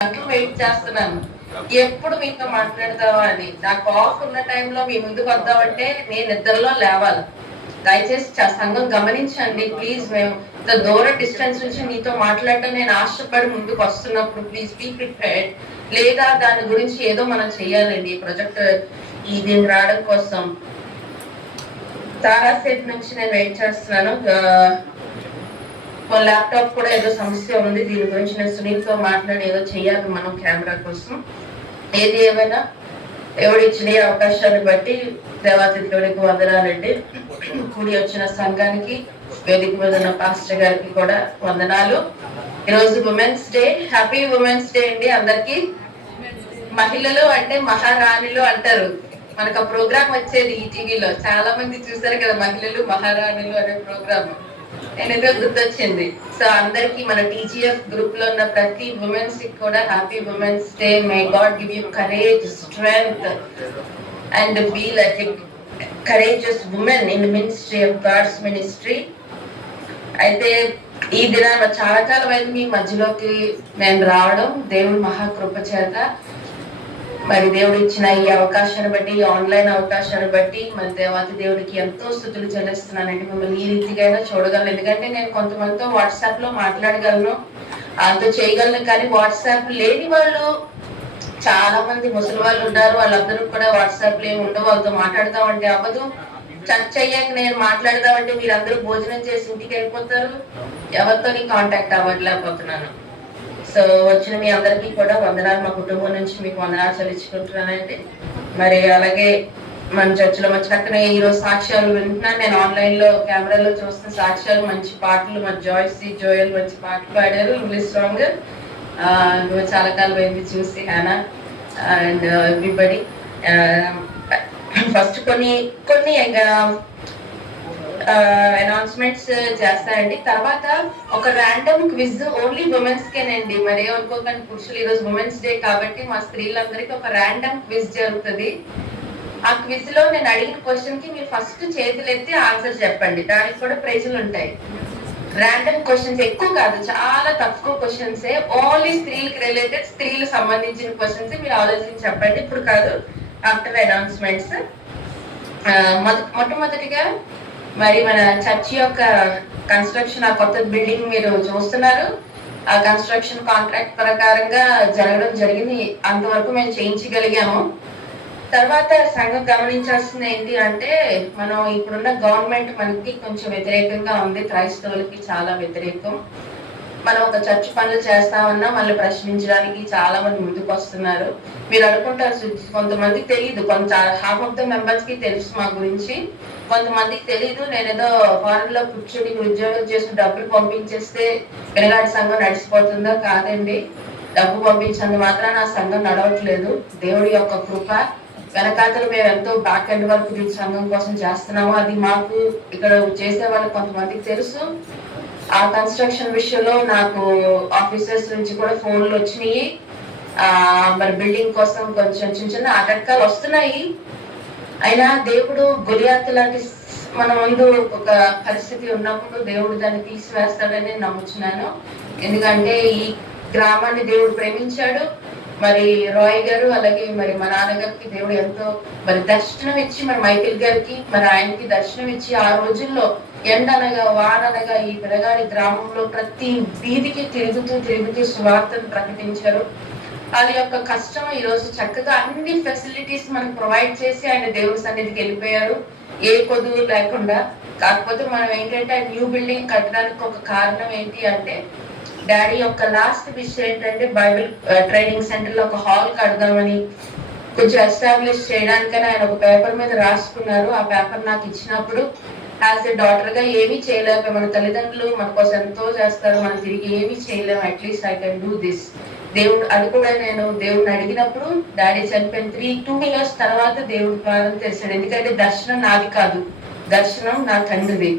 Wait చేస్తున్నాను ఎప్పుడు మీతో మాట్లాడతావా అని. నాకు ఆఫ్ ఉన్న టైంలో మీ ముందుకు వద్దామంటే నేను నిద్రలో లేవాలి. దయచేసి సంఘం గమనించండి ప్లీజ్. మేము ఇంత దూర డిస్టెన్స్ నుంచి మీతో మాట్లాడటం నేను ఆశపడి ముందుకు వస్తున్నప్పుడు ప్లీజ్ బీ ప్రిపేర్డ్. లేదా దాని గురించి ఏదో మనం చెయ్యాలండి ఈ ప్రాజెక్ట్ దీన్ని రావడం కోసం. చాలాసేపు నుంచి నేను వెయిట్ చేస్తున్నాను. ల్యాప్టాప్ కూడా ఏదో సమస్య ఉంది, దీని గురించి నేను సునీల్తో మాట్లాడి ఏదో చెయ్యాలి మనం కెమెరా కోసం. ఏది ఏమైనా ఎవడిచ్చిన అవకాశాన్ని బట్టి దేవాతి దేవుడికి వందనాలండి. కూడి వచ్చిన సంఘానికి, వేదిక మీద ఉన్న పాస్టర్ గారికి కూడా వందనాలు. ఈరోజు women's day. Happy women's day అండి అందరికి. మహిళలు అంటే మహారాణులు అంటారు. మనకు ఆ ప్రోగ్రామ్ వచ్చేది ఈ టీవీలో, చాలా మంది చూసారు కదా మహిళలు మహారాణులు అనే ప్రోగ్రామ్. నేనేదో గుర్తొచ్చింది. సో అందరికి మన టీజీఎఫ్ గ్రూప్ లో ఉన్న ప్రతి ఉమెన్స్ కి కూడా happy women's day. May God give you courage, strength and be like a courageous woman in ministry of God's ministry. అయితే ఈ దినాన చాలా కాలం అయింది మీ మధ్యలోకి నేను రావడం, దేవుడి మహాకృప చేత. మరి దేవుడు ఇచ్చిన ఈ అవకాశాన్ని బట్టి, ఈ ఆన్లైన్ అవకాశాన్ని బట్టి మరి దేవాతి దేవుడికి ఎంతో స్థుతులు చెల్లిస్తున్నానండి. మిమ్మల్ని ఈ రీతిగా చూడగలను. ఎందుకంటే నేను కొంతమందితో వాట్సాప్ లో మాట్లాడగలను, అంతా చేయగలను. కానీ వాట్సాప్ లేని వాళ్ళు చాలా మంది ముసలి వాళ్ళు ఉన్నారు. వాళ్ళందరూ కూడా వాట్సాప్ లో ఏమి ఉండవు. వాళ్ళతో మాట్లాడదామంటే అవ్వదు. చర్చ అయ్యాక నేను మాట్లాడదామంటే మీరందరూ భోజనం చేసి ఇంటికి వెళ్ళిపోతారు. ఎవరితో కాంటాక్ట్ అవ్వట్లేకపోతున్నాను. సో వచ్చిన మీ అందరికీ కూడా వందనాలు. మా కుటుంబం నుంచి మీకు వందనాలు చెల్లించుకుంటున్నానండి. మరి అలాగే మన చర్చిలో మంచి చక్కగా ఈరోజు సాక్ష్యాలు వింటున్నాను. నేను ఆన్లైన్ లో కెమెరాలో చూస్తున్న సాక్ష్యాలు, మంచి పాటలు. మన జోయల్ మంచి పాటలు పాడారు, ఇంగ్లీష్ సాంగ్. చాలా కాలం అయింది చూసి, హ్యానా అండ్ ఎవ్రీబడి. ఫస్ట్ కొన్ని అనౌన్స్మెంట్స్ చేస్తారండి. తర్వాత ఒక ర్యాండమ్ క్విజ్ ఓన్లీ ఉమెన్స్ కేనండి. మరి అనుకోకండి పురుషులు. ఈరోజు ఉమెన్స్ డే కాబట్టి మా స్త్రీలందరికీ ఒక ర్యాండమ్ క్విజ్ జరుగుతుంది. ఆ క్విజ్ లో నేను అడిగిన క్వశ్చన్ కి మీరు ఫస్ట్ చేతులు ఎత్తి ఆన్సర్ చెప్పండి. దానికి కూడా ప్రైజులు ఉంటాయి. ర్యాండమ్ క్వశ్చన్స్ ఎక్కువ కాదు, చాలా తక్కువ క్వశ్చన్స్. ఓన్లీ స్త్రీలకు రిలేటెడ్, స్త్రీలకు సంబంధించిన క్వశ్చన్స్ మీరు ఆలోచించి చెప్పండి. ఇప్పుడు కాదు, ఆఫ్టర్ అనౌన్స్మెంట్స్. మొట్టమొదటిగా మరి మన చర్చి యొక్క కన్స్ట్రక్షన్, ఆ కొత్త బిల్డింగ్ మీరు చూస్తున్నారు. ఆ కన్స్ట్రక్షన్ కాంట్రాక్ట్ ప్రకారంగా జరగడం జరిగింది. అంతవరకు మేము చేయించగలిగాము. తర్వాత సంఘం గమనించాల్సింది ఏంటి అంటే, మనం ఇప్పుడున్న గవర్నమెంట్ మనకి కొంచెం వ్యతిరేకంగా ఉంది. క్రైస్తవులకి చాలా వ్యతిరేకం. మనం ఒక చర్చ్ పనులు చేస్తామన్నా మళ్ళీ ప్రశ్నించడానికి చాలా మంది ముందుకు వస్తున్నారు. మీరు అనుకుంటారు, కొంతమందికి తెలియదు, హాఫ్ ఆఫ్ ద మెంబర్స్ కి తెలుసు మా గురించి, కొంతమందికి తెలియదు. నేనేదో ఫారెన్ లో కూర్చొని ఉద్యోగం చేసి డబ్బులు పంపించేస్తే వెనగాడి సంఘం నడిచిపోతుందో. కాదండి, డబ్బు పంపించినందు మాత్రం నా సంఘం నడవట్లేదు. దేవుడి యొక్క కృప వెనకాతలు మేము ఎంతో బ్యాక్ ఎండ్ వర్క్ దీని సంఘం కోసం చేస్తున్నాము. అది మాకు ఇక్కడ చేసే వాళ్ళకి కొంతమందికి తెలుసు. ఆ కన్స్ట్రక్షన్ విషయంలో నాకు ఆఫీసర్స్ నుంచి కూడా ఫోన్లు వచ్చినాయి. మరి బిల్డింగ్ కోసం కొంచెం చిన్న ఆటంకాలు వస్తున్నాయి. అయినా దేవుడు గొలియాతు లాంటి మన ముందు ఒక పరిస్థితి ఉన్నప్పుడు దేవుడు దాన్ని తీసివేస్తాడని నమ్ముచున్నాను. ఎందుకంటే ఈ గ్రామాన్ని దేవుడు ప్రేమించాడు. మరి రాయ్ గారు అలాగే మరి మా నాన్నగారికి దేవుడు ఎంతో మరి దర్శనం ఇచ్చి, మరి మైకిల్ గారికి మరి ఆయనకి దర్శనం ఇచ్చి, ఆ రోజుల్లో ఎండనగా వాననగా ఈ పిల్లగాడి గ్రామంలో ప్రతి వీధికి తిరుగుతూ స్వార్థను ప్రకటించారు. వాళ్ళ యొక్క కష్టం ఈ రోజు చక్కగా అన్ని ఫెసిలిటీస్ మనకు ప్రొవైడ్ చేసి ఆయన దేవుడి సన్నిధికి వెళ్ళిపోయారు, ఏ కొదువు లేకుండా. కాకపోతే మనం ఏంటంటే న్యూ బిల్డింగ్ కట్టడానికి ఒక కారణం ఏంటి అంటే, డాడీ యొక్క లాస్ట్ విష్ ఏంటంటే బైబిల్ ట్రైనింగ్ సెంటర్ లో ఒక హాల్ కడదామని, కొంచెం ఎస్టాబ్లిష్ చేయడానికని ఆయన ఒక పేపర్ మీద రాసుకున్నారు. ఆ పేపర్ నాకు ఇచ్చినప్పుడు యాజ్ ఎ డాటర్ గా ఏమీ చేయలేము. మన తల్లిదండ్రులు మన కోసం ఎంతో చేస్తారు, మనం తిరిగి ఏమీ చేయలేము. At least I can do this. దేవుడు అది కూడా నేను దేవుడిని అడిగినప్పుడు, డాడీ చనిపోయిన 2 years తర్వాత దేవుడి ద్వారా తెలిసాడు. ఎందుకంటే దర్శనం నాది కాదు, దర్శనం నా తండ్రిది.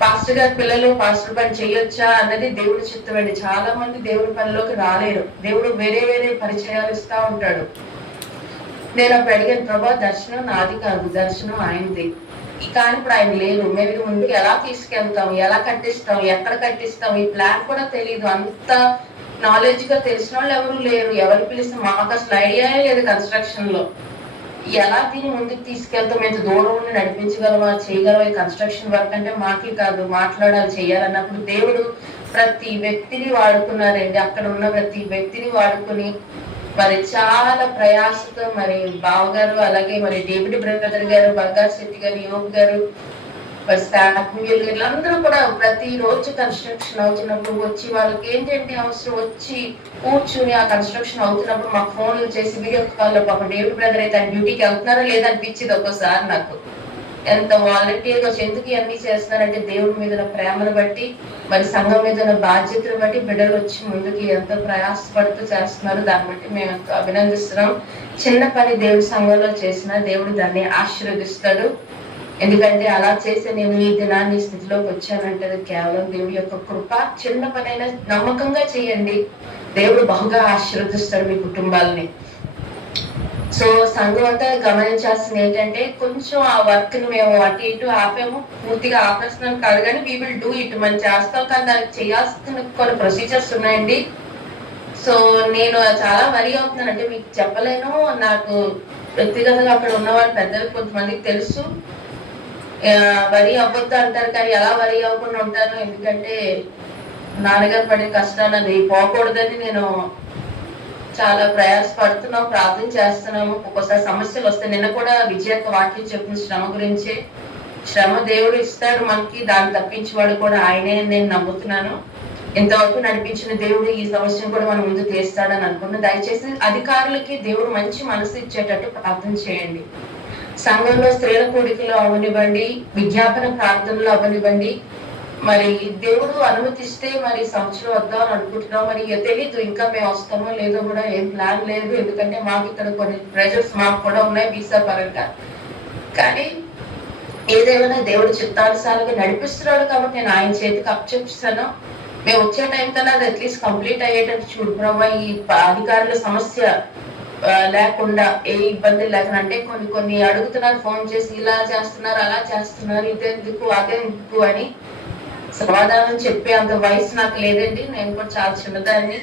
పాస్టర్ గారి పిల్లలు పాస్టర్ పని చేయొచ్చా అన్నది దేవుడి చిత్తం అండి. చాలా మంది దేవుడి పనిలోకి రాలేరు. దేవుడు వేరే పరిచయాలు ఇస్తా ఉంటాడు. నేను అప్పుడు అడిగాను, ప్రభా దర్శనం నాది కాదు, దర్శనం ఆయనది. కానీ ఇప్పుడు ఆయన లేరు. మేము ముందుకు ఎలా తీసుకెళ్తాం, ఎలా కట్టిస్తాం, ఎక్కడ కట్టిస్తాం, ఈ ప్లాన్ కూడా తెలియదు. అంత నాలెడ్జ్ గా తెలిసిన వాళ్ళు ఎవరు లేరు. ఎవరు పిలిస్తే మాకు అసలు ఐడియా లేదు కన్స్ట్రక్షన్ లో. ఎలా దీన్ని ముందుకు తీసుకెళ్తాం, ఎంత దూరం ఉండి నడిపించగలమా, చేయగలమా? ఈ కన్స్ట్రక్షన్ వర్క్ అంటే మాటలు కాదు, మాట్లాడాలి, చేయాలన్నప్పుడు దేవుడు ప్రతి వ్యక్తిని వాడుకున్నారండి. అక్కడ ఉన్న ప్రతి వ్యక్తిని వాడుకుని మరి చాలా ప్రయాసతో మరి బావగారు, అలాగే మరి డేవిడ్ బ్రదర్ గారు, బంగారు శెట్టి గారు, యోగ్ గారు, వీళ్ళందరూ కూడా ప్రతి రోజు కన్స్ట్రక్షన్ అవుతున్నప్పుడు వచ్చి వాళ్ళకి ఏంటంటే అవసరం వచ్చి కూర్చుని ఆ కన్స్ట్రక్షన్ అవుతున్నప్పుడు మాకు ఫోన్లు చేసి వీడియో కాల్లో పాప డేవిడ్ బ్రదర్ అయితే డ్యూటీకి వెళ్తున్నారా లేదనిపించింది ఒక్కోసారి నాకు. ఎంత వాలంటీర్గా ఎందుకు ఇవన్నీ చేస్తున్నారంటే దేవుడి మీద ప్రేమను బట్టి, మరి సంఘం మీద బాధ్యతను బట్టి బిడ్డలు వచ్చి ముందుకి ఎంతో ప్రయాసపడుతూ చేస్తున్నారు. దాన్ని బట్టి మేము ఎంతో అభినందిస్తున్నాం. చిన్న పని దేవుడి సంఘంలో చేసినా దేవుడు దాన్ని ఆశీర్వదిస్తాడు. ఎందుకంటే అలా చేసి నేను ఈ దినాన్ని స్థితిలోకి వచ్చానంటే కేవలం దేవుడి యొక్క కృప. చిన్న పనైనా నమ్మకంగా చేయండి, దేవుడు బహుగా ఆశీర్వదిస్తాడు మీ కుటుంబాలని. సో సంఘం అంతా గమనించాల్సింది ఏంటంటే కొంచెం ఆ వర్క్ ని మేము అటు ఇటు ఆపాము, పూర్తిగా ఆపేస్తున్నాం కాదు కానీ వీ విల్ డూ ఇట్. మనం చేస్తాం కానీ దానికి చేయాల్సిన కొన్ని ప్రొసీజర్స్ ఉన్నాయండి. సో నేను చాలా వరి అవుతున్నాను, అంటే మీకు చెప్పలేను. నాకు వ్యక్తిగతంగా అక్కడ ఉన్న వాళ్ళు పెద్దలు కొంతమందికి తెలుసు. వరి అవ్వద్దు అంటారు కానీ ఎలా వరి అవ్వకుండా ఉంటాను, ఎందుకంటే నాన్నగారు పడిన కష్టాలు అది పోకూడదని నేను చాలా ప్రయాసపడుతున్నాం, ప్రార్థన చేస్తున్నాము. ఒక్కోసారి సమస్యలు వస్తాయి. నిన్న కూడా విజయక్క వాక్యం చెప్పిన శ్రమ గురించి. శ్రమ దేవుడు ఇస్తాడు మనకి, దాన్ని తప్పించేవాడు కూడా ఆయనే నేను నమ్ముతున్నాను. ఇంతవరకు నడిపించిన దేవుడు ఈ సమస్యను కూడా మన ముందు తీస్తాడని అనుకున్నాను. దయచేసి అధికారులకి దేవుడు మంచి మనసు ఇచ్చేటట్టు ప్రార్థన చేయండి. సంఘంలో స్త్రీల కూడికలు అవనివ్వండి, విజ్ఞాపన ప్రార్థనలు అవనివ్వండి, మరి దేవుడు అనుమతిస్తే మరి సంవత్సరం వద్దాం అని అనుకుంటున్నాం. మరి తెలీదు ఇంకా మేము వస్తామో లేదో కూడా ఏం ప్లాన్ లేదు, ఎందుకంటే మాకు ఇక్కడ కొన్ని ప్రెజర్స్ మాకు కూడా ఉన్నాయి వీసా పరంగా. కానీ ఏదేమైనా దేవుడు చిత్తానుసారంగా నడిపిస్తున్నాడు కాబట్టి నేను ఆయన చేతికి అప్పచెప్పిస్తాను. మేము వచ్చే టైం కన్నా అది అట్లీస్ట్ కంప్లీట్ అయ్యేటట్టు చూడు ప్రభా. ఈ అధికారుల సమస్య లేకుండా ఏ ఇబ్బంది లేకుండా, అంటే కొన్ని అడుగుతున్నారు ఫోన్ చేసి, ఇలా చేస్తున్నారు అలా చేస్తున్నారు, ఇదెందుకు అదెందుకు అని సమాధానం చెప్పే అంత వయసు నాకు లేదండి. నేను కూడా చాలా చిన్నదాన్ని.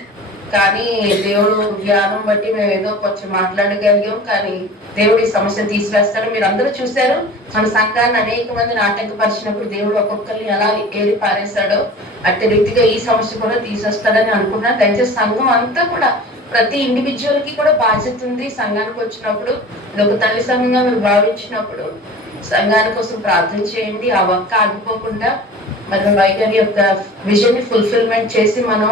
కానీ దేవుడు జ్ఞానం బట్టి మేము ఏదో కొంచెం మాట్లాడగలిగాం. కానీ దేవుడు ఈ సమస్య తీసివేస్తాడు. మీరు అందరూ చూశారు మన సంఘాన్ని అనేక మందిని ఆటంకపరిచినప్పుడు దేవుడు ఒక్కొక్కరిని ఎలా ఏరి పారేశాడో, అట్టి రీతిగా ఈ సమస్య కూడా తీసేస్తాడని అనుకున్నాను. దయచేసి సంఘం అంతా కూడా ప్రతి ఇండివిజువల్ కి కూడా బాధ్యత ఉంది. సంఘానికి వచ్చినప్పుడు ఇది ఒక తల్లి సంఘంగా మీరు భావించినప్పుడు సంఘాని కోసం ప్రార్థన చేయండి. ఆ వర్క్ ఆగిపోకుండా మరి వైగారి యొక్క విజన్ ని ఫుల్ఫిల్మెంట్ చేసి మనం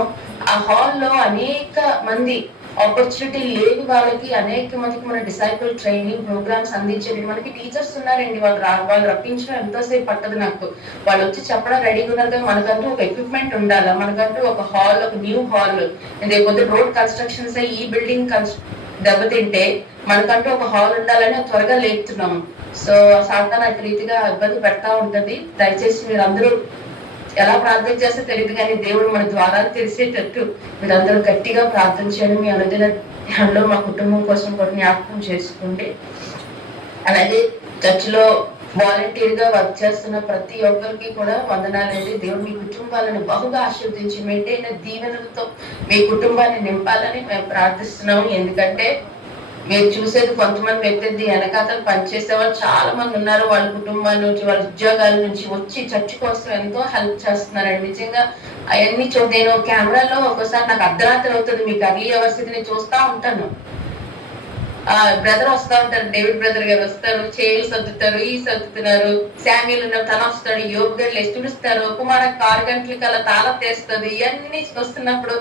ఆ హాల్లో అనేక మంది ఆపర్చునిటీ లేని వాళ్ళకి అనేక మందికి మన డిసైపుల్ ట్రైనింగ్ ప్రోగ్రామ్స్ అందించండి. మనకి టీచర్స్ ఉన్నారండి, వాళ్ళు రప్పించడం ఎంతోసేపు పట్టదు నాకు. వాళ్ళు వచ్చి చెప్పడం రెడీగా ఉన్నారు. కానీ మనకంటూ ఒక ఎక్విప్మెంట్ ఉండాలి, మనకంటూ ఒక హాల్, ఒక న్యూ హాల్. లేకపోతే రోడ్ కన్స్ట్రక్షన్స్ ఈ బిల్డింగ్ దెబ్బతింటే మనకంటూ ఒక హాల్ ఉండాలని త్వరగా లేపుతున్నాము. సో సాధారణ రీతిగా ఇబ్బంది పెడతా ఉంటది. దయచేసి మీరు అందరూ ఎలా ప్రార్థన చేస్తే తెలియదు కానీ దేవుడు మన ద్వారాలు తెలిసేటట్టు మీరందరూ గట్టిగా ప్రార్థన చేయడం. మీ అనుదినంలో మా కుటుంబం కోసం కూడా జ్ఞాపకం చేసుకోండి. అలాగే చర్చిలో వాలంటీర్ గా వర్క్ చేస్తున్న ప్రతి ఒక్కరికి కూడా వందనాలండి. దేవుడు మీ కుటుంబాలను బహుగా ఆశీర్వదించి మెంటైన దీవెనలతో మీ కుటుంబాన్ని నింపాలని మేము ప్రార్థిస్తున్నాము. ఎందుకంటే మీరు చూసేది కొంతమంది వ్యక్తి వెనకాతలు పనిచేసే వాళ్ళు చాలా మంది ఉన్నారు. వాళ్ళ కుటుంబాల నుంచి, వాళ్ళ ఉద్యోగాల నుంచి వచ్చి చర్చ్ కోసం ఎంతో హెల్ప్ చేస్తున్నారండి. నిజంగా అవన్నీ నేను కెమెరాలో ఒక్కోసారి నాకు అర్ధరాత్రి అవుతుంది, మీకు అర్లీ అవర్స్ ఇది నేను చూస్తా ఉంటాను. బ్రదర్ వస్తా ఉంటారు, డేవిడ్ బ్రదర్ గారు వస్తారు, చేలు సర్దుతారు, ఈ సర్దుతున్నారు, శామ్యుల్ ఉన్నారు, తన వస్తాడు, యోగ్ గారు లేచి తుడుస్తారు, కుమారకి 6 గంటలకి అలా తాళం తీస్తుంది. ఇవన్నీ వస్తున్నప్పుడు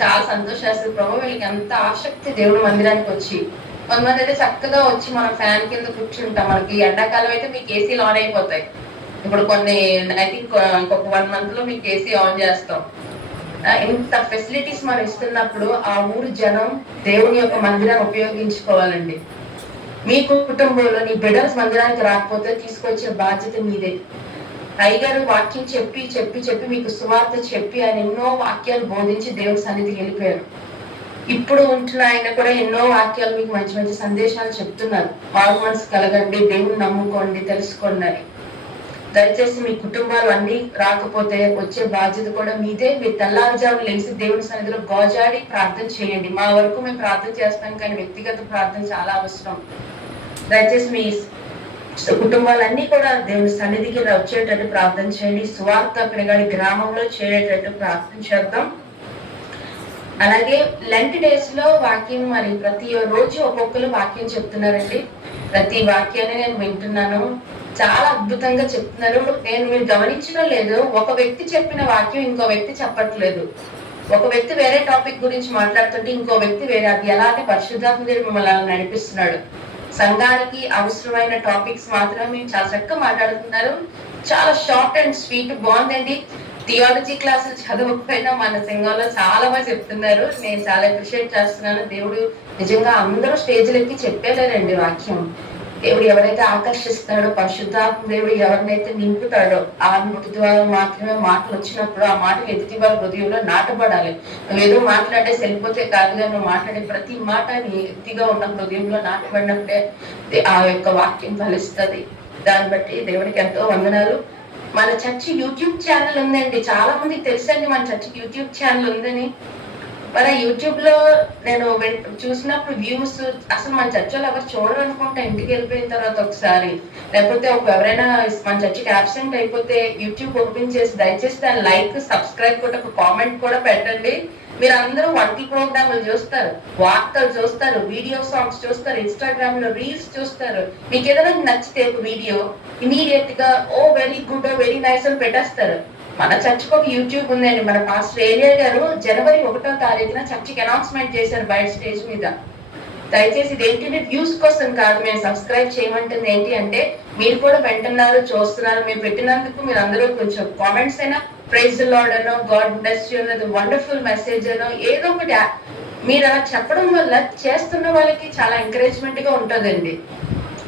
చాలా సంతోషేస్తుంది. ప్రభు వీళ్ళకి ఎంత ఆసక్తి దేవుడు మందిరానికి వచ్చి. కొంతమంది అయితే చక్కగా వచ్చి మనం ఫ్యాన్ కింద కూర్చుంటాం. మనకి ఎండాకాలం అయితే మీకు ఏసీలు ఆన్ అయిపోతాయి. ఇప్పుడు కొన్ని ఐ థింక్ ఇంకొక 1 month లో మీకు ఏసీ ఆన్ చేస్తాం. ఇంత ఫెసిలిటీస్ మనం ఇస్తున్నప్పుడు ఆ ఊరు జనం దేవుని యొక్క మందిరాన్ని ఉపయోగించుకోవాలండి. మీ కుటుంబంలో నీ బిడ్డల మందిరానికి రాకపోతే తీసుకొచ్చే బాధ్యత మీదే. అయ్యగారు వాక్యం చెప్పి చెప్పి చెప్పి మీకు సువార్త చెప్పి ఆయన ఎన్నో వాక్యాలు బోధించి దేవుడి సన్నిధికి వెళ్ళిపోయారు. ఇప్పుడు ఉంటున్న ఆయన కూడా ఎన్నో వాక్యాలు మీకు మంచి మంచి సందేశాలు చెప్తున్నారు. మారు మనసు కలగండి, దేవుని నమ్ముకోండి, తెలుసుకోండి అని. దయచేసి మీ కుటుంబాలు అన్ని రాకపోతే వచ్చే బాధ్యత కూడా మీదే. మీరు తెల్లారుజాము లేచి దేవుని సన్నిధిలో గోజాడి ప్రార్థన చేయండి. మా వరకు మేము ప్రార్థన చేస్తాం, కానీ వ్యక్తిగత ప్రార్థన చాలా అవసరం. దయచేసి మీ కుటుంబాలన్నీ కూడా దేవుని సన్నిధికి వచ్చేటట్టు ప్రార్థన చేయండి. సువార్త పినగాడి గ్రామంలో చేరేటట్టు ప్రార్థన చేద్దాం. అలాగే లెంట్ డేస్ లో వాక్యం మరి ప్రతి రోజు ఒక్కొక్కరు వాక్యం చెప్తున్నారండి. ప్రతి వాక్యాన్ని నేను వింటున్నాను, చాలా అద్భుతంగా చెప్తున్నారు. మీరు గమనించడం లేదు, ఒక వ్యక్తి చెప్పిన వాక్యం ఇంకో వ్యక్తి చెప్పట్లేదు. ఒక వ్యక్తి వేరే టాపిక్ గురించి మాట్లాడుతుంటే ఇంకో వ్యక్తి వేరే, అది ఎలాంటి పరిశుద్ధాత్మ దేవుడు మిమ్మల్ని నడిపిస్తున్నాడు. సంఘానికి అవసరమైన టాపిక్స్ మాత్రమే చాలా చక్కగా మాట్లాడుతున్నారు. చాలా షార్ట్ అండ్ స్వీట్, బాగుందండి. థియాలజీ క్లాసులు చదవకపోయినా మన సంఘంలో చాలా బాగా చెప్తున్నారు. నేను చాలా అప్రిషియేట్ చేస్తున్నాను. దేవుడు నిజంగా అందరూ స్టేజ్లెక్కి చెప్పేలేరండి వాక్యం. దేవుడు ఎవరైతే ఆకర్షిస్తాడో, పరిశుద్ధాత్మ దేవుడు ఎవరినైతే నింపుతాడో ఆ నోటి ద్వారా మాత్రమే మాటలు వచ్చినప్పుడు ఆ మాటలు ఎదుటి వారి హృదయంలో నాటబడాలి. నువ్వేదో మాట్లాడే వెళ్ళిపోతే కాదుగా, నువ్వు మాట్లాడే ప్రతి మాట నీ ఎత్తిగా ఉన్న హృదయంలో నాటబడినప్పుడే ఆ యొక్క వాక్యం ఫలిస్తుంది. దాన్ని బట్టి దేవుడికి ఎంతో వందనాలు. మన చర్చి యూట్యూబ్ ఛానల్ ఉందండి. చాలా మందికి తెలుసండి మన చర్చికి యూట్యూబ్ ఛానల్ ఉందని. మన యూట్యూబ్ లో నేను చూసినప్పుడు వ్యూస్ అసలు మన చర్చలో ఎవరు చూడరు అనుకుంటా. ఇంటికి వెళ్ళిపోయిన తర్వాత ఒకసారి, లేకపోతే ఎవరైనా మన చర్చికి అబ్సెంట్ అయిపోతే యూట్యూబ్ ఓపెన్ చేసి దయచేసి దాని లైక్, సబ్స్క్రైబ్ కూడా, ఒక కామెంట్ కూడా పెట్టండి. మీరు అందరూ వంటి ప్రోగ్రాములు చూస్తారు, వార్తలు చూస్తారు, వీడియో సాంగ్స్ చూస్తారు, ఇన్స్టాగ్రామ్ లో రీల్స్ చూస్తారు. మీకు ఏదైనా నచ్చితే ఒక వీడియో ఇమీడియట్ గా ఓ వెరీ గుడ్, వెరీ నైస్ అని పెట్టేస్తారు. మన చర్చికి ఒక యూట్యూబ్ ఉందండి. మన పాస్టర్ ఏరియా గారు జనవరి 1వ తారీఖున చర్చికి అనౌన్స్మెంట్ చేశారు బయట స్టేజ్ మీద. దయచేసి ఇదేంటి వ్యూస్ కోసం కాదు, మేము సబ్స్క్రైబ్ చేయమంటుంది. ఏంటి అంటే మీరు కూడా వింటున్నారు, చూస్తున్నారు. మేము పెట్టినందుకు మీరు అందరూ కొంచెం కామెంట్స్ అయినా ప్రైజ్ ది లార్డ్ అనో, గాడ్ బ్లెస్ యు అనో, వండర్ఫుల్ మెసేజ్ అనో ఏదో ఒకటి మీరు అలా చెప్పడం వల్ల చేస్తున్న వాళ్ళకి చాలా ఎంకరేజ్మెంట్ గా ఉంటుందండి.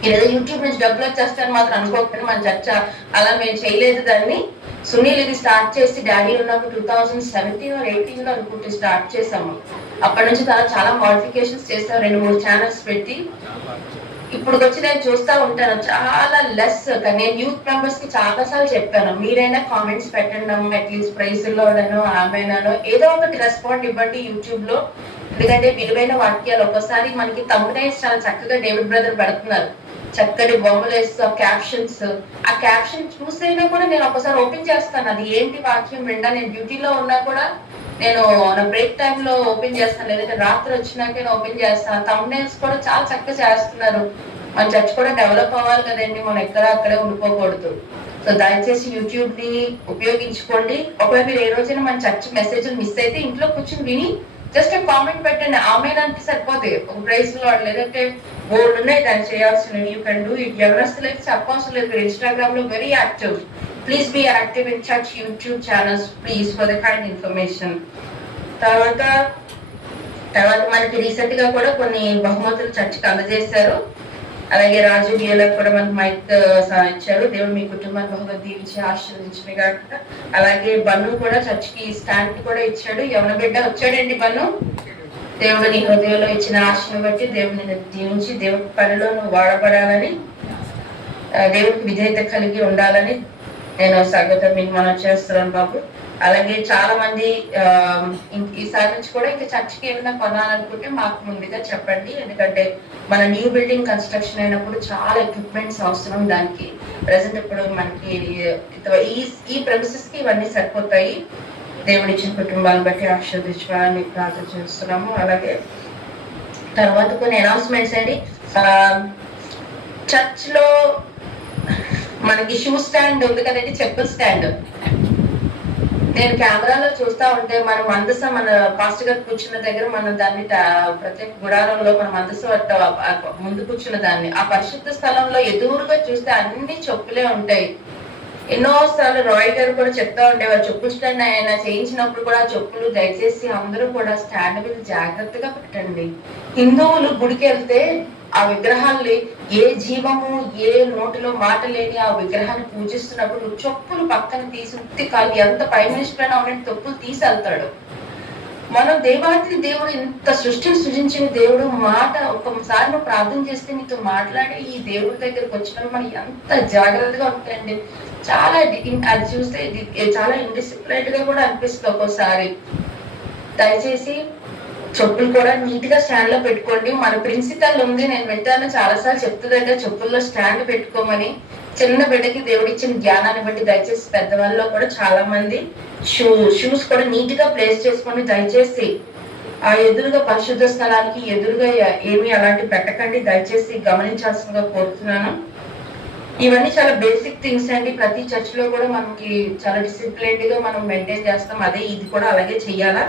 ఏదో యూట్యూబ్ నుంచి డబ్బులు వచ్చేస్తాను మాత్రం అనుకోకండి. మన చర్చ అలా మేము చేయలేదు. దాన్ని సునీల్ ఇది స్టార్ట్ చేసి డాడీ ఉన్నప్పుడు 2017 or 18 అనుకుంటే స్టార్ట్ చేసాము. అప్పటి నుంచి చాలా మాడిఫికేషన్స్ చేస్తాం, 2-3 ఛానల్స్ పెట్టి. ఇప్పుడు వచ్చి నేను చూస్తా ఉంటాను, చాలా లెస్. నేను యూత్ మెంబర్స్ కి చాలా సార్లు చెప్పాను, మీరైనా కామెంట్స్ పెట్టండి, అట్లీస్ట్ ప్రైజ్ లోనో ఆమెనానో ఏదో ఒకటి రెస్పాండ్ ఇవ్వండి యూట్యూబ్ లో. ఎందుకంటే విలువైన వాక్యాలు ఒక్కసారి మనకి తమ్మునైల్స్ చాలా చక్కగా డేవిడ్ బ్రదర్ పెడుతున్నారు, చక్కటి బొమ్మలు వేస్తూ క్యాప్షన్స్. ఆ క్యాప్షన్ చూసైనా కూడా నేను ఒకసారి ఓపెన్ చేస్తాను, అది ఏంటి వాక్యం విండా. నేను డ్యూటీలో ఉన్నా కూడా నేను నా బ్రేక్ టైమ్ లో ఓపెన్ చేస్తాను, లేదంటే రాత్రి వచ్చినాకే ఓపెన్ చేస్తాను. థంబ్నెయిల్స్ కూడా చాలా చక్కగా చేస్తున్నారు. మన చర్చ్ కూడా డెవలప్ అవ్వాలి కదండి, మనం ఎక్కడ అక్కడే ఉండిపోకూడదు. సో దయచేసి యూట్యూబ్ ని ఉపయోగించుకోండి. ఒకవేళ మీరు ఏ రోజైనా మన చర్చ్ మెసేజ్ మిస్ అయితే ఇంట్లో కూర్చొని విని జస్ట్ కామెంట్ పెట్టండి. ఆమెనంటే సరిపోతే ఒక ప్రైజ్ లో లేదంటే బోర్డు ఉన్నాయి దాన్ని చేయాల్సినవి. You can do it. ఎవరస్తులకి చెప్పవసరం లేదు. మీరు ఇన్స్టాగ్రామ్ లో very active. Please be active in church YouTube channels please for the kind information. తర్వాత మనకి రీసెంట్ గా కూడా కొన్ని బహుమతులు చర్చికి అందజేశారు. అలాగే రాజు బియ్యలకు కూడా మనకి మైక్ ఇచ్చారు. దేవుడు మీ కుటుంబాన్ని బహుగా దీవించి ఆశీర్వదించిన కాక. అలాగే బన్ను కూడా చర్చికి స్టాండ్ కూడా ఇచ్చాడు. యవన బిడ్డ వచ్చాడండి బన్ను. దేవుడు నీ హృదయంలో ఇచ్చిన ఆశను బట్టి దేవుడిని దీవించి దేవుడి పనిలో నువ్వు వాడబడాలని, దేవుడికి విధేయత కలిగి ఉండాలని నేను స్వాగతం మీకు మనం చేస్తున్నాను బాబు. అలాగే చాలా మంది ఈసారి నుంచి కూడా ఇంకా చర్చికి ఏమైనా కొనాలనుకుంటే మాకు ముందుగా చెప్పండి. ఎందుకంటే మన న్యూ బిల్డింగ్ కన్స్ట్రక్షన్ అయినప్పుడు చాలా ఎక్విప్మెంట్స్ అవసరం. దానికి ప్రెసెంట్ ఇప్పుడు మనకి ఈ ప్రెమిసెస్ కి ఇవన్నీ సరిపోతాయి. దేవుడిచ్చిన కుటుంబాలను బట్టి ఆశీర్వదించాలని ప్రార్థన చేస్తున్నాము. అలాగే తర్వాత కొన్ని అనౌన్స్మెంట్స్ అండి. చర్చ్ లో మనకి షూ స్టాండ్ ఉంది కదండి, చెప్పుల స్టాండ్. నేను కెమెరాలో చూస్తా ఉంటే మన పాస్టర్ గారు కూర్చున్న దగ్గర మనం దాన్ని ప్రత్యేక గుడారంలో మన ముందు కూర్చున్న దాన్ని ఆ పరిశుద్ధ స్థలంలో ఎదురుగా చూస్తే అన్ని చెప్పులే ఉంటాయి. ఎన్నోసార్లు రాయ్ గారు కూడా చెప్తా ఉండేవారు, చెప్పులు స్టాండ్ ఆయన చేయించినప్పుడు కూడా చెప్పులు దయచేసి అందరూ కూడా స్టాండ్ మీద జాగ్రత్తగా పెట్టండి. హిందువులు గుడికి వెళ్తే ఆ విగ్రహాల్ని ఏ జీవము ఏ నోటిలో మాట లేని ఆ విగ్రహాన్ని పూజిస్తున్నప్పుడు చెప్పులు పక్కన తీసి ఉత్తి కాలు ఎంత ప్రైమ్ మినిస్టర్ అయినా ఉన్నట్టు చెప్పులు తీసి వెళ్తాడు. మనం దేవాతి దేవుడు ఇంత సృష్టిని సృజించిన దేవుడు మాట ఒక్కసారి నువ్వు ప్రార్థన చేస్తే నీతో మాట్లాడి ఈ దేవుడి దగ్గరకు వచ్చినప్పుడు మనం ఎంత జాగ్రత్తగా ఉంటాయండి. చాలా అది చూస్తే చాలా ఇండిసిప్లైన్ గా కూడా అనిపిస్తుంది ఒక్కోసారి. దయచేసి చెప్పులు కూడా నీట్ గా స్టాండ్ లో పెట్టుకోండి. మన ప్రిన్సిపల్ ఉంది, నేను పెట్టాను చాలా సార్లు చెప్తుందంటే చెప్పుల్లో స్టాండ్ పెట్టుకోమని. చిన్న బిడ్డకి దేవుడిచ్చిన జ్ఞానాన్ని బట్టి దయచేసి పెద్దవాళ్ళలో కూడా చాలా మంది షూస్ కూడా నీట్ గా ప్లేస్ చేసుకొని దయచేసి ఆ ఎదురుగా పరిశుద్ధ స్థలానికి ఎదురుగా ఏమీ అలాంటి పెట్టకండి, దయచేసి గమనించాల్సిందిగా కోరుతున్నాను. ఇవన్నీ చాలా బేసిక్ థింగ్స్ అండి. ప్రతి చర్చ్ లో కూడా మనకి చాలా డిసిప్లైన్డ్ గా మనం మెయింటైన్ చేస్తాం. అదే ఇది కూడా అలాగే చెయ్యాలా.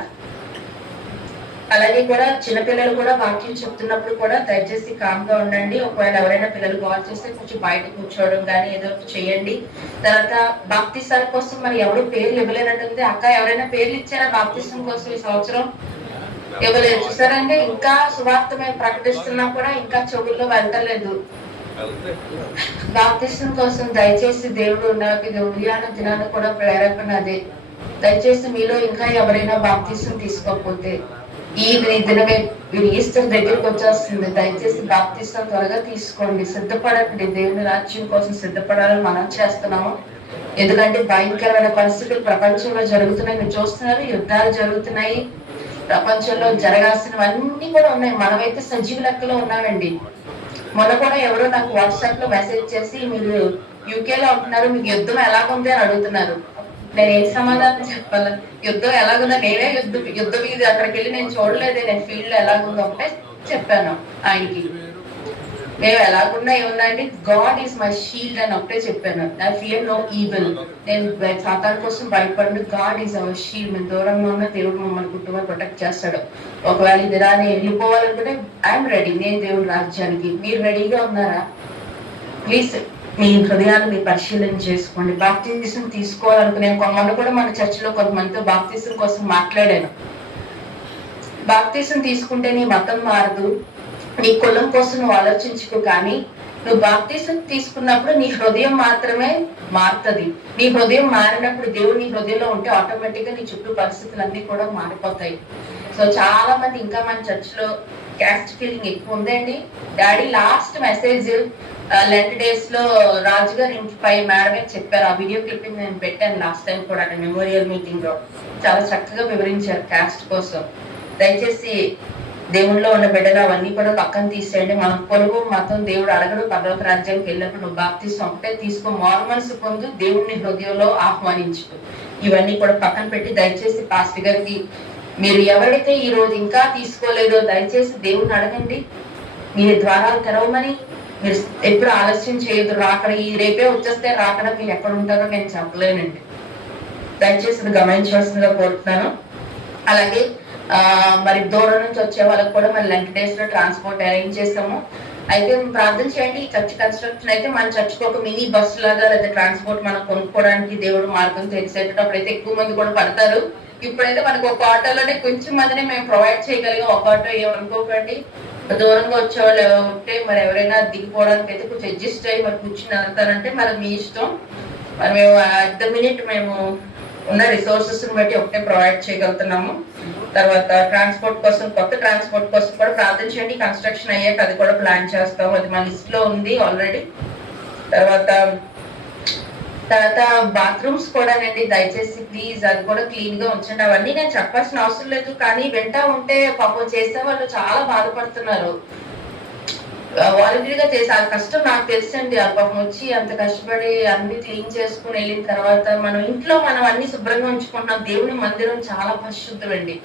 అలాగే కూడా చిన్నపిల్లలు కూడా వాక్యం చెప్తున్నప్పుడు కూడా దయచేసి కామ్ గా ఉండండి. ఒకవేళ ఎవరైనా పిల్లలు కాల్ చేస్తే కొంచెం బయట కూర్చోవడం కానీ ఏదో చేయండి. తర్వాత బాప్తిసాల కోసం మరి ఎవరు పేర్లు ఇవ్వలేనట్టుంది. అక్క ఎవరైనా పేర్లు ఇచ్చారా బాప్తిసం కోసం ఈ సంవత్సరం? ఇవ్వలేదు. చూసారంటే ఇంకా సువార్త మేము ప్రకటిస్తున్నా కూడా ఇంకా చెవుల్లో వెళ్ళలేదు. బాప్తిసం కోసం దయచేసి దేవుడు నాకు ఇది ఉదయాన దినాన్ని కూడా ప్రేరేపణ అదే. దయచేసి మీలో ఇంకా ఎవరైనా బాప్తిసం తీసుకోకపోతే ఈ దినమే మీరు ఈస్టర్ దగ్గరికి వచ్చేస్తుంది. దయచేసి బాప్తిసం త్వరగా తీసుకోండి. సిద్ధపడండి. దేవుని రాజ్యం కోసం సిద్ధపడాలని మనం చేస్తున్నాము. ఎందుకంటే భయంకరమైన పరిస్థితులు ప్రపంచంలో జరుగుతున్నాయి. మీరు చూస్తున్నారు, యుద్ధాలు జరుగుతున్నాయి. ప్రపంచంలో జరగాల్సినవన్నీ కూడా ఉన్నాయి. మనమైతే సజీవ లెక్కలో ఉన్నామండి. మొన్న కూడా ఎవరో నాకు వాట్సాప్ లో మెసేజ్ చేసి మీరు యూకేలో ఉంటున్నారు, మీకు యుద్ధం ఎలాగుంది అని అడుగుతున్నారు. నేను ఏం సమాధానం చెప్పాలి? యుద్ధం ఎలాగుందా? నేనే యుద్ధం మీద అక్కడికి వెళ్ళి నేను చూడలేదే, నేను ఫీల్డ్ లో ఎలాగుందో ఒకటే చెప్పాను ఆయనకి. మేము ఎలాగున్నా ఏమున్నా అండి, గాడ్ ఈస్ మై షీల్డ్ అని ఒకటే చెప్పాను. I fear no evil. నేను సాతాన్ కోసం భయపడి, గాడ్ ఈజ్ అవర్ షీల్డ్. మేము దూరంగా ఉన్న దేవుడు మమ్మల్ని కుటుంబాన్ని ప్రొటెక్ట్ చేస్తాడు. ఒకవేళ ఇది రాని వెళ్ళిపోవాలనుకుంటే ఐఎమ్ రెడీ. నేను దేవుడి రాజ్యానికి. మీరు రెడీగా ఉన్నారా? ప్లీజ్ మీ హృదయాన్ని మీరు పరిశీలన చేసుకోండి. బాప్తిసం తీసుకోవాలనుకునే కొంతమంది కూడా మన చర్చిలో కొంతమందితో బాప్తిసం కోసం మాట్లాడాను. బాప్తిసం తీసుకుంటే నీ మతం మారదు, నీ కులం కోసం నువ్వు ఆలోచించుకో, కానీ నువ్వు బాప్తిసం తీసుకున్నప్పుడు నీ హృదయం మాత్రమే మారుతుంది. నీ హృదయం మారినప్పుడు దేవుడు నీ హృదయంలో ఉంటే ఆటోమేటిక్ గా నీ చుట్టూ పరిస్థితులన్నీ కూడా మారిపోతాయి. సో చాలా మంది ఇంకా మన చర్చిలో క్యాస్ట్ ఫీలింగ్ ఎక్కువ ఉందండి. Daddy last message lent days లో రాజుగారి ఇంటిపై మేడమే చెప్పారు. ఆ వీడియో క్లిప్పింగ్ నేను పెట్టాను లాస్ట్ టైం కూడా మెమోరియల్ మీటింగ్ లో. చాలా చక్కగా వివరించారు క్యాస్ట్ కోసం. దయచేసి దేవుళ్ళలో ఉన్న బిడ్డలు అవన్నీ కూడా పక్కన తీసేయండి. మనం పొరుగు మతం దేవుడు అడగడు. పరలోక రాజ్యానికి వెళ్ళినప్పుడు నువ్వు బాప్తిసం ఒకటే తీసుకో, మారు మనసు పొందు, దేవుడిని హృదయంలో ఆహ్వానించుకో. ఇవన్నీ కూడా పక్కన పెట్టి దయచేసి పాస్టర్ గారికి మీరు ఎవరైతే ఈ రోజు ఇంకా తీసుకోలేదో దయచేసి దేవుడిని అడగండి. మీరు ద్వారాలు తెరవమని. మీరు ఎప్పుడు ఆలస్యం చేయొద్దు. రాకడ ఈ రేపే వచ్చేస్తే రాకడ మీరు ఎక్కడ ఉంటారో నేను చెప్పలేనండి. దయచేసి గమనించవలసిందిగా కోరుతున్నాను. అలాగే మరి దూరం నుంచి వచ్చే వాళ్ళకి కూడా మరి లెంట్ డేస్ లో ట్రాన్స్పోర్ట్ అరేంజ్ చేస్తాము. అయితే ప్రార్థన చేయండి. ఈ చర్చ్ కన్స్ట్రక్షన్ అయితే మన చర్చ్కి ఒక మినీ బస్సు లాగా లేదా ట్రాన్స్పోర్ట్ మనం కొనుక్కోవడానికి దేవుడు మార్గం తెలిసేటప్పుడు అయితే ఎక్కువ మంది కూడా పడతారు. ఇప్పుడైతే మనకు ఒక ఆటోలోనే కొంచెం మందిని మేము ప్రొవైడ్ చేయగలిగాం. ఒక ఆటో ఏమనుకోకండి. దూరంగా వచ్చేవాళ్ళు ఉంటే మరి ఎవరైనా దిగిపోవడానికి అయితే కొంచెం అడ్జస్ట్ అయ్యి మరి కూర్చుని వెళ్తారంటే మరి మీ ఇష్టం. మరి మేము అట్ ద మినిట్ మేము ఉన్న రిసోర్సెస్ బట్టి ఒకటే ప్రొవైడ్ చేయగలుగుతున్నాము. తర్వాత ట్రాన్స్పోర్ట్ కోసం, కొత్త ట్రాన్స్పోర్ట్ కోసం కూడా ప్రార్థన చేయండి. కన్స్ట్రక్షన్ అయ్యాక అది కూడా ప్లాన్ చేస్తాము. అది మన లిస్ట్ లో ఉంది ఆల్రెడీ. తర్వాత బాత్రూమ్స్ కూడానండి దయచేసి ప్లీజ్ అది కూడా క్లీన్ గా ఉంచండి. అవన్నీ నేను చెప్పాల్సిన అవసరం లేదు, కానీ వింటా ఉంటే పాపం చేసే వాళ్ళు చాలా బాధపడుతున్నారు. వాలంటీర్గా చేసి ఆ కష్టం నాకు తెలుసండి. ఆ పాపం వచ్చి అంత కష్టపడి అన్ని క్లీన్ చేసుకుని వెళ్ళిన తర్వాత మనం ఇంట్లో మనం అన్ని శుభ్రంగా ఉంచుకుంటున్నాం. దేవుని మందిరం చాలా పరిశుద్ధమండి.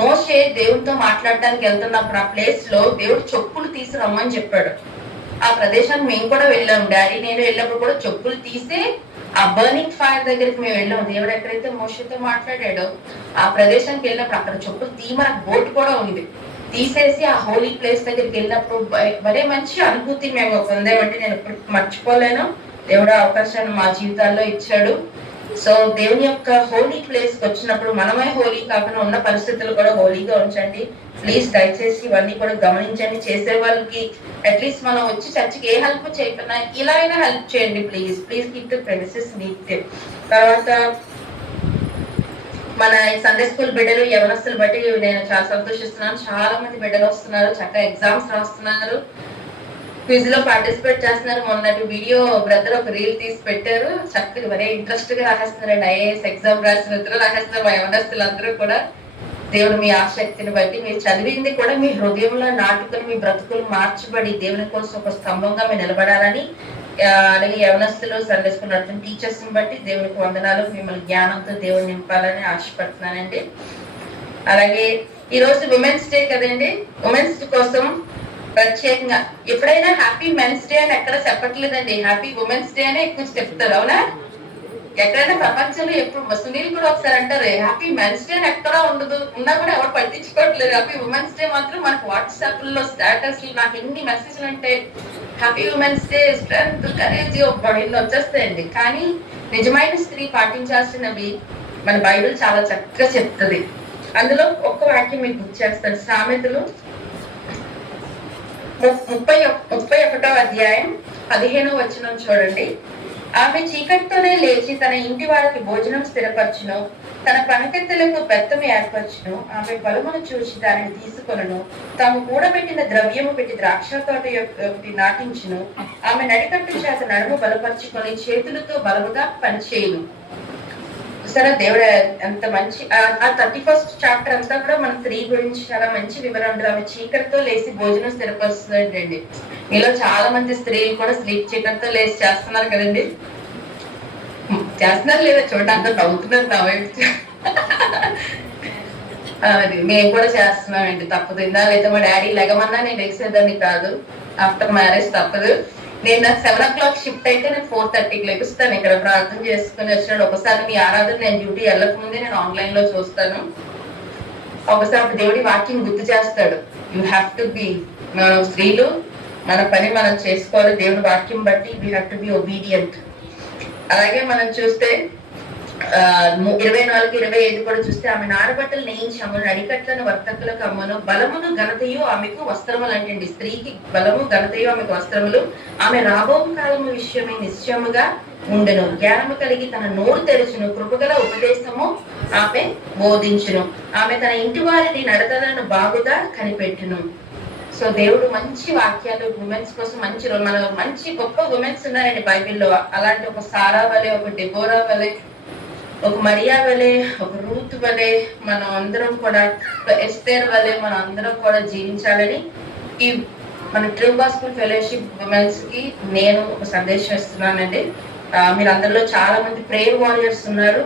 మోషే దేవుడితో మాట్లాడడానికి వెళ్తున్నప్పుడు ఆ ప్లేస్ లో దేవుడు చెప్పులు తీసి రమ్మని చెప్పాడు. ఆ ప్రదేశానికి మేము కూడా వెళ్ళాం. డాడీ నేను వెళ్ళినప్పుడు కూడా చెప్పులు తీసి ఆ బర్నింగ్ ఫైర్ దగ్గరికి మేము వెళ్ళాం. దేవుడు ఎక్కడైతే మోషేతో మాట్లాడాడో ఆ ప్రదేశానికి వెళ్ళినప్పుడు అక్కడ చెప్పులు తీయమని బోట్ కూడా ఉంది. తీసేసి ఆ హోలీ ప్లేస్ దగ్గరికి వెళ్ళినప్పుడు మరే మంచి అనుభూతి మేము పొందామంటే నేను ఇప్పుడు మర్చిపోలేను. దేవుడు అవకాశాన్ని మా జీవితాల్లో ఇచ్చాడు. సో దేవుని యొక్క హోలీ ప్లేస్ కి వచ్చినప్పుడు మనమే హోలీ కాకుండా ఉన్న పరిస్థితులు కూడా హోలీగా ఉంచండి ప్లీజ్. దయచేసి ఇవన్నీ కూడా గమనించండి. చేసే వాళ్ళకి అట్లీస్ట్ మనం వచ్చి చర్చికి ఏ హెల్ప్ చేయకుండా ఇలా అయినా హెల్ప్ చేయండి please. Please keep the premises neat. తర్వాత మన సండే స్కూల్ బిడ్డలు యవనస్తులు బట్టి నేను చాలా సంతోషిస్తున్నాను. చాలా మంది బిడ్డలు వస్తున్నారు, చక్కగా ఎగ్జామ్స్ రాస్తున్నారు, క్విజ్ లో పార్టిసిపేట్ చేస్తున్నారు. మొన్నటి వీడియో బ్రదర్ ఒక రీల్ తీసి పెట్టారు, చక్కగా మరే ఇంట్రెస్ట్ గా రాసేస్తున్నారండి. ఐఏఎస్ ఎగ్జామ్ రాసిన రాసేస్తున్నారు మా యవనస్తులు అందరూ కూడా. దేవుడు మీ ఆసక్తిని బట్టి మీరు చదివింది కూడా మీ హృదయంలో నాటుకుని మీ బ్రతుకులు మార్చబడి దేవుని కోసం ఒక స్తంభంగా మీరు నిలబడాలని, అలాగే యవనస్తులు సండే స్కూల్ నడుతున్న టీచర్స్ ని బట్టి దేవునికి వందనాలు. మిమ్మల్ని జ్ఞానంతో దేవుడు నింపాలని ఆశపడుతున్నానండి. అలాగే ఈ రోజు ఉమెన్స్ డే కదండి. ఉమెన్స్ డే కోసం ప్రత్యేకంగా ఎప్పుడైనా హ్యాపీ మెన్స్ డే అని ఎక్కడ చెప్పట్లేదండి, హ్యాపీ ఉమెన్స్ డే అనే ఎక్కువ చెప్తారు. అవునా? ఎక్కడైనా ప్రపంచంలో ఎప్పుడు సునీల్ కూడా ఒకసారి అంటారు హ్యాపీ మెన్స్ డే అని ఎక్కడా ఉండదు, ఉన్నా కూడా ఎవరు పట్టించుకోవట్లేదు. హ్యాపీ ఉమెన్స్ డే మాత్రం మనకు వాట్సాప్ లో స్టేటస్ నాకు ఎన్ని మెసేజ్లు అంటే happy women's day, strength, courage ఇన్ని వచ్చేస్తాయండి. కానీ నిజమైన స్త్రీ పాటించాల్సినవి మన బైబిల్ చాలా చక్కగా చెప్తుంది. అందులో ఒక్క వాక్యం మీకు గుర్తు చేస్తాను. సామెతలు 31వ అధ్యాయం 15వ వచనం చూడండి. ఆమె చీకటితోనే లేచి తన ఇంటి వారికి భోజనం స్థిరపరచును, తన పనకెత్తలకు బెత్తము ఏర్పరచును. ఆమె బలమును చూసి దానిని తీసుకొనును, తాము కూడబెట్టిన ద్రవ్యము పెట్టి ద్రాక్ష తోట నాటించును. ఆమె నడికట్టు చేత నడుము బలపరుచుకొని చేతులతో బలముగా పనిచేయును. సరే, దేవుడు ఎంత మంచి. ఆ 31st చాప్టర్ అంతా కూడా మన స్త్రీ గురించి చాలా మంచి వివరణ. ఆమె చీకటితో లేచి భోజనం స్థిరపరుస్తుందండి. మీలో చాలా మంది స్త్రీలు కూడా చీకటితో లేచి చేస్తున్నారు కదండి. చేస్తున్నారు లేదా చూడండి, అంత నవ్వుతున్నారు నా వైపు. అది మేము కూడా చేస్తున్నామండి, తప్పదు. ఇందాలైతే మా డాడీ లెగమన్నా నేను లేసేదాన్ని కాదు. ఆఫ్టర్ మ్యారేజ్ తప్పదు. నేను నాకు 7 o'clock షిఫ్ట్ అయితే నేను 4:30కి లెగుస్తాను. ఇక్కడ ప్రార్థన చేసుకుని వచ్చినాడు. ఒకసారి మీ ఆరాధన నేను డ్యూటీ వెళ్ళక ముందే నేను ఆన్లైన్ లో చూస్తాను. ఒకసారి దేవుడి వాక్యం గుర్తు చేస్తాడు, యూ హ్యావ్ టు బి. మనం స్త్రీలు మన పని మనం చేసుకోవాలి దేవుడి వాక్యం బట్టి. We have to be obedient. అలాగే మనం చూస్తే 24-25 కూడా చూస్తే ఆమె నారబట్టలు నేయించి అమ్మను, అడికట్లను వర్తకులకు అమ్మను, బలమును ఘనతయు ఆమెకు వస్త్రములు అంటండి. స్త్రీకి బలము ఘనతయు ఆమెకు వస్త్రములు. ఆమె రాబో కాలము విషయమై నిశ్చయముగా ఉండెను, జ్ఞానము కలిగి తన నోరు తెరచును, కృపగల ఉపదేశము ఆమె బోధించును. ఆమె తన ఇంటి వారిని నడతలను బాగుగా కనిపెట్టును. సో దేవుడు మంచి వాక్యాలు ఉమెన్స్ కోసం మన మంచి గొప్ప ఉమెన్స్ ఉన్నారండి బైబిల్లో. అలాంటి ఒక సారా వలె, ఒక డెబోరా వలె, ఒక మరియా వలె, ఒక రూత్ వలె మనం అందరం కూడా, ఎస్తేర్ వలె మనం అందరం కూడా జీవించాలని ఈ మన ట్రూ గాస్పెల్ ఫెలోషిప్ ఉమెన్స్ కి నేను ఒక సందేశం ఇస్తున్నానండి. మీరు అందరిలో చాలా మంది ప్రేయర్ వారియర్స్ ఉన్నారు.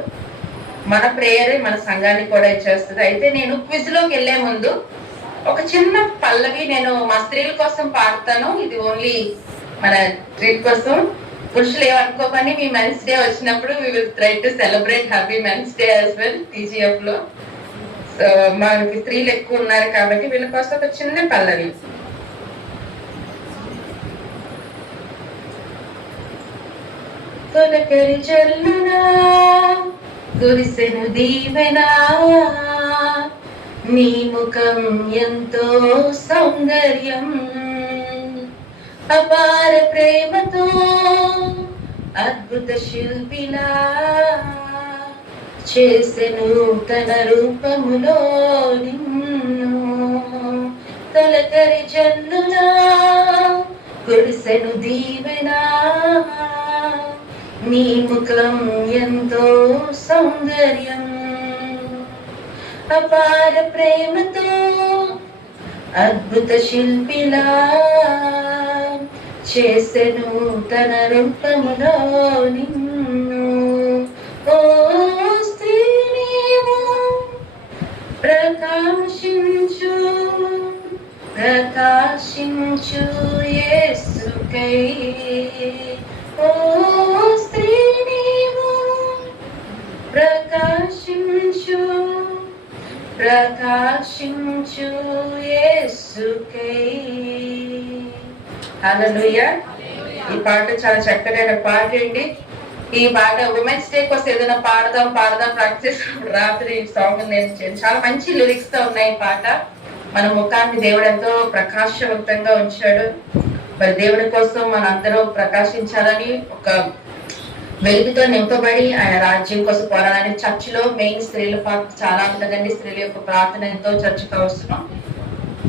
మన ప్రేయరే మన సంఘాన్ని కూడా ఇచ్చేస్తుంది. అయితే నేను క్విజ్ లోకి వెళ్లే ముందు ఒక చిన్న పల్లవి నేను మా స్త్రీల కోసం పాడతాను. ఇది ఓన్లీ మన స్త్రీల కోసం. పురుషులు ఏమనుకోమని, మీ మెన్స్ డే వచ్చినప్పుడు we will try to celebrate happy men's day as well TGF లో. సో మనకి స్త్రీలు ఎక్కువ ఉన్నారు కాబట్టి వీళ్ళ కోసం ఒక చిన్న పల్లవి. తొలకరి జల్లునా కురిసెను దీవెనా, నీ ముఖం ఎంతో సౌందర్యం, అపార ప్రేమతో అద్భుత శిల్పిలా చేసెను తన రూపములో నిన్ను. తొలకరి జల్లునా కురిసెను దీవెనా, నీ ముఖం ఎంతో సౌందర్యం, అపార ప్రేమతో అద్భుత శిల్పిలా చేసెను తన రూపములో నిన్ను. ఓ స్త్రీ నీవు ప్రకాశించు, ప్రకాశించు యేసుకై. ఓ స్త్రీ నీవు ప్రకాశించు, ప్రకాశించు యేసుకై. హల్లెలూయా. ఈ పాట చాలా చక్కనైన పాట అండి. ఈ పాట ఉమెన్స్ డే కోసం ఏదైనా పాడదాం ప్రాక్టీస్ రాత్రి సాంగ్ నేను చాలా మంచి లిరిక్స్ తో ఉన్నాయి ఈ పాట. మన ముఖాన్ని దేవుడు ఎంతో ప్రకాశవంతంగా ఉంచాడు. మరి దేవుడి కోసం మన అందరూ ప్రకాశించాలని ఒక వెలుగుతో నింపబడి ఆయన రాజ్యం కోసం పోరాడడానికి చర్చిలో మెయిన్ స్త్రీల పాత్ర చాలా ఉంటుందండి. స్త్రీల యొక్క ప్రార్థన ఎంతో చర్చకు అవసరం.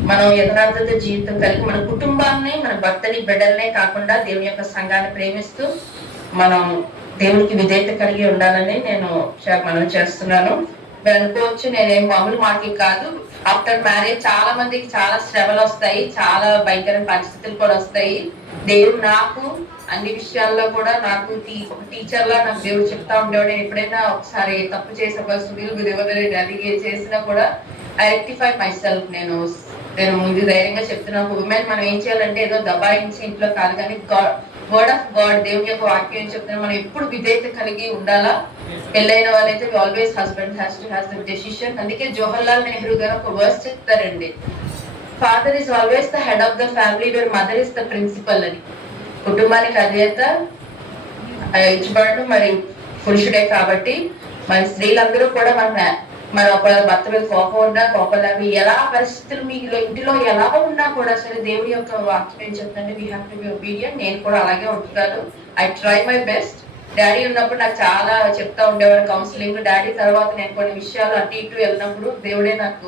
మనం యథార్థత జీవితం కలిగి మన కుటుంబాన్ని, మన భర్తని, బిడ్డలనే కాకుండా దేవుని యొక్క సంఘాన్ని ప్రేమిస్తూ మనం దేవునికి విధేయత కలిగి ఉండాలని నేను మనం చేస్తున్నాను. మీరు అనుకోవచ్చు నేనేం మామూలు మాటలు కాదు. ఆఫ్టర్ మ్యారేజ్ చాలా మందికి చాలా శ్రమలు వస్తాయి, చాలా భయంకర పరిస్థితులు కూడా వస్తాయి. దేవుడు నాకు అన్ని విషయాల్లో కూడా నాకు ఒక టీచర్ లా నాకు దేవుడు చెప్తా ఉండేవాడు. నేను ఎప్పుడైనా ఒకసారి తప్పు చేసే దేవుడు అది చేసినా కూడా ఐ రెక్టిఫై మై సెల్ఫ్. నేను ముందు ధైర్యంగా చెప్తున్నాను. ఉమెన్ మనం ఏం చేయాలంటే ఏదో దబాయించి ఇంట్లో కాదు, కానీ వర్డ్ ఆఫ్ గాడ్ దేవుని యొక్క వాక్యం ఏం చెప్తున్నా మనం ఎప్పుడు విధేయత కలిగి ఉండాలా. పెళ్ళైన వాళ్ళైతే always husband has to has the decision. అందుకే జవహర్లాల్ నెహ్రూ గారు ఒక వర్స్ చెప్తారండి, father is always the head of the family where mother is the principal అని. కుటుంబానికి అధినేత ఇచ్చబడను మరి పురుషుడే కాబట్టి మరి స్త్రీలందరూ కూడా మన ఒక భర్త మీద కోపం ఉన్నా కోపం లేవి ఎలా పరిస్థితులు మీకు ఇంటిలో ఎలా ఉన్నా కూడా సరే దేవుడి యొక్క వాక్యం ఏం చెప్తుంటే we have to be obedient. నేను కూడా అలాగే ఉంటున్నాను. I try my best. Daddy ఉన్నప్పుడు నాకు చాలా చెప్తా ఉండేవారు కౌన్సిలింగ్. డాడీ తర్వాత నేను కొన్ని విషయాలు అటు ఇటు వెళ్ళినప్పుడు దేవుడే నాకు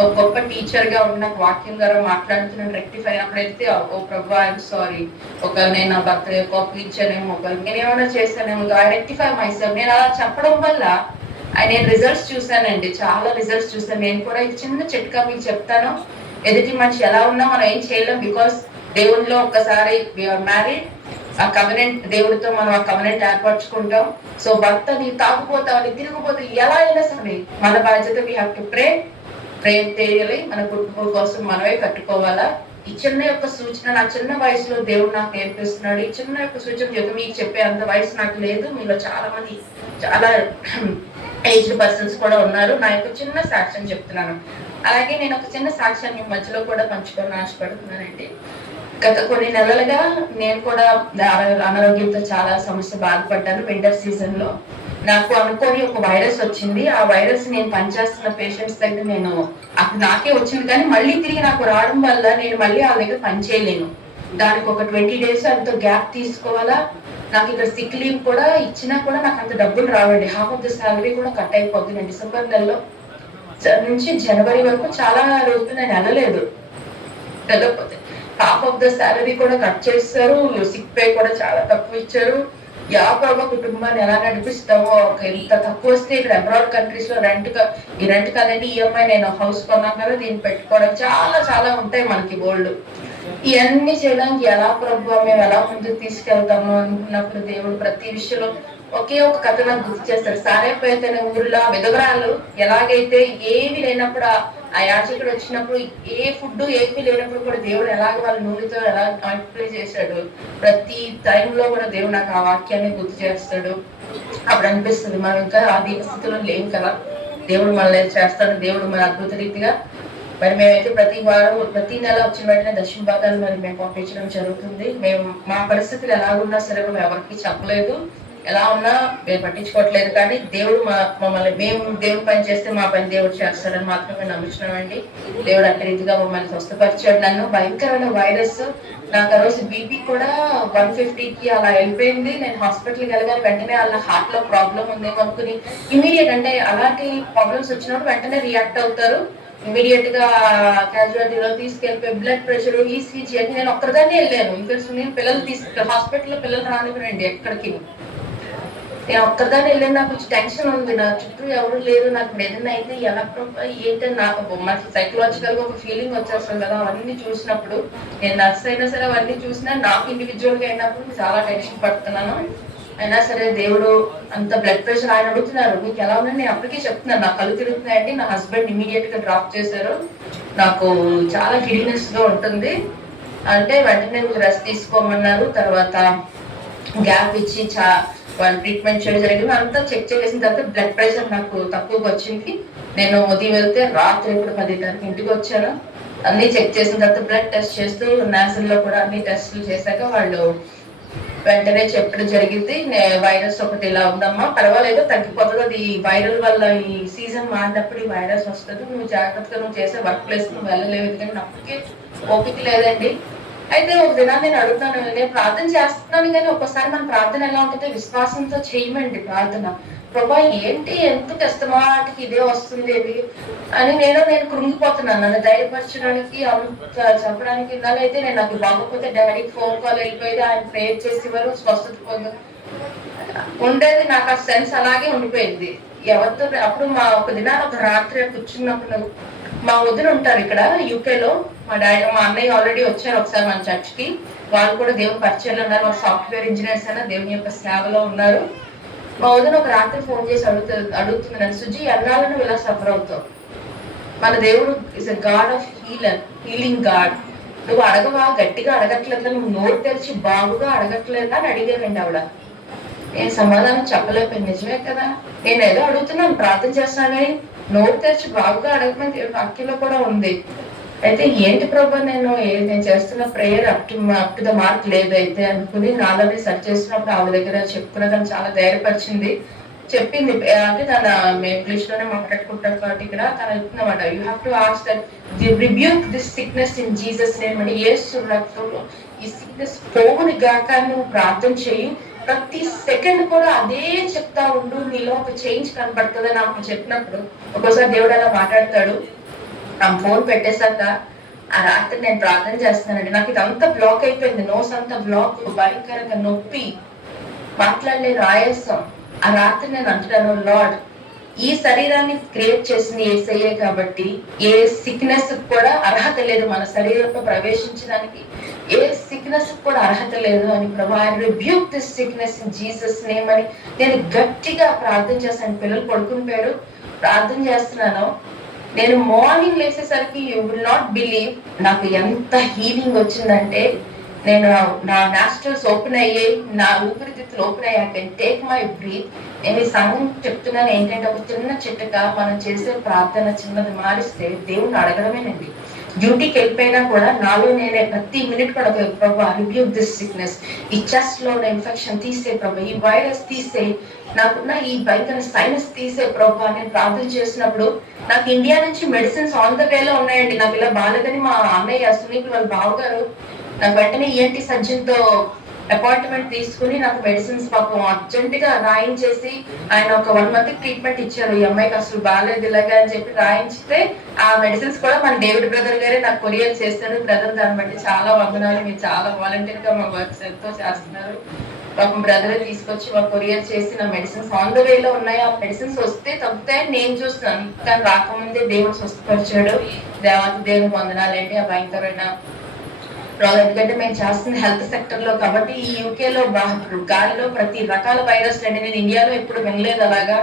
ఒక గొప్ప టీచర్ గా ఉండి నాకు వాక్యం ద్వారా మాట్లాడుతున్నాను. రెక్టిఫై అయినప్పుడు అయితే ఓ ప్రభు ఐఎమ్ సారీ, నేను నా భర్త కోపించానేమో, నేను ఏమైనా చేశానేమో, ఐ రెక్టిఫై మై సెల్ఫ్. నేను అలా చెప్పడం వల్ల నేను రిజల్ట్స్ చూసానండి, చాలా రిజల్ట్స్ చూసాను. నేను కూడా ఇది చిన్న చిట్కా మీకు చెప్తాను. ఎదుటి మనిషి ఎలా ఉన్నా మనం ఏం చేయలేం. బికాస్ దేవుడిలో ఒక్కసారి మ్యారీడ్, ఆ కవెనెంట్ దేవుడితో మనం ఆ కవెనెంట్ ఏర్పరచుకుంటాం. సో భర్తని తాగుపోతామని తిరిగిపోతే ఎలా అయినా సరే మన బాధ్యత వీ హ్యావ్ టు ప్రే తెలియాలి. మన కుటుంబం కోసం మనమే కట్టుకోవాలా. ఈ చిన్న యొక్క సూచన నా చిన్న వయసులో దేవుడు నాకు నేర్పిస్తున్నాడు. ఈ చిన్న యొక్క సూచన మీకు చెప్పే అంత వయసు నాకు లేదు. మీలో చాలా మంది చాలా ఏజ్డ్ పర్సన్స్ కూడా ఉన్నారు. నా యొక్క చిన్న సాక్ష్యం చెప్తున్నాను. అలాగే నేను ఒక చిన్న సాక్ష్యాన్ని మధ్యలో కూడా పంచుకొని ఆశపడుతున్నానండి. గత కొన్ని నెలలుగా నేను కూడా అనారోగ్యంతో చాలా సమస్య బాధపడ్డాను. వింటర్ సీజన్ లో నాకు అనుకోని ఒక వైరస్ వచ్చింది. ఆ వైరస్ నేను పనిచేస్తున్న పేషెంట్స్ దగ్గర అప్పుడు నాకే వచ్చింది, కానీ మళ్ళీ తిరిగి నాకు రావడం వల్ల నేను మళ్ళీ వాళ్ళ దగ్గర పని చేయలేను. దానికి ఒక 20 days అంత గ్యాప్ తీసుకోవాలా. నాకు ఇక్కడ సిక్ లీవ్ కూడా ఇచ్చినా కూడా నాకు అంత డబ్బులు రావండి. హాఫ్ ఆఫ్ ద శాలరీ కూడా కట్ అయిపోతుంది. డిసెంబర్ నెలలో నుంచి జనవరి వరకు చాలా రోజులు నేను వెళ్ళలేదు. వెళ్ళకపోతే హాఫ్ ఆఫ్ ద శాలరీ కూడా కట్ చేస్తారు. సిక్ పే కూడా చాలా తక్కువ ఇచ్చారు. ప్రభా కుటుంబాన్ని ఎలా నడిపిస్తామో, ఎంత తక్కువ వస్తే ఇక్కడ అబ్రాడ్ కంట్రీస్ లో ఈ రెంట్ కదండి, ఈఎంఐ నేను హౌస్ కొన్నాం కదా దీన్ని పెట్టుకోవడం చాలా చాలా ఉంటాయి మనకి గోల్డ్. ఇవన్నీ చేయడానికి ఎలా ప్రభు మేము ఎలా ముందుకు తీసుకెళ్తాము అనుకున్నప్పుడు దేవుడు ప్రతి విషయంలో ఒకే ఒక కథ నాకు గుర్తు చేస్తారు. సారేపోయిన ఊరిలో విధవరాలు ఎలాగైతే ఏమి లేనప్పుడు ఆ యాచకుడు వచ్చినప్పుడు ఏ ఫుడ్ ఏమి లేనప్పుడు కూడా దేవుడు ఎలాగ వాళ్ళ నూనెతో ఎలా అప్లై చేశాడు. ప్రతి టైంలో కూడా దేవుడు నాకు ఆ వాక్యాన్ని గుర్తు చేస్తాడు. అప్పుడు అనిపిస్తుంది మనం ఇంకా ఆ దీపస్థితిలో లేవు కదా, దేవుడు మనల్ని చేస్తాడు. దేవుడు మన అద్భుత రీతిగా మరి మేమైతే ప్రతి వారం ప్రతి నెల వచ్చిన వెంటనే దక్షిణ భాగాలు మరి మేము పంపించడం జరుగుతుంది. మేము మా పరిస్థితులు ఎలాగున్నా సరే మేము ఎవరికి చెప్పలేదు, ఎలా ఉన్నా మేము పట్టించుకోవట్లేదు. కానీ దేవుడు మమ్మల్ని మేము దేవుడు పని చేస్తే మా పని దేవుడు చేస్తాడని మాత్రమే నమ్ముతున్నామండి. దేవుడు అట్టి రీతిగా మమ్మల్ని స్వస్థపరిచాడు. నన్ను భయంకరమైన వైరస్, నాకు ఆ రోజు బీపీ కూడా 150కి అలా వెళ్ళిపోయింది. నేను హాస్పిటల్కి వెళ్ళగానే వెంటనే వాళ్ళ హార్ట్ లో ప్రాబ్లం ఉందేమో అనుకుని ఇమీడియట్ అంటే అలాంటి ప్రాబ్లమ్స్ వచ్చినప్పుడు వెంటనే రియాక్ట్ అవుతారు. ఇమీడియట్ గా క్యాజువాలిటీలో తీసుకెళ్ళిపోయి బ్లడ్ ప్రెషర్, ఈసీజీ అని నేను ఒక్కరిదాన్ని వెళ్ళాను. ఇంకా నేను పిల్లలు హాస్పిటల్లో పిల్లలు రానివ్వరండి ఎక్కడికి. నేను ఒక్కరిదాన్ని వెళ్ళాను. నాకు కొంచెం టెన్షన్ ఉంది, నా చుట్టూ ఎవరు లేరు, నాకు ఏదైనా అయితే ఎలా ఏంటని నాకు మనకి సైకలాజికల్ గా ఒక ఫీలింగ్ వచ్చేస్తుంది కదా. అవన్నీ చూసినప్పుడు నేను నర్స్ అయినా సరే అవన్నీ చూసినా నాకు ఇండివిజువల్ గా అయినప్పుడు చాలా టెన్షన్ పడుతున్నాను. అయినా సరే దేవుడు అంత బ్లడ్ ప్రెషర్ ఆయన అడుగుతున్నారు మీకు ఎలా ఉందని. నేను అప్పటికే చెప్తున్నాను నాకు కళ్ళు తిరుగుతున్నాయండి. నా హస్బెండ్ ఇమీడియట్ గా డ్రాప్ చేశారు. నాకు చాలా గిడినెస్ గా ఉంటుంది అంటే వెంటనే రెస్ట్ తీసుకోమన్నారు. తర్వాత గ్యాప్ ఇచ్చి వాళ్ళు ట్రీట్మెంట్ చేయడం జరిగింది. అంతా చెక్ చేసిన తర్వాత బ్లడ్ ప్రెషర్ నాకు తక్కువగా వచ్చింది. నేను ఉదయం వెళ్తే రాత్రి ఇప్పుడు 10 ఇంటికి వచ్చాను. అన్ని చెక్ చేసిన తర్వాత బ్లడ్ టెస్ట్ చేస్తూ నాసిల్ లో కూడా అన్ని టెస్టులు చేశాక వాళ్ళు వెంటనే చెప్పడం జరిగింది వైరస్ ఒకటి ఇలా ఉందమ్మా, పర్వాలేదు తగ్గిపోతుంది, అది వైరల్ వల్ల ఈ సీజన్ మారినప్పుడు ఈ వైరస్ వస్తుంది, నువ్వు జాగ్రత్తగా నువ్వు చేసే వర్క్ ప్లేస్ నువ్వు వెళ్ళలేదు. కానీ అప్పటికే ఓపిక లేదండి. అయితే ఒక దినాన్ని నేను అడుగుతాను, నేను ప్రార్థన చేస్తున్నాను కానీ ఒక్కోసారి మన ప్రార్థన ఎలా ఉంటుంది, విశ్వాసంతో చేయమండి ప్రార్థన. ప్రభా ఏంటి ఎందుకు ఇష్టమాటికి ఇదే వస్తుంది ఇది అని నేను కృంగిపోతున్నాను. నన్ను ధైర్యపరచడానికి అంత చెప్పడానికి ఇన్నాళ్ళైతే నేను నాకు బాగోకపోతే డాడీకి ఫోన్ కాల్ వెళ్ళిపోయేది, ఆయన ప్రేయర్ చేసేవారు, స్వస్థత ఉండేది. నాకు ఆ సెన్స్ అలాగే ఉండిపోయింది ఎవరితో. అప్పుడు ఒక దినాన్ని ఒక రాత్రి కూర్చున్నప్పుడు మా వదిన ఉంటారు ఇక్కడ యూకేలో, మా అన్నయ్య ఆల్రెడీ వచ్చారు ఒకసారి మన చర్చ్ కి. వాళ్ళు కూడా దేవుని పరిచయంలో ఉన్నారు, వాళ్ళు సాఫ్ట్వేర్ ఇంజనీర్స్ అయినా దేవుని యొక్క సేవలో ఉన్నారు. మా వదిన ఒక రాత్రి ఫోన్ చేసి అడుగుతుంది నన్ను, సుజీ ఎన్నాళ్ళు నువ్వు ఇలా సఫర్ అవుతావు? మన దేవుడు is a God of healing God. నువ్వు అడగవా? గట్టిగా అడగట్లేదా? నువ్వు నోరు తెరిచి బాగుగా అడగట్లేదా అని అడిగానండి ఆవిడ. నేను సమాధానం చెప్పలేకపోయింది. నిజమే కదా, నేను ఏదో అడుగుతున్నాను, ప్రార్థన చేస్తున్నాను కానీ నోరు తెరిచి బాగుగా అడగమని వాక్యంలో కూడా ఉంది. అయితే ఏంటి ప్రభా, నేను చేస్తున్న prayer up to the mark లేదైతే అనుకుని నాలోనే సెర్చ్ చేసినప్పుడు ఆవిడ దగ్గర చెప్పుకున్న తను చాలా ధైర్యపరిచింది. చెప్పింది అంటే తన మేము ఇంగ్లీష్ లోనే మాట్లాడుకుంటాం కాబట్టి ఇక్కడ తను చెప్తున్నమాట, you have to ask that rebuke this sickness in Jesus name అని. యేసు రక్తంలో ఈ సిక్నెస్ పోవుని గాక నువ్వు ప్రార్థన చేయి, ప్రతి సెకండ్ కూడా అదే చెప్తా ఉండు, నీలో ఒక చేంజ్ కనపడుతుంది నాకు చెప్పినప్పుడు. ఒక్కోసారి దేవుడు అలా మాట్లాడతాడు. ఆ ఫోన్ పెట్టేశాక ఆ రాత్రి నేను ప్రార్థన చేస్తున్నానండి. నాకు ఇదంతా బ్లాక్ అయిపోయింది, నోస్ అంతా బ్లాక్, భయంకరంగా నొప్పి, మాట్లాడలేను, ఆయాసం. ఆ రాత్రి నేను అంటున్నాను, లార్డ్ ఈ శరీరాన్ని క్రియేట్ చేసింది యేసయ్యే కాబట్టి ఏ సిక్నెస్ కూడా అర్హత లేదు, మన శరీరంలో ప్రవేశించడానికి ఏ సిక్నెస్ కూడా అర్హత లేదు అని. ప్రభా I rebuke this sickness in Jesus name అని నేను గట్టిగా ప్రార్థన చేశాను. పిల్లలు పడుకుని పోయారు, ప్రార్థన చేస్తున్నాను. నేను మార్నింగ్ లేచేసరికి యూ విల్ నాట్ బిలీవ్ నాకు ఎంత హీలింగ్ వచ్చిందంటే, నేను నా నాస్ట్రల్స్ ఓపెన్ అయ్యాయి, నా ఊపిరితిత్తులు ఓపెన్ అయ్యాయి, I can take my breath. నేను ఈ సంఘం చెప్తున్నాను ఏంటంటే, ఒక చిన్న చిట్టగా మనం చేసే ప్రార్థన చిన్నది మారిస్తే దేవుణ్ణి అడగడమేనండి. డ్యూటీకి వెళ్ళిపోయినా కూడా నాలో నేనే ప్రతి మినిట్ కూడా ప్రభా రిబ్యూక్ దిస్ సిక్నెస్, ఈ చెస్ట్ లో ఉన్న ఇన్ఫెక్షన్ తీసే ప్రభా, ఈ వైరస్ తీసే, నాకున్న ఈ భయంకర సైనస్ తీసే ప్రభా. నేను ప్రార్థన చేసినప్పుడు నాకు ఇండియా నుంచి మెడిసిన్స్ ఆన్ ద వేలో ఉన్నాయండి. నాకు ఇలా బాగాలేదని మా అన్నయ్య సునీల్ వాళ్ళ బావగారు నాకు వెంటనే ఈఎన్టీ సర్జన్ తో అపాయింట్మెంట్ తీసుకుని నాకు మెడిసిన్స్ పాపం అర్జెంట్ గా రాయించేసి ఆయన ఒక 1 month ట్రీట్మెంట్ ఇచ్చారు. ఈ అమ్మాయికి అసలు బాగాలేదు ఇలాగా అని చెప్పి రాయించితే ఆ మెడిసిన్స్ కూడా మన డేవిడ్ బ్రదర్ గారే నాకు కొరియర్ చేస్తారు. బ్రదర్ దాన్ని బట్టి చాలా వందనాలు, మీరు చాలా వాలంటీర్ గా మా వర్క్స్ ఎంతో చేస్తున్నారు. పాపం బ్రదర్ తీసుకొచ్చి మా కొరియర్ చేసి నా మెడిసిన్స్ ఆన్ ద వేలో ఉన్నాయి. ఆ మెడిసిన్స్ వస్తే తగ్గుతాయని నేను చూస్తున్నాను, కానీ రాకముందే దేవుడు స్వస్థపరిచాడు. దేవాతి దేవుని వందనాలండి. ఆ భయంకరమైన ఎందుకంటే మేము చేస్తున్న హెల్త్ సెక్టర్ లో కాబట్టి ఈ యూకేలో గాలిలో ప్రతి రకాల వైరస్ అండి, నేను ఇండియాలో ఎప్పుడు వినలేదు అలాగా.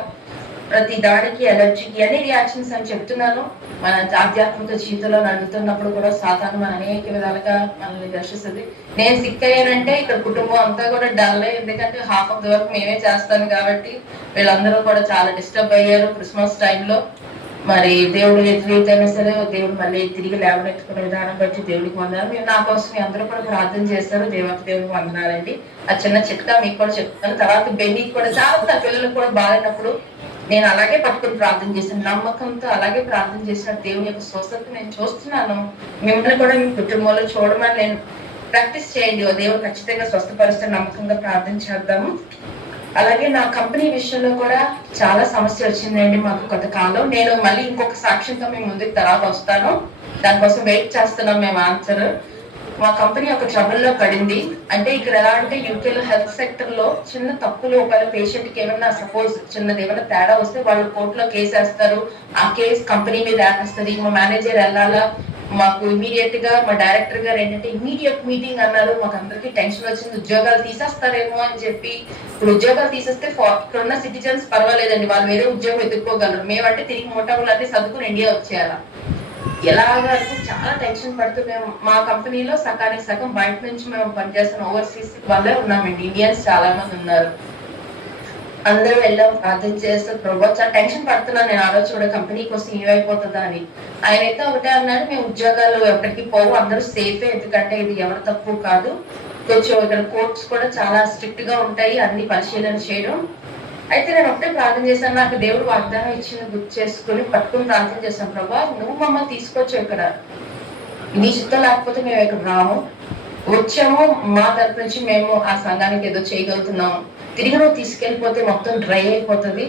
ప్రతి దానికి ఎలర్జీకి అన్ని రియాక్షన్స్ అని చెప్తున్నాను. మన ఆధ్యాత్మిక జీవితంలో నడుగుతున్నప్పుడు కూడా సాధారణ మన అనేక విధాలుగా మనల్ని దర్శిస్తుంది. నేను సిక్ అయ్యానంటే ఇక్కడ కుటుంబం అంతా కూడా డల్, ఎందుకంటే హాఫ్ ఆఫ్ ది వర్క్ మేమే చేస్తాను కాబట్టి వీళ్ళందరూ కూడా చాలా డిస్టర్బ్ అయ్యారు క్రిస్మస్ టైంలో. మరి దేవుడు ఎదురైతేనే సరే దేవుడు మళ్ళీ తిరిగి లేవనెత్తుకునే విధానం బట్టి దేవుడికి వందనాలు. మీరు నా కోసం మీ అందరూ కూడా ప్రార్థన చేస్తారు, దేవుడికి వందనాలండి. ఆ చిన్న చిట్కా మీకు కూడా చెప్తాను. తర్వాత బెన్నీకి కూడా చాలా పిల్లలకు కూడా బాగాలేనప్పుడు నేను అలాగే పట్టుకుని ప్రార్థన చేశాను, నమ్మకంతో అలాగే ప్రార్థన చేసిన దేవుని యొక్క స్వస్థత నేను చూస్తున్నాను. మిమ్మల్ని కూడా మీ కుటుంబంలో చూడమని నేను ప్రాక్టీస్ చేయండి. దేవుడు ఖచ్చితంగా స్వస్థపరుస్తే నమ్మకంగా ప్రార్థన చేద్దాము. అలాగే నా కంపెనీ విషయంలో కూడా చాలా సమస్య వచ్చిందండి మాకు కొంతకాలం. నేను మళ్ళీ ఇంకొక సాక్ష్యంతో మేము ముందుకు తర్వాత వస్తాను, దానికోసం వెయిట్ చేస్తున్నాం మేము ఆన్సర్. మా కంపెనీ ఒక ట్రబుల్ లో పడింది. అంటే ఇక్కడ ఎలా అంటే యూకేలో హెల్త్ సెక్టర్ లో చిన్న తప్పులు, ఒకవేళ పేషెంట్ కి ఏమన్నా సపోజ్ చిన్నది ఏమైనా తేడా వస్తే వాళ్ళు కోర్టులో కేసు వేస్తారు, ఆ కేసు కంపెనీ మీద వేస్తుంది. మా మేనేజర్ వెళ్ళాలా, మాకు ఇమీడియట్ గా మా డైరెక్టర్ గారు ఏంటంటే ఇమీడియట్ మీటింగ్ అన్నారు. మాకు అందరికి టెన్షన్ వచ్చింది, ఉద్యోగాలు తీసేస్తారేమో అని చెప్పి. ఇప్పుడు ఉద్యోగాలు తీసేస్తే ఇక్కడ ఉన్న సిటిజన్స్ పర్వాలేదండి, వాళ్ళు వేరే ఉద్యోగం ఎదుర్కోగలరు. మేమంటే తిరిగి మోటార్లన్నీ చదువుకుని ఇండియా వచ్చేయాలా, ఎలాగా చాలా టెన్షన్ పడుతూ మేము మా కంపెనీలో సకానికి సగం బయట నుంచి మేము పనిచేస్తున్న ఓవర్సీస్ వాళ్ళే ఉన్నామండి, ఇండియన్స్ చాలా మంది ఉన్నారు. అందరూ వెళ్ళాం, ప్రార్థన చేస్తూ ప్రభా చాలా టెన్షన్ పడుతున్నాను నేను. ఆ రోజు కూడా కంపెనీ కోసం ఏమైపోతుందా అని. ఆయన అయితే ఒకటే అన్నాడు, మేము ఉద్యోగాలు ఎక్కడికి పోవు, అందరూ సేఫే, ఎందుకంటే ఇది ఎవరి తప్పు కాదు. కొంచెం ఇక్కడ కోర్ట్స్ కూడా చాలా స్ట్రిక్ట్ గా ఉంటాయి, అన్ని పరిశీలన చేయడం. అయితే నేను ఒకటే ప్రార్థన చేశాను, నాకు దేవుడు వాగ్దానం ఇచ్చిన గుర్తు చేసుకుని పట్టుకుని ప్రార్థన చేశాను, ప్రభా నువ్వు మమ్మల్ని తీసుకోవచ్చు, ఇక్కడ నీ చిత్తం లేకపోతే మేము ఇక్కడ రాము, వచ్చాము, మా తరపు నుంచి మేము ఆ సంఘానికి ఏదో చేయగలుగుతున్నాము. తిరిగి నువ్వు తీసుకెళ్ళిపోతే మొత్తం డ్రై అయిపోతుంది,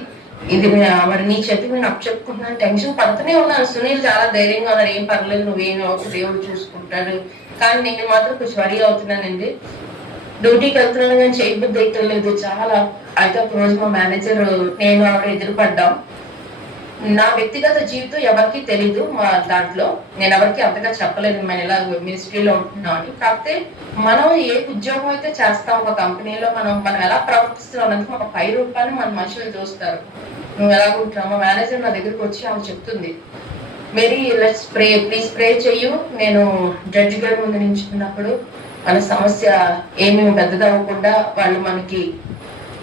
ఇది మరి నీ చేతి నేను చెప్పుకుంటున్నాను. టెన్షన్ పడుతూనే ఉన్నాను. సునీల్ చాలా ధైర్యంగా ఉన్నారు, ఏం పర్లేదు నువ్వేం దేవుడు చూసుకుంటాడు. కానీ నేను మాత్రం కొంచెం వరి అవుతున్నానండి. డ్యూటీకి వెళ్తున్నాను కానీ చేయబుద్ధి అయితే లేదు చాలా. అయితే ఒక రోజు మా మేనేజర్ నేను ఆవిడ ఎదురుపడ్డాం. నా వ్యక్తిగత జీవితం ఎవరికి తెలీదు, మా దాంట్లో నేను ఎవరికి అంతగా చెప్పలేదు మేము ఇలా మినిస్ట్రీలో ఉంటున్నాం అని. కాకపోతే మనం ఏ ఉద్యోగం అయితే చేస్తాం ఒక కంపెనీలో, మనం ఎలా ప్రవర్తిస్తున్నాం అన్నది ఒక 10 రూపాయలు మన మనుషులు చూస్తారు. నువ్వు ఎలా ఉంటున్నావు. మా మేనేజర్ నా దగ్గరికి వచ్చి ఆమె చెప్తుంది, Mary let's pray, please pray చెయ్యు. నేను జడ్జి గారి ముందు నించుకున్నప్పుడు మన సమస్య ఏమీ పెద్దది అవ్వకుండా వాళ్ళు మనకి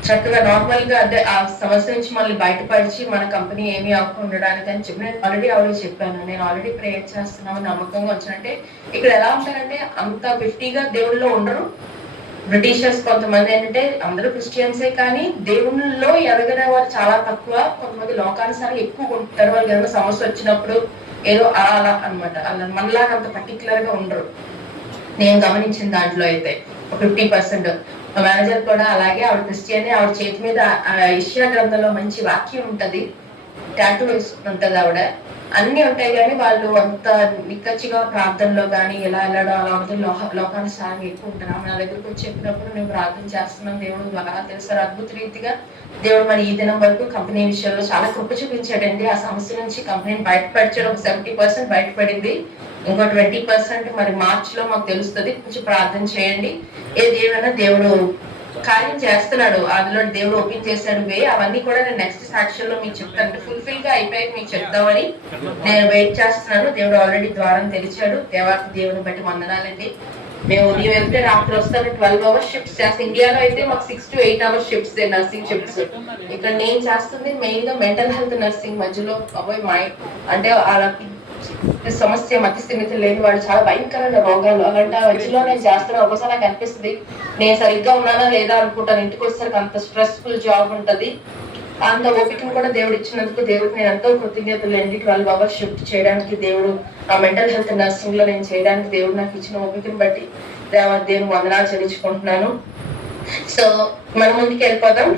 చక్కగా నార్మల్ గా అంటే ఆ సమస్య నుంచి మళ్ళీ బయటపడిచి మన కంపెనీ ఏమీ అవ్వకుండా ఉండడానికి అని చెప్పి నేను ఆల్రెడీ చెప్పాను. నేను ఆల్రెడీ ప్రేయర్ చేస్తున్నాను, నమ్మకంగా వచ్చానంటే. ఇక్కడ ఎలా ఉంటారంటే అంత 50గా దేవుళ్ళలో ఉండరు. బ్రిటిషర్స్ కొంతమంది ఏంటంటే అందరూ క్రిస్టియన్సే కానీ దేవుళ్ళలో ఎదగనే వాళ్ళు చాలా తక్కువ. కొంతమంది లోకానుసారి ఎక్కువ ఉంటారు. వాళ్ళకి ఏదైనా సమస్య వచ్చినప్పుడు ఏదో అలా అనమాట. అలా మనలాగా అంత పర్టికులర్ గా ఉండరు నేను గమనించిన దాంట్లో అయితే. 50%. మా మేనేజర్ కూడా అలాగే, ఆవిడ క్రిస్టియన్. ఆవిడ చేతి మీద యెషయా గ్రంథంలో మంచి వాక్యం ఉంటది, టాటూ వేసుకుంటది ఆవిడ. అన్ని ఉంటాయి కానీ వాళ్ళు అంత నిక్కచ్చిగా ప్రార్థనలో కానీ ఎలా వెళ్ళడం అలా ఉంటుంది. లోకానుసారంగా ఎక్కువ ఉంటారు. ఆమె నా దగ్గరికి వచ్చి చెప్పినప్పుడు నేను ప్రార్థన చేస్తున్నాను, దేవుడు బాగా తెలుస్తారు. అద్భుత రీతిగా దేవుడు మరి ఈ దినం వరకు కంపెనీ విషయంలో చాలా కృప చూపించాడండి. ఆ సమస్య నుంచి కంపెనీని బయటపరిచాడు. ఒక 70% బయటపడింది. ఇంకో 20% మరి మార్చ్ లో మాకు తెలుస్తుంది. కొంచెం ప్రార్థన చేయండి. ఏది ఏమైనా దేవుడు కార్యం చేస్తున్నాడు, అందులో దేవుడు ఓపెన్ చేశాడు వే. అవన్నీ కూడా నేను నెక్స్ట్ సెక్షన్ లో మీకు చెప్తాను. ఫుల్ఫిల్ గా అయిపోయి మీకు చెప్తామని నేను వెయిట్ చేస్తున్నాను. దేవుడు ఆల్రెడీ ద్వారం తెరిచాడు. దేవుని బట్టి వందనాలండి. మేము ఉదయం వెళ్తే రాత్రి వస్తాను. 12 hours షిఫ్ట్స్ చేస్తాం. ఇండియాలో అయితే మాకు 6 to 8 hours shifts, nursing shifts. ఇక్కడ నేను చేస్తుంది మెయిన్ గా మెంటల్ హెల్త్ నర్సింగ్. మధ్యలో అబ్బాయి మైండ్ అంటే వాళ్ళకి సమస్య మతి స్థిమితి లేని వాళ్ళు, చాలా భయంకరమైన రోగాలు. అలాంటి మధ్యలో నేను చేస్తున్నాను. ఒకసారి నాకు అనిపిస్తుంది నేను సరిగ్గా ఉన్నానా లేదా అనుకుంటాను. ఇంటికి వచ్చేసరికి అంత స్ట్రెస్ఫుల్ జాబ్ ఉంటది. అంత ఓపికను కూడా దేవుడు ఇచ్చినందుకు దేవుడికి నేను ఎంతో కృతజ్ఞతలు అండి. 12 hours షిఫ్ట్ చేయడానికి దేవుడు, ఆ మెంటల్ హెల్త్ నర్సింగ్ లో నేను చేయడానికి దేవుడు నాకు ఇచ్చిన ఓపికను బట్టి దేవుని వందనాలు చెల్లించుకుంటున్నాను. సో మనం ముందుకు వెళ్ళిపోదాం.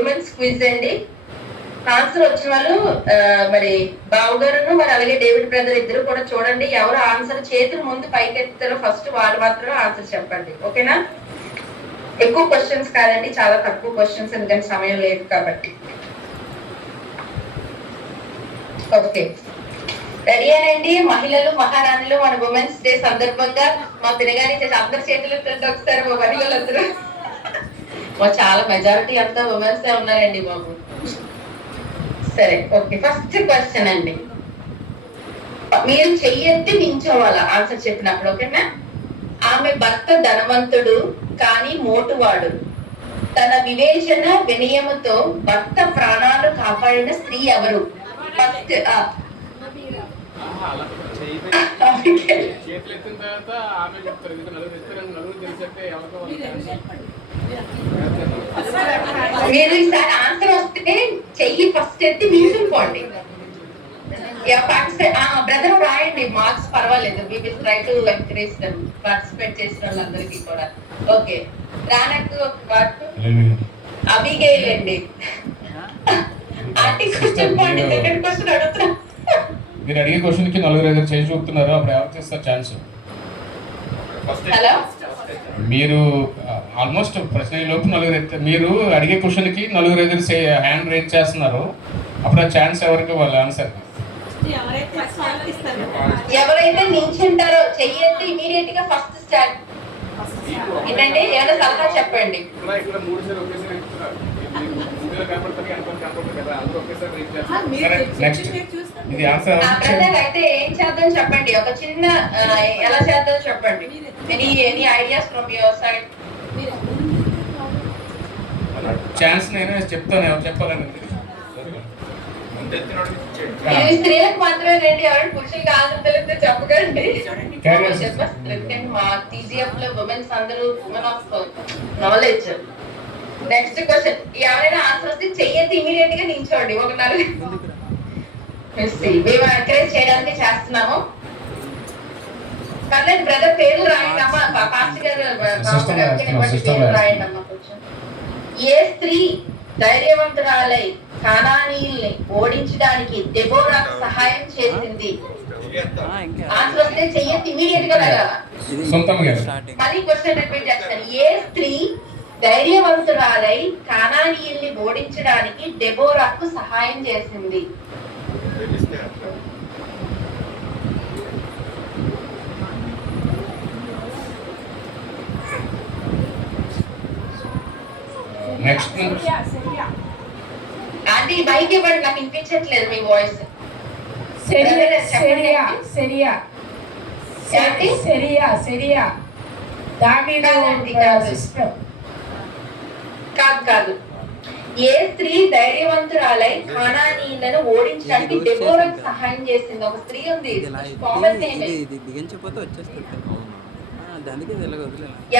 ఉమెన్స్ క్విజ్ అండి. ఆన్సర్ వచ్చిన వాళ్ళు మరి బావు గారును మరి అలాగే డేవిడ్ బ్రదర్ ఇద్దరు కూడా చూడండి. ఎవరు ఆన్సర్ చేతులు ముందు పైకి ఎత్తారో ఫస్ట్ వాళ్ళు మాత్రమే ఆన్సర్ చెప్పండి. ఓకేనా? ఎక్కువ క్వశ్చన్స్ కాదండి, చాలా తక్కువ క్వశ్చన్స్, ఎందుకంటే సమయం లేదు కాబట్టి. ఓకే, రెడీ అనండి మహిళలు మహారాణులు. మన ఉమెన్స్ డే సందర్భంగా మా తినగానే అందరి చేతులు ఒకసారి మా మహిళలందరూ. మా చాలా మెజారిటీ అంతా ఉమెన్స్ ఉన్నారండి బాబు. సరే, ఓకే. ఫస్ట్ క్వశ్చన్ అండి, మీరు చెయ్యెత్తి నించోవాలా ఆన్సర్ చెప్పినప్పుడు. ఓకేనా? ఆమె భర్త ధనవంతుడు కానీ మోటువాడు. తన వివేచన వినయముతో భర్త ప్రాణాలు కాపాడిన స్త్రీ ఎవరు? ఫస్ట్ మీరు ఈసారి ఆన్సర్ వస్తే చెయ్యి ఫస్ట్ ఎత్తి నిల్చుకోండి. బ్రదర్ రాయండి, మార్క్స్ పర్వాలేదు. We will try to encourage them, participate చేసిన వాళ్ళందరికీ కూడా. ఓకే, రానకు అబిగేల్ అండి. ఆంటీ క్వశ్చన్ పోండి, సెకండ్ క్వశ్చన్ అడుగుతున్నా. మీరు అడిగే క్వశ్చన్ కి నలుగురు ఎదురు చేసి చూపుతున్నారు, అప్పుడు ఎవరు చేస్తారు ఛాన్స్? హలో, మీరు ఆల్మోస్ట్ ప్రశ్న లోపు నలుగురు, మీరు అడిగే క్వశ్చన్ కి నలుగురు ఎదురు హ్యాండ్ రేజ్ చేస్తున్నారు, అప్పుడు ఆ ఛాన్స్ ఎవరికి వాళ్ళు ఆన్సర్. ఎవరైతే నించుంటారో చెయ్యండి ఇమీడియట్ గా ఫస్ట్ స్టార్ట్. ఏంటంటే ఏమైనా సలహా చెప్పండి. ఇది ఆన్సర్ అయితే ఏం చేద్దాం చెప్పండి, ఒక చిన్న ఎలా చేద్దాం చెప్పండి. Any ideas from your side? Chance నేను చెప్తాను, చెప్పాలని. ఇది స్త్రీలకు మాత్రమే రండి, ఎవరైనా పురుషులు కాదు తెలిస్తే చెప్పకండి. మా టీజీఎఫ్ లో ఉమెన్స్ అందరూ women of knowledge. Next question, ఎవరైనా ఆన్సర్ వస్తే చెయ్యొద్దు, ఇమీడియట్ గా నించోండి. ఒక నలుగురు మేము ఎంకరేజ్ చేయడానికి చేస్తున్నాము. పర్లేదు బ్రదర్, పేర్లు రాయండి అమ్మా. పాస్టర్ గారు పేర్లు రాయండి అమ్మా కొంచెం. ఏ స్త్రీ ధైర్యవంతురాలై కానానీయుల్ని ఓడించడానికి దెబోరాకు సహాయం చేసింది? ఆన్సర్ వస్తే చెయ్యొద్దు, ఇమీడియట్ గా లగాల. మళ్ళీ క్వశ్చన్ రిపీట్ చేస్తాను. ఏ స్త్రీ ధైర్యవంతురాలై కానానీయుల్ని ఓడించడానికి దెబోరాకు సహాయం చేసింది? నెక్స్ట్ ఆంటీ మైక్ ఇవ్వండి, నాకు వినిపించట్లేదు మీ వాయిస్. కాదు. ఏ స్త్రీ ధైర్యవంతురాలై కానానీయులను ఓడించడానికి దెబోరాకు సహాయం చేసింది? ఒక స్త్రీ ఉంది, దిగించిపోతే వచ్చేస్తుంది. దానికి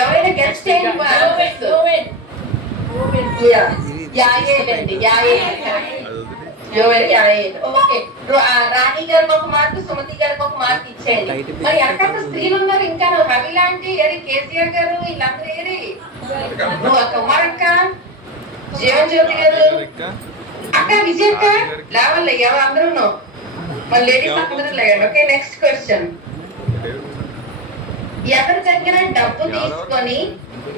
ఎవరైనా గెస్ట్ రాణి గారికి ఒక మార్క్, సుమతి గారికి ఒక మార్క్ ఇచ్చేయండి. మరి ఎక్కడ స్త్రీలు ఉన్నారు ఇంకా? రవి లాంటి కేసీఆర్ గారు వీళ్ళందరూ ఏరి? నువ్వు కుమారక్క, జీవన్జ్యోతి గారు, అక్క విజయక్క లేవాలి, ఎవరు అందరూ మన లేడీస్ అందరూ లేదండి. Okay, next question. ఎవరి దగ్గర డబ్బు తీసుకొని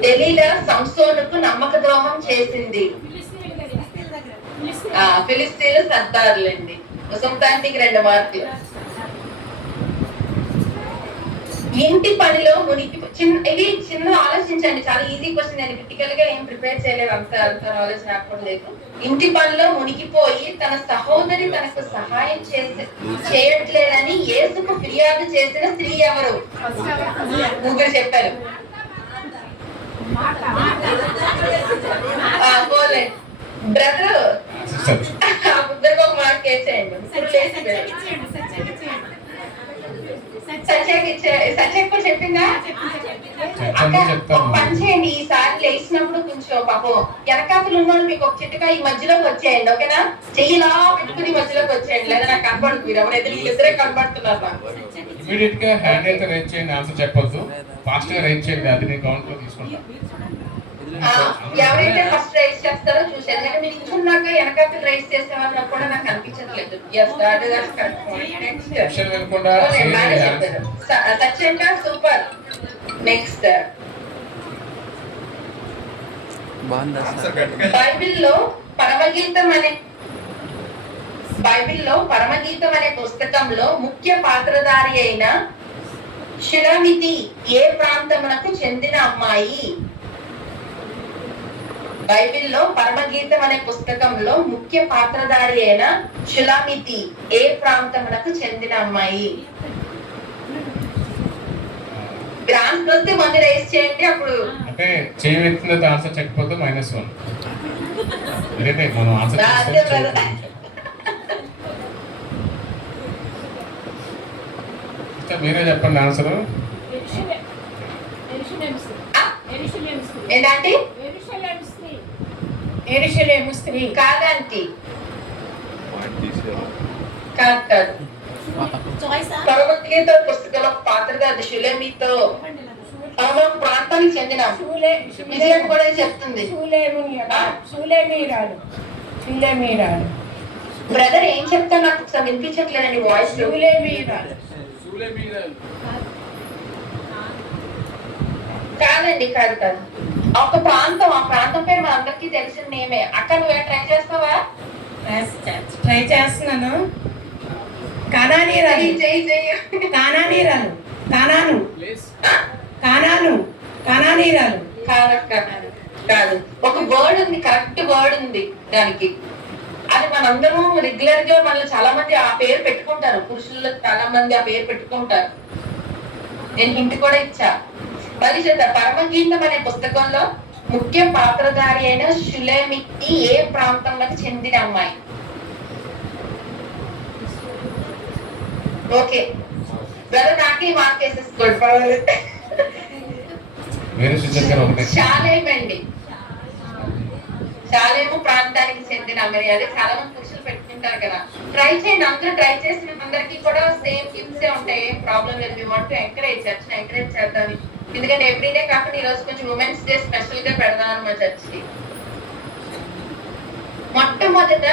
ఢిల్లీలో సంసోనుకు నమ్మక ద్రోహం చేసింది? ఫిలిస్తీన్లు సర్దారులండి. సుల్తాన్కి 2 మార్కులు. ఇంటి పనిలో మునిగి ఇది చిన్న ఆలోచించండి, చాలా ఈజీ క్వశ్చన్. నేను క్రిటికల్ గా ఏం ప్రిపేర్ చేయలేదు, అంత ఆలోచన నాకు లేదు. ఇంటి పనిలో మునిగిపోయి తన సహోదరి తనకు సహాయం చేయట్లేదని యేసుకు ఫిర్యాదు చేసిన స్త్రీ ఎవరు? ముగ్గురు చెప్పారు. బ్రదర్ ముగ్గురికి ఒక మార్క్ వేసేయండి. సత్యకు చెప్పిందా? పని చేయండి, ఈసారి లేచినప్పుడు కొంచెం పాపం వెనకాతలు ఉన్నాడు మీకు ఒక చిట్టుగా ఈ మధ్యలోకి వచ్చేయండి. ఓకేనా? చెయ్యిలా పెట్టుకుని మధ్యలోకి వచ్చేయండి, లేదా నాకు కనపడుతుంది. మీరు ఎవరైతే వీళ్ళిద్దరే కనపడుతున్నారు నాకు. ఇమీడియట్ గా హ్యాండ్ అయితే రైజ్ చేయండి, ఆన్సర్ చెప్పొద్దు. ఫాస్ట్ గా రైజ్ చేయండి, అది నేను కౌంట్ లో తీసుకుంటా. ఎవరైతే ఫస్ట్ రైజ్ చేస్తారో చూసాను. నేను మీరు ఇంచున్నాక వెనకాతలు రైజ్ చేసేవాళ్ళు కూడా నాకు అనిపించట్లేదు. సత్యంగా సూపర్. నెక్స్ట్, బైబిల్లో పరమగీతం అనే పుస్తకంలో ముఖ్య పాత్రధారి అయిన షులమితి ఏ ప్రాంతమునకు చెందిన అమ్మాయి? బైబిల్లో పరమగీతం అనే పుస్తకంలో ముఖ్య పాత్రధారి అయిన షులమితి ఏ ప్రాంతమునకు చెందిన అమ్మాయి? గ్రాంట్ వస్తే మళ్ళీ రైజ్ చేయండి. అప్పుడు అంటే చేయవెత్తిన ఆన్సర్ చెప్పకపోతే -1. మనం ఆన్సర్ మీరే చెప్పండి ఆన్సర్. ఏంటంటే యెరూషలేము స్త్రీ కాదంటే కాదు. పరమగీత పుస్తకంలో పాత్రగా షులమితో ప్రాంతానికి చెందిన విజయం కూడా చెప్తుంది. బ్రదర్ ఏం చెప్తా నాకు ఒకసారి వినిపించట్లేదండి వాయిస్. కాదండి, కాదు. ఒక ప్రాంతం, ఆ ప్రాంతం పేరు మన అందరికీ తెలిసిన నేమే. అక్క నువ్వే ట్రై చేస్తావా? ట్రై చేస్తున్నాను. కానానీరాలు కాదు. ఒక వర్డ్ ఉంది, కరెక్ట్ వర్డ్ ఉంది దానికి. అది మనందరం రెగ్యులర్ గా మళ్ళీ చాలా మంది ఆ పేరు పెట్టుకుంటారు. పురుషుల్లో చాలా మంది ఆ పేరు పెట్టుకుంటారు. నేను హింట్ కూడా ఇచ్చా. మళ్ళీ చేద్దాం. పరమగీతం అనే పుస్తకంలో ముఖ్య పాత్రధారి అయిన షులమితి ఏ ప్రాంతంలోకి చెందిన అమ్మాయి? ఓకే బ్రదర్, నాకే మార్క్ వేసేసుకోండి. శాలేమండి, శాలేము ప్రాంతానికి చెందిన అమ్మాయి. అదే చాలా మంది పురుషులు పెట్టుకుంటారు. ఉంటారు కదా, ట్రై చేయండి. అందరూ ట్రై చేసిన అందరికీ కూడా సేమ్ టిప్స్ ఉంటాయి, ఏం ప్రాబ్లం లేదు. Me want encourage, church encourage చేద్దాం. ఎందుకంటే ఎవ్రీడే కాకుండా ఈ రోజు కొంచెం ఉమెన్స్ డే స్పెషల్ గా పెడదాం అనమాట చర్చ్కి. మొట్టమొదట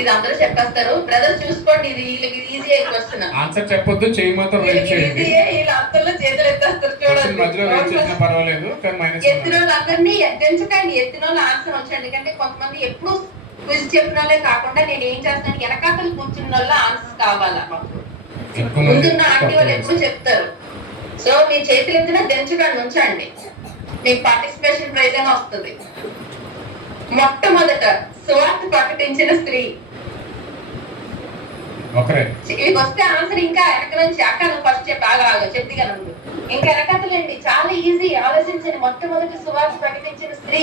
ఇది అందరూ చెప్పేస్తారు, బ్రదర్ చూసుకోండి, ఇది వీళ్ళకి ఈజీ క్వశ్చన్. ఆన్సర్ చెప్పొద్దు, చేయి మాత్రం రైట్ చేయండి. వీళ్ళు అందరిలో చేతులు ఎత్తేస్తారు చూడండి. మధ్యలో రైట్ చేసినా పర్వాలేదు, కానీ మైనస్ ఎత్తిన వాళ్ళు అందరినీ ఎత్తించకండి, ఎత్తిన వాళ్ళు ఆన్సర్ వచ్చాయి. ఎందుకంటే కొంతమంది ఎప్పుడు క్విజ్ చెప్పిన వాళ్ళే కాకుండా నేను ఏం చేస్తాను, వెనకాతలు కూర్చున్న వాళ్ళు ఆన్సర్స్ కావాలా, ముందున్న ఆంటీ వాళ్ళు ఎప్పుడు చెప్తారు. సో మీ చేతులు ఎత్తిన దించకండి, ఉంచండి, మీకు పార్టిసిపేషన్ ప్రైజ్ అని వస్తుంది. మొట్టమొదట సువార్త ప్రకటించిన స్త్రీ. ఒకరే ఇవి వస్తే ఆన్సర్ ఇంకా వెనక నుంచి అక్క నువ్వు ఫస్ట్ చెప్పి బాగా చెప్తిగలను. ఇంకా వెనకతలండి, చాలా ఈజీ, ఆలోచించండి. మొట్టమొదటి సువార్త ప్రకటించిన స్త్రీ.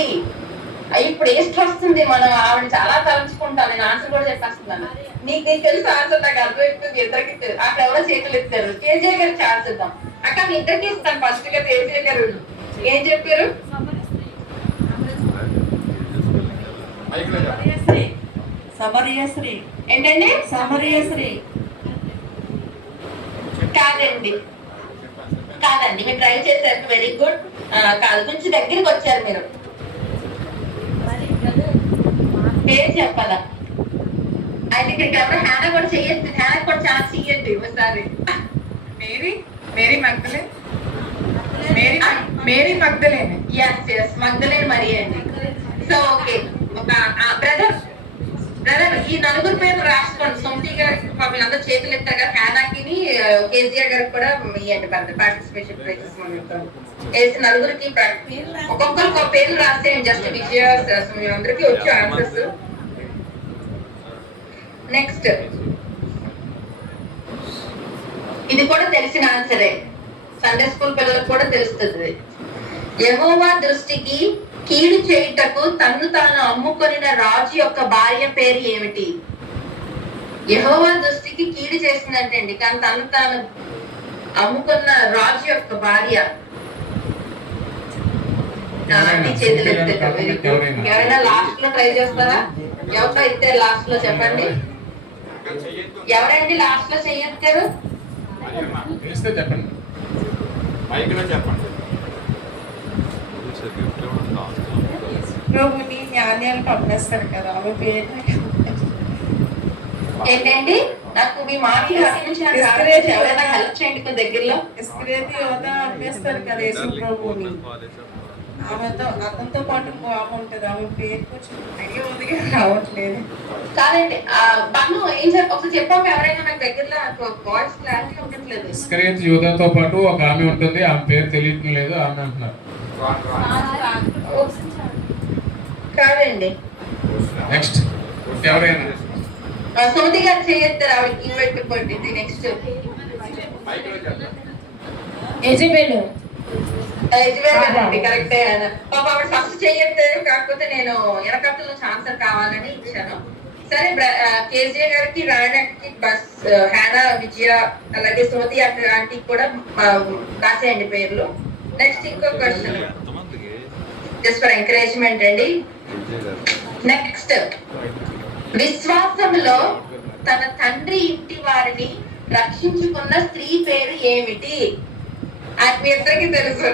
ఇప్పుడు ఏస్ట్ వస్తుంది, మనం ఆవిడ చాలా తలంచుకుంటాం. నేను ఆన్సర్ కూడా చెప్పేస్తున్నాను. నీకు తెలుసు ఆన్సర్, నాకు అర్థమైపోతుంది. ఇద్దరికి అక్కడ ఎవరో చేతులు ఎత్తారు. కేజీ గారు ఛాన్స్ ఇద్దాం. అక్క మీ ఇద్దరికి ఇస్తాను. ఫస్ట్ గా కేజీ గారు ఏం చెప్పారు? సమరియశ్రీ. ఏంటండి? సమరియశ్రీ కాదండి, కాదండి, మీరు ట్రై చేశారు, వెరీ గుడ్. కాదు, కొంచెం దగ్గరికి వచ్చారు మీరు. పేరు చెప్పాలా? అయితే ఇక్కడికి ఎవరు హ్యానా కూడా చెయ్యొచ్చు, హ్యానా కూడా ఛాన్స్ ఇయ్యండి ఒకసారి. Mary Mary Magdalene Mary Magdalene. Yes yes, Magdalene మరి అండి. సో ఓకే, ఒక బ్రదర్ ఈ నలుగురు పేరు రాసుకోండి. సొంతి గారికి వీళ్ళందరూ చేతులు ఎత్తారు కదా, హ్యానాకి కేసీఆర్ గారికి కూడా ఇవ్వండి పార్టిసిపేషన్ ప్రైజెస్. వేసి నలుగురికి ఒక్కొక్కరికి ఒక పేర్లు రాసేయండి. జస్ట్ విజయ అందరికి వచ్చే ఆన్సర్స్. నెక్స్ట్, ఇది కూడా తెలిసిన ఆన్సరే, సండే స్కూల్ పిల్లలకు కూడా తెలుస్తుంది. యెహోవా దృష్టికి కీడు చేయుటకు తన్ను తాను అమ్ముకొనిన రాజు యొక్క భార్య పేరు ఏమిటి? యెహోవా దృష్టికి కీడు చేసిందంటండి, కానీ తను తాను అమ్ముకున్న రాజు యొక్క భార్య. చేతులు ఎత్తారు. ఎవరైనా లాస్ట్ లో ట్రై చేస్తారా? ఎవరితో ఇస్తే లాస్ట్ లో చెప్పండి. ఎవరండి లాస్ట్ లో చెయ్యెత్తారు? తెలిస్తే చెప్పండి. ప్రభుని జ్ఞానాలు పంపేస్తారు కదా, ఆమె పేరు ఏంటండి? నాకు మీ మాటలు ఎవరైనా హెల్ప్ చేయండి కొంచెం దగ్గరలో. ఇస్క్రేతి యువత పంపేస్తారు కదా యేసు ప్రభుని. ఆమెతో అతనితో పాటు ఆమె ఉంటుంది, ఆమె పేరు కొంచెం ఐడియా ఉంది కానీ రావట్లేదు. కాదండి, బన్ను ఏం ఒకసారి చెప్పాము. ఎవరైనా నాకు దగ్గరలో వాయిస్ క్లారిటీ ఉండట్లేదు. ఇస్కరియోతు యూదాతో పాటు ఒక ఆమె ఉంటుంది, ఆమె పేరు తెలియటం లేదు, ఆమె అంటున్నారు. కాదండి, నెక్స్ట్ ఎవరైనా సుమతి గారు చేయొద్దారు, ఆవిడకి ఇన్వైట్ పట్టింది. నెక్స్ట్ యజబెలు. అండి, కరెక్టే. పాప ఆవిడ ఫస్ట్ చేయొద్దారు, కాకపోతే నేను వెనకట్లో ఆన్సర్ కావాలని ఇచ్చాను. సరే, కేజీఏ గారికి, రాయడానికి, బస్ హ్యానా, విజయ, అలాగే సుమతి ఆంటీకి కూడా రాసేయండి పేర్లు. నెక్స్ట్ ఇంకో క్వశ్చన్, జస్ట్ ఫర్ ఎంకరేజ్మెంట్ అండి. నెక్స్ట్, విశ్వాసంలో తన తండ్రి ఇంటి వారిని రక్షించుకున్న స్త్రీ పేరు ఏమిటి? మీ ఇద్దరికి తెలుసు.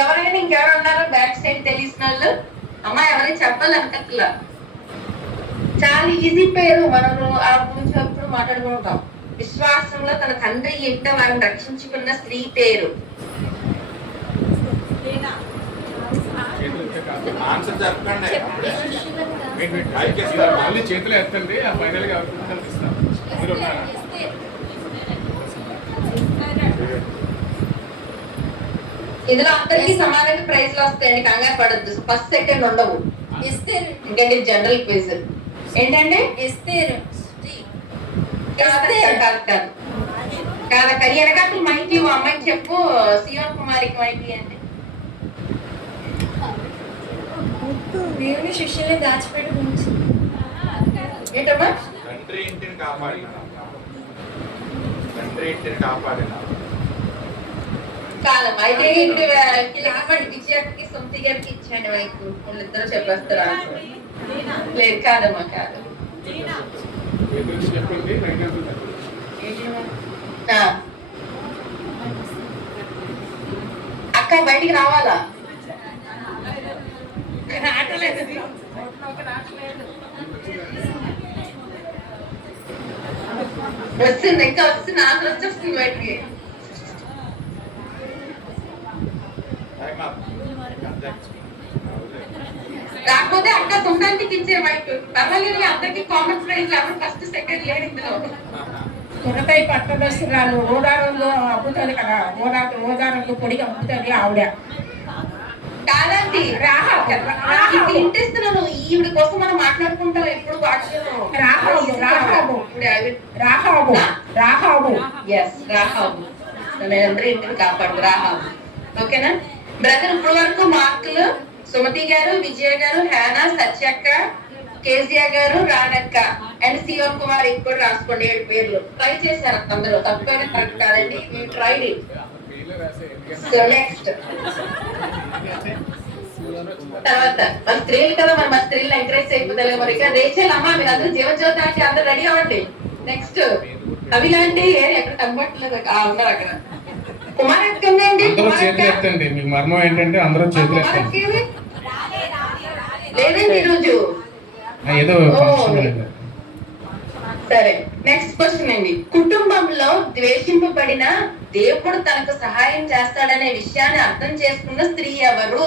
ఎవరైనా ఇంకెవరు ఉన్నారో బ్యాక్ సైడ్ తెలిసిన వాళ్ళు? అమ్మా ఎవరైనా చెప్పాలనుకట్లా, చాలా ఈజీ పేరు, మనము ఆ గురించి ఎప్పుడు మాట్లాడుకుంటాం. విశ్వాసంలో తన తండ్రి ఇంట వారిని రక్షించుకున్న స్త్రీ పేరు. మళ్ళీ చేతులు ఎత్తండి, ఆ ఫైనల్ గా కనిపిస్తాను. ఇందులో అందరికీ సమానంగా ప్రైజ్లు వస్తాయండి, కంగారు పడద్దు. ఫస్ట్ సెకండ్ ఉండవు. ఇంకండి జనరల్ క్విజ్. ఏంటండి? కాదక్క, వెనకాల మైకి అమ్మాయికి చెప్పు. సియోన్ కుమారికి మైకి అంటే దేవుని శిష్యుల్ని దాచిపెట్టి ఉంచు. ఏంటమ్మా? తండ్రి ఇంటిని కాపాడిన కాదమ్మా, అయితే ఇప్పుడు విజయకి, సొంతి గారికి ఇచ్చాను మైకు. వాళ్ళిద్దరూ చెప్పేస్తారు. లేదు, కాదమ్మా, కాదు. చెప్పండి రైట్ హ్యాండ్ ఆ. అక్క బయటికి రావాలా? రావట్లేదు అది. వస్తుంది, ఇంకా వస్తుంది, నాకు వచ్చేస్తుంది బయటికి. రాకపోతే అక్క సొంతానికి ఇచ్చే వైపు పర్వాలేదు, అందరికి కామన్ ప్రైజ్ ఎవరు ఫస్ట్ సెకండ్ లేడు ఇందులో. సొరకాయ పట్టదస్తురాలు ఓదారంలో అమ్ముతుంది కదా, ఓదారంలో పొడిగా అమ్ముతుంది ఆవిడ. కాదండి, ఇప్పుడు ఇంటిస్తున్నాను, ఈవిడ కోసం మనం మాట్లాడుకుంటాం ఎప్పుడు వాటిలో. రాహాబు ఎస్, రాహాబు. అందరూ ఇంటిని కాపాడు రాహాబు. ఓకేనా బ్రదర్? ఇప్పుడు వరకు మార్కులు సుమతి గారు, విజయ గారు, హ్యానా, సత్యక్క, కేజియా గారు, రాణక్క అండ్ సియోన్ కుమార్ ఇప్పుడు రాసుకోండి. 7 పేర్లు ట్రై చేశారు అందరూ. తప్పైనా కరెక్ట్ కాదండి, మేము ట్రైడ్ ఇట్. సో నెక్స్ట్ తర్వాత మన స్త్రీలు కదా, మన స్త్రీలు ఎంకరేజ్ అయిపోతాయి. మరి ఇక రేచల్ అమ్మ, మీరు అందరూ జీవజ్యోతి అంటే అందరూ రెడీ అవ్వండి. నెక్స్ట్ అవిలాంటి ఎక్కడ కనబట్టలేదు, ఉన్నారు అక్కడ. కుమారక్క ఉందండి, అందరూ చేతులు ఎత్తండి. మీకు మర్మం ఏంటంటే అందరూ చేతులు ఎత్తండి. లేదండి ఈరోజు. ఏదో ఫంక్షన్ లేదు. సరే, నెక్స్ట్ క్వశ్చన్ అండి. కుటుంబంలో ద్వేషింపబడిన దేవుడు తనకు సహాయం చేస్తాడనే విషయాన్ని అర్థం చేసుకున్న స్త్రీ ఎవరు?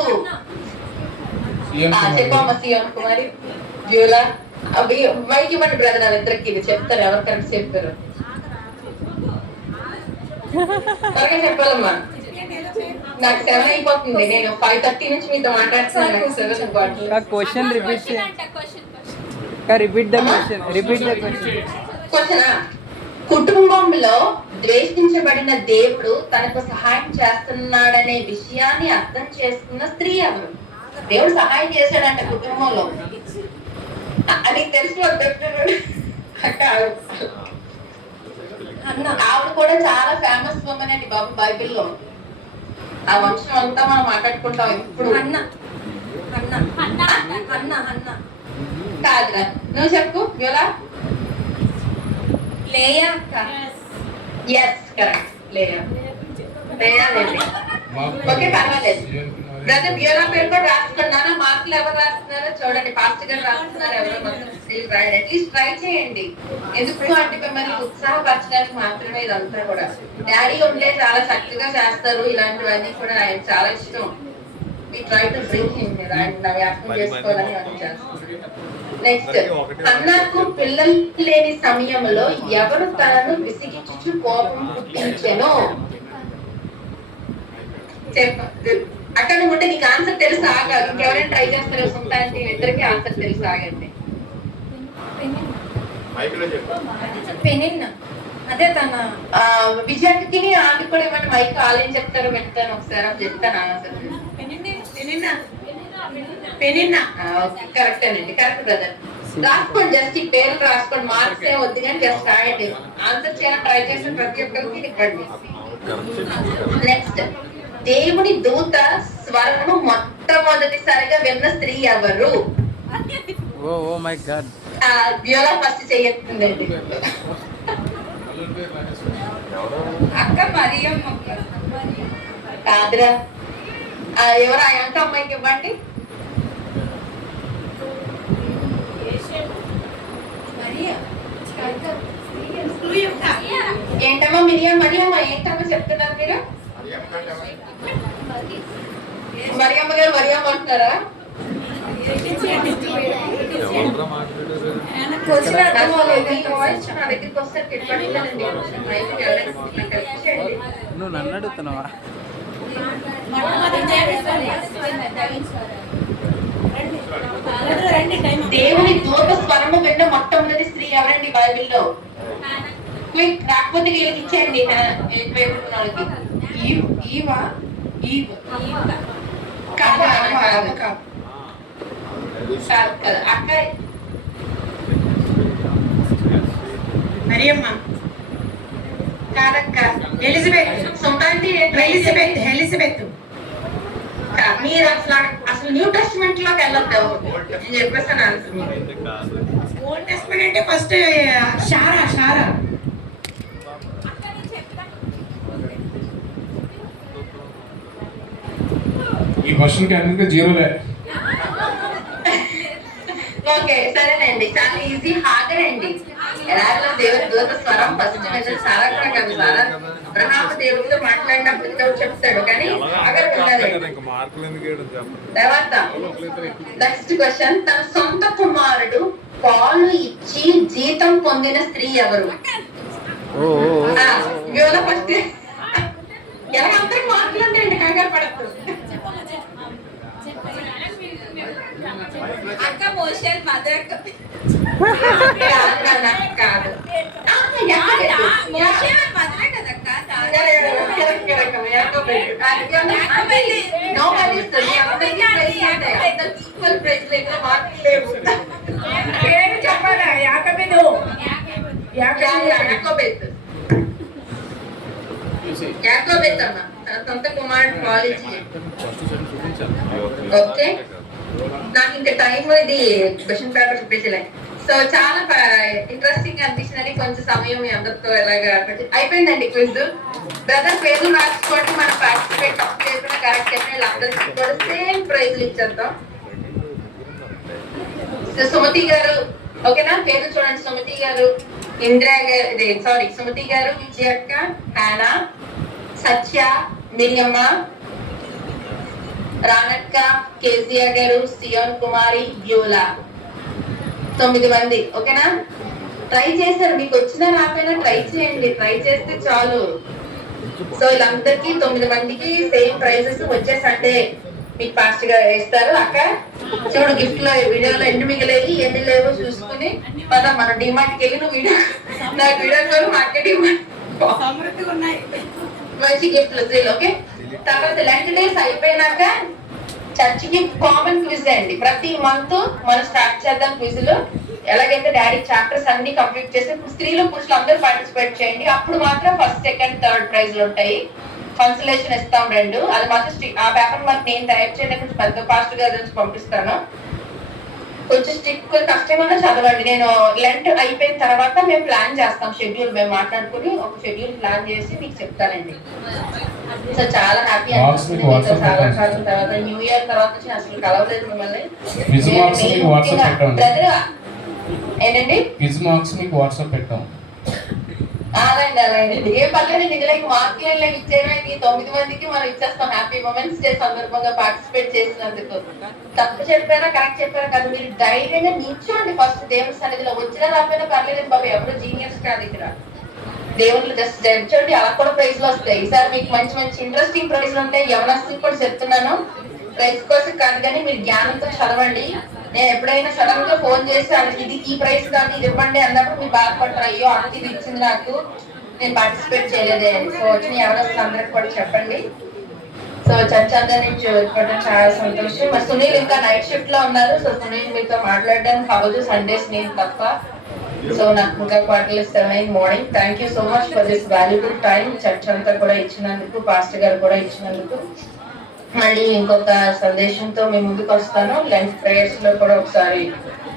చెప్పమ్మా సియోన్ కుమారి, జ్యూలా. మైక్ ఇవ్వండి బ్రదర్, వాళ్ళిద్దరికి ఇది చెప్తారు, ఎవరు కరెక్ట్ చెప్తారు త్వరగా చెప్పాలమ్మా. నాకు 7 అయిపోతుంది, నేను 5:30 నుంచి మీతో మాట్లాడుతున్నాను. Question repeat repeat the question. క్వశ్చనా? కుటుంబంలో ద్వేషించబడిన దేవుడు తనకు సహాయం చేస్తున్నాడనే విషయాన్ని అర్థం చేసుకున్న స్త్రీ ఎవరు? దేవుడు సహాయం చేశాడంట కుటుంబంలో అని తెలుసు. ఆవిడ కూడా చాలా ఫేమస్ ఉమెన్ అండి బాబు బైబిల్లో. ఆ వంశం అంతా మనం మాట్లాడుకుంటాం ఇప్పుడు. కాదురా, నువ్వు చెప్పు యోలా. లేయా. ఎస్ కరెక్ట్, లేయా. లేదండి, ఓకే పర్వాలేదు. బ్రదర్ బ్యూరా పేరు కూడా రాసుకున్నారా? మార్కులు ఎవరు రాస్తున్నారో చూడండి. ఫాస్ట్ గా రాస్తున్నారు ఎవరో, మొత్తం రాయండి. అట్లీస్ట్ ట్రై చేయండి. ఎందుకు అంటే మిమ్మల్ని ఉత్సాహపరచడానికి మాత్రమే ఇదంతా కూడా. డాడీ ఉంటే చాలా చక్కగా చేస్తారు, ఇలాంటివన్నీ కూడా ఆయన చాలా ఇష్టం. మీ try to bring him and అవి అర్థం చేసుకోవాలని అని చేస్తున్నారు. నెక్స్ట్, అన్నకు పిల్లలు లేని సమయంలో ఎవరు తనను విసిగించు కోపం పుట్టించెను? అక్కడ ఉంటే నీకు ఆన్సర్ తెలుసు, ఆగా. ఇంకెవరైనా ట్రై చేస్తారో సొంతానికి, ఇద్దరికి ఆన్సర్ తెలుసు, ఆగండి. అదే తన విజయానికి ఆగి కూడా ఇవ్వండి మైక్. వాళ్ళు ఏం చెప్తారో పెడతాను ఒకసారి, చెప్తాను ఆన్సర్. కరెక్ట్ అండి, కరెక్ట్ బ్రదర్. రాసుకోండి, జస్ట్ ఈ పేరు రాసుకోండి, మార్క్స్ ఏ వద్దు కానీ జస్ట్ రాయండి. ఆన్సర్ చేయాలని ట్రై చేసిన ప్రతి ఒక్కరికి ఇవ్వండి. నెక్స్ట్, దేవుని దూత స్వరము మొట్టమొదటిసారిగా విన్న స్త్రీ ఎవరు? Oh my God. Beulah first చెయ్యండి. అక్క మరియమ్మ. కాదురా, ఎవరు ఆ యొక్క అమ్మాయికి ఇవ్వండి. ఏంటమ్మా మిరియమ్మ? మరియమ్మ ఏంటమ్మా చెప్తున్నారు మీరు? మరియమ్మ గారు మరియమ్మ అంటున్నారా? నువ్వు నన్ను అడుగుతున్నావా? దేవుని దూత స్వరము విన్న మొట్టమొదటి స్త్రీ ఎవరండి బైబిల్లో? క్విక్, రాకపోతే వీళ్ళకి ఇచ్చేయండి. అక్క మరియమ్మ కాదక్క, ఎలిజబెత్. సొంతానికి ఎలిజబెత్. మీరు అసలు న్యూ టెస్టిమెంట్ లోకి వెళ్ళొద్దు. నేను చెప్పేసాను ఆన్సర్. ఓల్డ్ టెస్ట్మెంట్ అంటే ఫస్ట్ షారా ఈ క్వశ్చన్కి అన్నిటికీ జీరోలే. ఓకే సరేనండి, చాలా ఈజీ హాగర్ అండి. ఎలాగో దేవుడి దూత స్వరం ఫస్ట్ మెసేజ్ చాలా కూడా కాదు, చాలా అబ్రహాము దేవుడితో మాట్లాడినప్పుడు చెప్తాడు, కానీ హాగర్ ఉన్నది. తర్వాత నెక్స్ట్ క్వశ్చన్, తన సొంత కుమారుడు పాలు ఇచ్చి జీతం పొందిన స్త్రీ ఎవరు? ఫస్ట్ ఎలా అందరికి మార్కులు ఉంటాయండి, కంగారు పడద్దు. అక్క మోషన్ మదర్ అక్క కాదు మోషన్ మదర్ కదక్క చెప్పాలా యాకబెదు యాకోబెత్తమ్మ తన సొంత కుమారుడు కాలేజీ. ఓకే, నాకు ఇంకా టైం ఇది క్వశ్చన్ పేపర్ చూపించలే. సో చాలా ఇంట్రెస్టింగ్ అనిపించిందని కొంచెం సమయం మీ అందరితో ఎలాగా అయిపోయిందండి క్విజ్. బ్రదర్ పేర్లు రాసుకోండి, మనం పార్టిసిపేట్ చేయకుండా కరెక్ట్ చెప్పిన వీళ్ళందరికీ కూడా సేమ్ ప్రైజ్లు ఇచ్చేద్దాం. సో సుమతి గారు ఓకేనా, పేర్లు చూడండి. సుమతి గారు, ఇందిరా గారు, సుమతి గారు, విజయక్క, హానా, సత్య, మిరియమ్మ, రానక్క, కేసీఆర్ గారు, సియోన్ కుమారి, బ్యూలా. 9 మంది ఓకేనా. ట్రై చేశారు, మీకు వచ్చినా రాకపోయినా ట్రై చేయండి, ట్రై చేస్తే చాలు. సో వీళ్ళందరికీ 9 మందికి సేమ్ ప్రైజెస్ వచ్చే సండే మీకు ఫాస్ట్ గా వేస్తారు. అక్క చూడు గిఫ్ట్ లో వీడియోలో ఎన్ని మిగిలేవి ఎన్ని లేవో చూసుకుని పదా మన డిమార్ట్కి వెళ్ళి నువ్వు వీడియో నాకు వీడియో కాల్ మార్కెటింగ్ మంచి గిఫ్ట్లు వస్తాయి. ఓకే, తర్వాత లెంట్ డేస్ అయిపోయినాక చర్చికి కామన్ క్విజ్ అండి. ప్రతి మంత్ మనం స్టార్ట్ చేద్దాం క్విజ్లు. ఎలాగైతే డాడీ చాప్టర్స్ అన్ని కంప్లీట్ చేసి స్త్రీలు పురుషులు అందరూ పార్టిసిపేట్ చేయండి. అప్పుడు మాత్రం ఫస్ట్ సెకండ్ థర్డ్ ప్రైజ్లు ఉంటాయి. కన్సలేషన్ ఇస్తాం 2. అది మాత్రం ఆ పేపర్ మాకు నేను తయారు చేయడానికి కొంచెం పెద్ద ఫాస్ట్ గా పంపిస్తాను. కొంచెం స్ట్రిక్ట్ కష్టంగానే చదవండి. నేను లెంట్ అయిపోయిన తర్వాత మేము ప్లాన్ చేస్తాం షెడ్యూల్, మేము మాట్లాడుకుని ఒక షెడ్యూల్ ప్లాన్ చేసి మీకు చెప్తానండి. సో చాలా హ్యాపీ అనిపిస్తుంది మీతో చాలా కాలం తర్వాత, న్యూ ఇయర్ తర్వాత నుంచి అసలు కలవలేదు మిమ్మల్ని. బ్రదర్ ఏంటండి క్విజ్ మార్క్స్ మీకు వాట్సాప్ పెట్టాం. అలాంటి ఏం పర్లేదు, ఇందులో మార్కులు ఇచ్చేనా ఈ 9 మందికి మనం ఇచ్చేస్తాం. హ్యాపీ ఉమెన్స్ డే సందర్భంగా పార్టిసిపేట్ చేసినందుకు. తప్పు చెప్పారా కరెక్ట్ చెప్పారా కాదు, మీరు ధైర్యంగా నిల్చోండి ఫస్ట్ దేవుని సన్నిధిలో. వచ్చినా రాకపోయినా పర్లేదు బాబు, ఎవరు జీనియర్స్ కాదు ఇక్కడ. దేవుళ్ళు జస్ట్ జడ్చండి, అలా కూడా ప్రైజ్ లో వస్తాయి. ఈసారి మీకు మంచి మంచి ఇంట్రెస్టింగ్ ప్రైజ్లు ఉంటాయి. యవనస్తులు కూడా చెప్తున్నాను, ప్రైజ్ కోసం కాదు కానీ మీరు జ్ఞానంతో చదవండి. నేను ఎప్పుడైనా సడన్ గా ఫోన్ చేసి ఇది ఈ ప్రైజ్ కాదు ఇది ఇవ్వండి అన్నప్పుడు మీరు బాధపడతారు, అయ్యో అంత ఇది ఇచ్చింది నాకు, నేను పార్టిసిపేట్ చేయలేదే అని. సో వచ్చిన యవనస్తులు అందరికి కూడా చెప్పండి. సో చర్చ అందరినీ చూడటం చాలా సంతోషం. మరి సునీల్ ఇంకా నైట్ షిఫ్ట్ లో ఉన్నారు. సో సునీల్ మీతో మాట్లాడడానికి అవ్వదు, సండేస్ నేను తప్ప. సో నాకు ఇంకా quarterly 7 morning. Thank you so much for this valuable time. Church అంతా కూడా ఇచ్చినందుకు, పాస్టర్ గారు కూడా ఇచ్చినందుకు. మళ్ళీ ఇంకొక సందేశంతో మీ ముందుకు వస్తాను. లెంట్ ప్రేయర్స్ లో కూడా ఒకసారి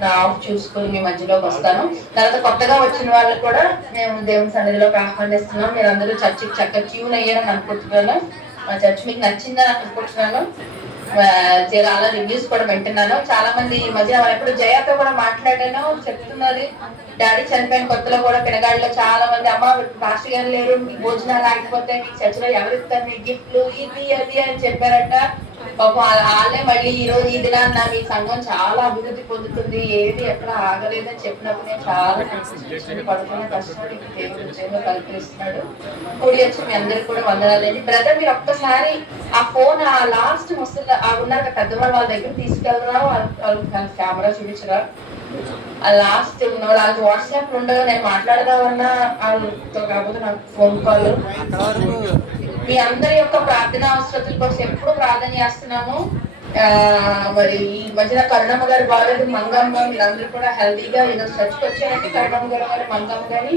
నా ఆఫ్ చూసుకుని మీ మధ్యలోకి వస్తాను. తర్వాత కొత్తగా వచ్చిన వాళ్ళు కూడా మేము దేవుని సన్నిధిలోకి ఆహ్వానిస్తున్నాం. మీరు అందరూ చర్చికి చక్కగా ట్యూన్ అయ్యారని అనుకుంటున్నాను. మా చర్చ్ మీకు నచ్చిందని అనుకుంటున్నాను. చాలా రివ్యూస్ కూడా వింటున్నాను. చాలా మంది ఈ మధ్య ఎప్పుడు జయతో కూడా మాట్లాడాను, చెప్తున్నది డాడీ చనిపోయిన కొత్తలో కూడా పినగాడిలో చాలా మంది అమ్మ మాస్టర్ గారు లేరు, మీ భోజనాలు ఆగిపోతే మీకు చర్చలో ఎవరిస్తారు మీ గిఫ్ట్లు ఇది అది అని చెప్పారట. పాపం వాళ్ళే మళ్ళీ ఈ రోజు ఈ దినాన్న మీ సంఘం చాలా అభివృద్ధి పొందుతుంది, ఏది ఎక్కడ ఆగలేదని చెప్పినప్పుడు నేను చాలా పడుతున్న కష్టాలు దేవుడు విజయంగా కల్పిస్తున్నాడు. కూడి వచ్చి మీ అందరికి కూడా వందనాలండి. బ్రదర్ మీరు ఒక్కసారి ఆ ఫోన్ ఆ లాస్ట్ ముసలి ఉన్నారు పెద్దవాళ్ళు వాళ్ళ దగ్గర తీసుకెళ్ళరా, వాళ్ళ కెమెరా చూపించరా, ఆ లాస్ట్ వాళ్ళకి వాట్సాప్ ఉండగా నేను మాట్లాడదామన్నా వాళ్ళతో కాకపోతే నాకు ఫోన్ కాల్. మీ అందరి యొక్క ప్రార్థన అవసరతల కోసం ఎప్పుడు ప్రార్థన చేస్తున్నాము. మరి ఈ మధ్యన కరుణమ్మ గారు బాగాలేదు, మంగమ్మ మీరందరూ కూడా హెల్తీగా ఈరోజు చర్చకు వచ్చారంటే కరుణమ్మ గారు కానీ మంగమ్మ కానీ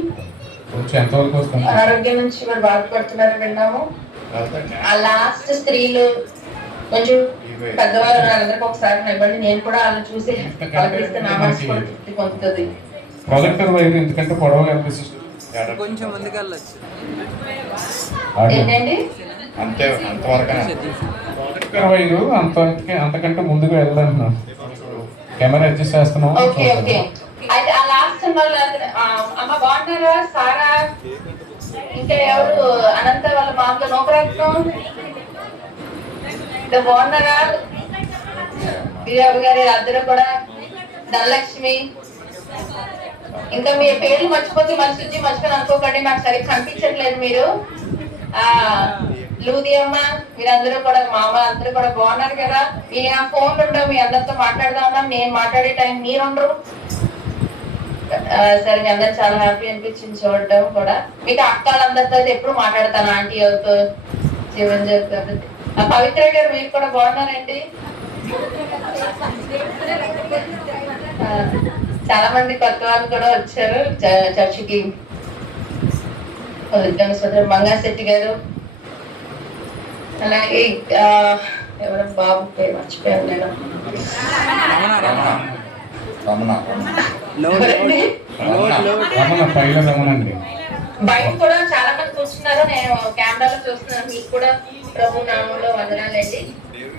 అనారోగ్యం నుంచి మరి బాధపడుతున్నారని విన్నాము. ఆ లాస్ట్ స్త్రీలు కొంచెం పెద్దవారు వాళ్ళందరికీ ఒకసారి నిలబడి నేను కూడా వాళ్ళని చూసి పలకరిస్తే నా మనసు కూడా తృప్తి పొందుతుంది. ప్రొజెక్టర్ వైర్ ఎందుకంటే పొడవు కనిపిస్తుంది. కొంచెం ముందుకెళ్ళచ్చు. ఏంటండి అంతే అంతవరకు ప్రొజెక్టర్ వైరు అంతకంటే ముందుగా వెళ్ళాను. కెమెరా అడ్జస్ట్ చేస్తున్నాం. Okay okay. అయితే ఆ లాస్ట్ ఉన్న వాళ్ళు అమ్మ బాగున్నారా? సారా, ఇంకా ఎవరు అనంత వాళ్ళ మామూలు నౌకరత్నం బాగున్నారా? వీరాబు గారి అందరూ కూడా, ధనలక్ష్మి, ఇంకా మీ పేర్లు మర్చిపోతే మర్చిపోయి అనుకోకండి, మాకు సరిగ్గా కనిపించట్లేదు మీరు. లూది అమ్మ, మీరందరూ కూడా మామ అందరూ కూడా బాగున్నారు కదా? మీ ఫోన్లు ఉండవు, మీ అందరితో మాట్లాడదాం, నేను మాట్లాడే టైం మీరుండరు. సరే, మీ అందరు చాలా హ్యాపీ అనిపించింది చూడడం కూడా. మీకు అక్కలందరితో ఎప్పుడు మాట్లాడతాను, ఆంటీ అవుతూ జీవన్ చెప్తాను. పవిత్ర గారు మీరు కూడా బాగున్నారండి? చాలా మంది కొత్త వాళ్ళు కూడా వచ్చారు చర్చికి. మంగాశెట్టి గారు, అలాగే ఎవరు బాబు పేరు మర్చిపోయాను నేను. రమణండి. బయట కూడా చాలా మంది కూర్చున్నారు, నేను కెమెరాలో చూస్తున్నాను. మీకు కూడా ప్రభు నామంలో వందనాలండి.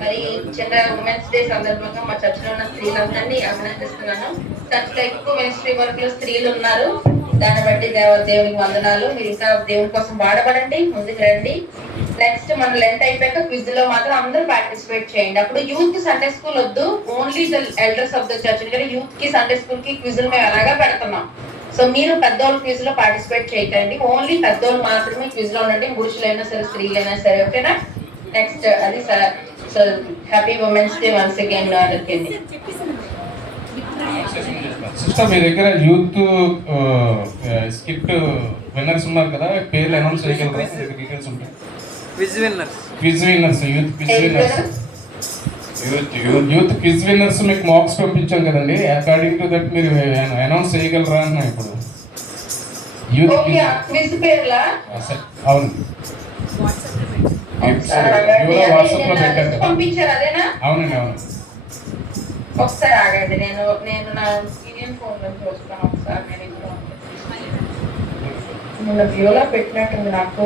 మరి చిన్న ఉమెన్స్ డే సందర్భంగా మా చర్చిలో ఉన్న స్త్రీలందరినీ అభినందిస్తున్నాను. చర్చిలో ఎక్కువ మినిస్ట్రీ వర్క్ లో స్త్రీలు ఉన్నారు, దాన్ని బట్టి దేవునికి వందనాలు. మీరు ఇంకా దేవుని కోసం వాడబడండి, ముందుకు రండి. నెక్స్ట్ మన లెంట్ అయిపోయాక క్విజ్ లో మాత్రం అందరూ పార్టిసిపేట్ చేయండి. అప్పుడు యూత్ సండే స్కూల్ వద్దు, only the elders of the church. ఎందుకంటే యూత్ కి సండే స్కూల్ కి క్విజ్ మేము ఎలాగా పెడుతున్నాం. సో మీరు పెద్దోళ్ళు క్విజ్ లో పార్టిసిపేట్ చేయకండి, ఓన్లీ పెద్దోళ్ళు మాత్రమే క్విజ్ లో ఉండండి, పురుషులైనా సరే స్త్రీలైనా సరే. ఓకేనా? నెక్స్ట్ అది sir. So happy women's day once again. Sister, మీ దగ్గర యూత్ స్కిట్ విన్నర్స్ ఉన్నారు కదా, పేర్లు అనౌన్స్ చేయగలరా? డీటెయిల్స్ ఉంటాయి. Quiz winners, youth quiz winners మీకు మార్క్స్ పంపించాం కదండి. అకార్డింగ్ టు దట్ మీరు అనౌన్స్ చేయగలరా అన్న ఇప్పుడు యూత్ అవును వాట్సాప్ లో పెట్టారు కదా. పంపించారు అదేనా? అవునండి, అవును. ఒకసారి ఆగండి, నేను నా సీనియర్ ఫోన్ లో చూస్తాను. ఒకసారి నేను వ్యూలో పెట్టినట్టుంది నాకు.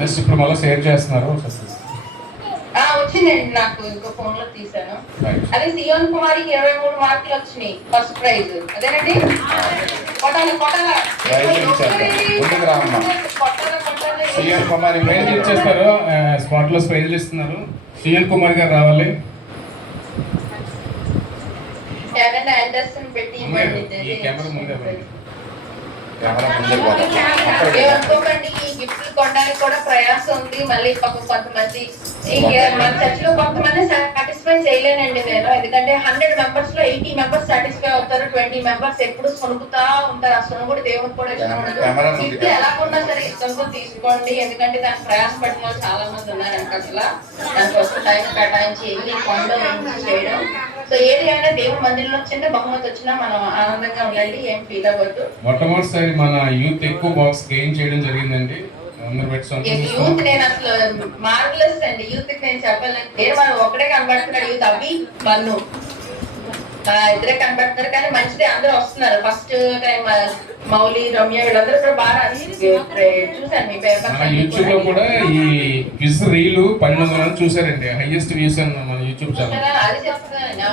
జస్ట్ ఇప్పుడు మళ్ళీ షేర్ చేస్తున్నారు. వచ్చిందండి, నాకు ఇంకో ఫోన్ లో తీసాను. అదే సియోన్ కుమారికి 23 మార్కులు వచ్చినాయి, ఫస్ట్ ప్రైజ్. అదేనండి, ప్రైజ్ ఇచ్చేస్తారు, స్పాట్ లో ప్రైజ్లు ఇస్తున్నారు. సిఎన్ కుమార్ గారు రావాలి. ఈ కెమెరా ముందే ఏమనుకోకండి, ఈ గిఫ్ట్లు కొనడానికి కూడా ప్రయాసం ఉంది. మళ్ళీ కొంతమంది మన చర్చిలో కొంతమంది సాటిస్ఫై చేయలేనండి నేను. ఎందుకంటే 100 మెంబర్స్ లో 80 మెంబర్స్ సాటిస్ఫై అవుతారు, 20 మెంబర్స్ ఎప్పుడు సొనుకుతా ఉంటారు. ఆ సొనుగుడు దేవుడు కూడా ఇష్టం ఉండదు. గిఫ్ట్ ఎలా కొన్నా సరే ఇష్టంతో తీసుకోండి, ఎందుకంటే దానికి ప్రయాస పడిన వాళ్ళు చాలా మంది ఉన్నారు వెనకాల. దానికోసం టైం కేటాయించి వెళ్ళి కొనడం చేయడం. సో ఏది అయినా దేవుడి మందిరంలో చిన్న బహుమతి వచ్చినా మనం ఆనందంగా ఉండండి, ఏం ఫీల్ అవ్వద్దు. మొట్టమొదటిసారి మన యూత్ ఎక్కువ బాక్స్ గెయిన్ చేయడం జరిగిందండి. యూత్ నేను అసలు మార్వెలస్ అండి. యూత్ కి నేను చెప్పాలంటే నేను మనం ఒకటే కనబడుతున్నాడు. యూత్ అవి మన్ను ఇద్దరే కనబడుతున్నారు, కానీ మంచిదే, అందరూ వస్తున్నారు. ఫస్ట్ టైం మౌలి, రమ్య వీళ్ళందరూ కూడా బాగా చూసాను. మీ పేపర్ యూట్యూబ్ లో కూడా ఈ క్విజ్ రీలు 1200 చూసారండి, హైయెస్ట్ వ్యూస్ అన్న మన యూట్యూబ్ ఛానల్. అది చెప్తున్నాను,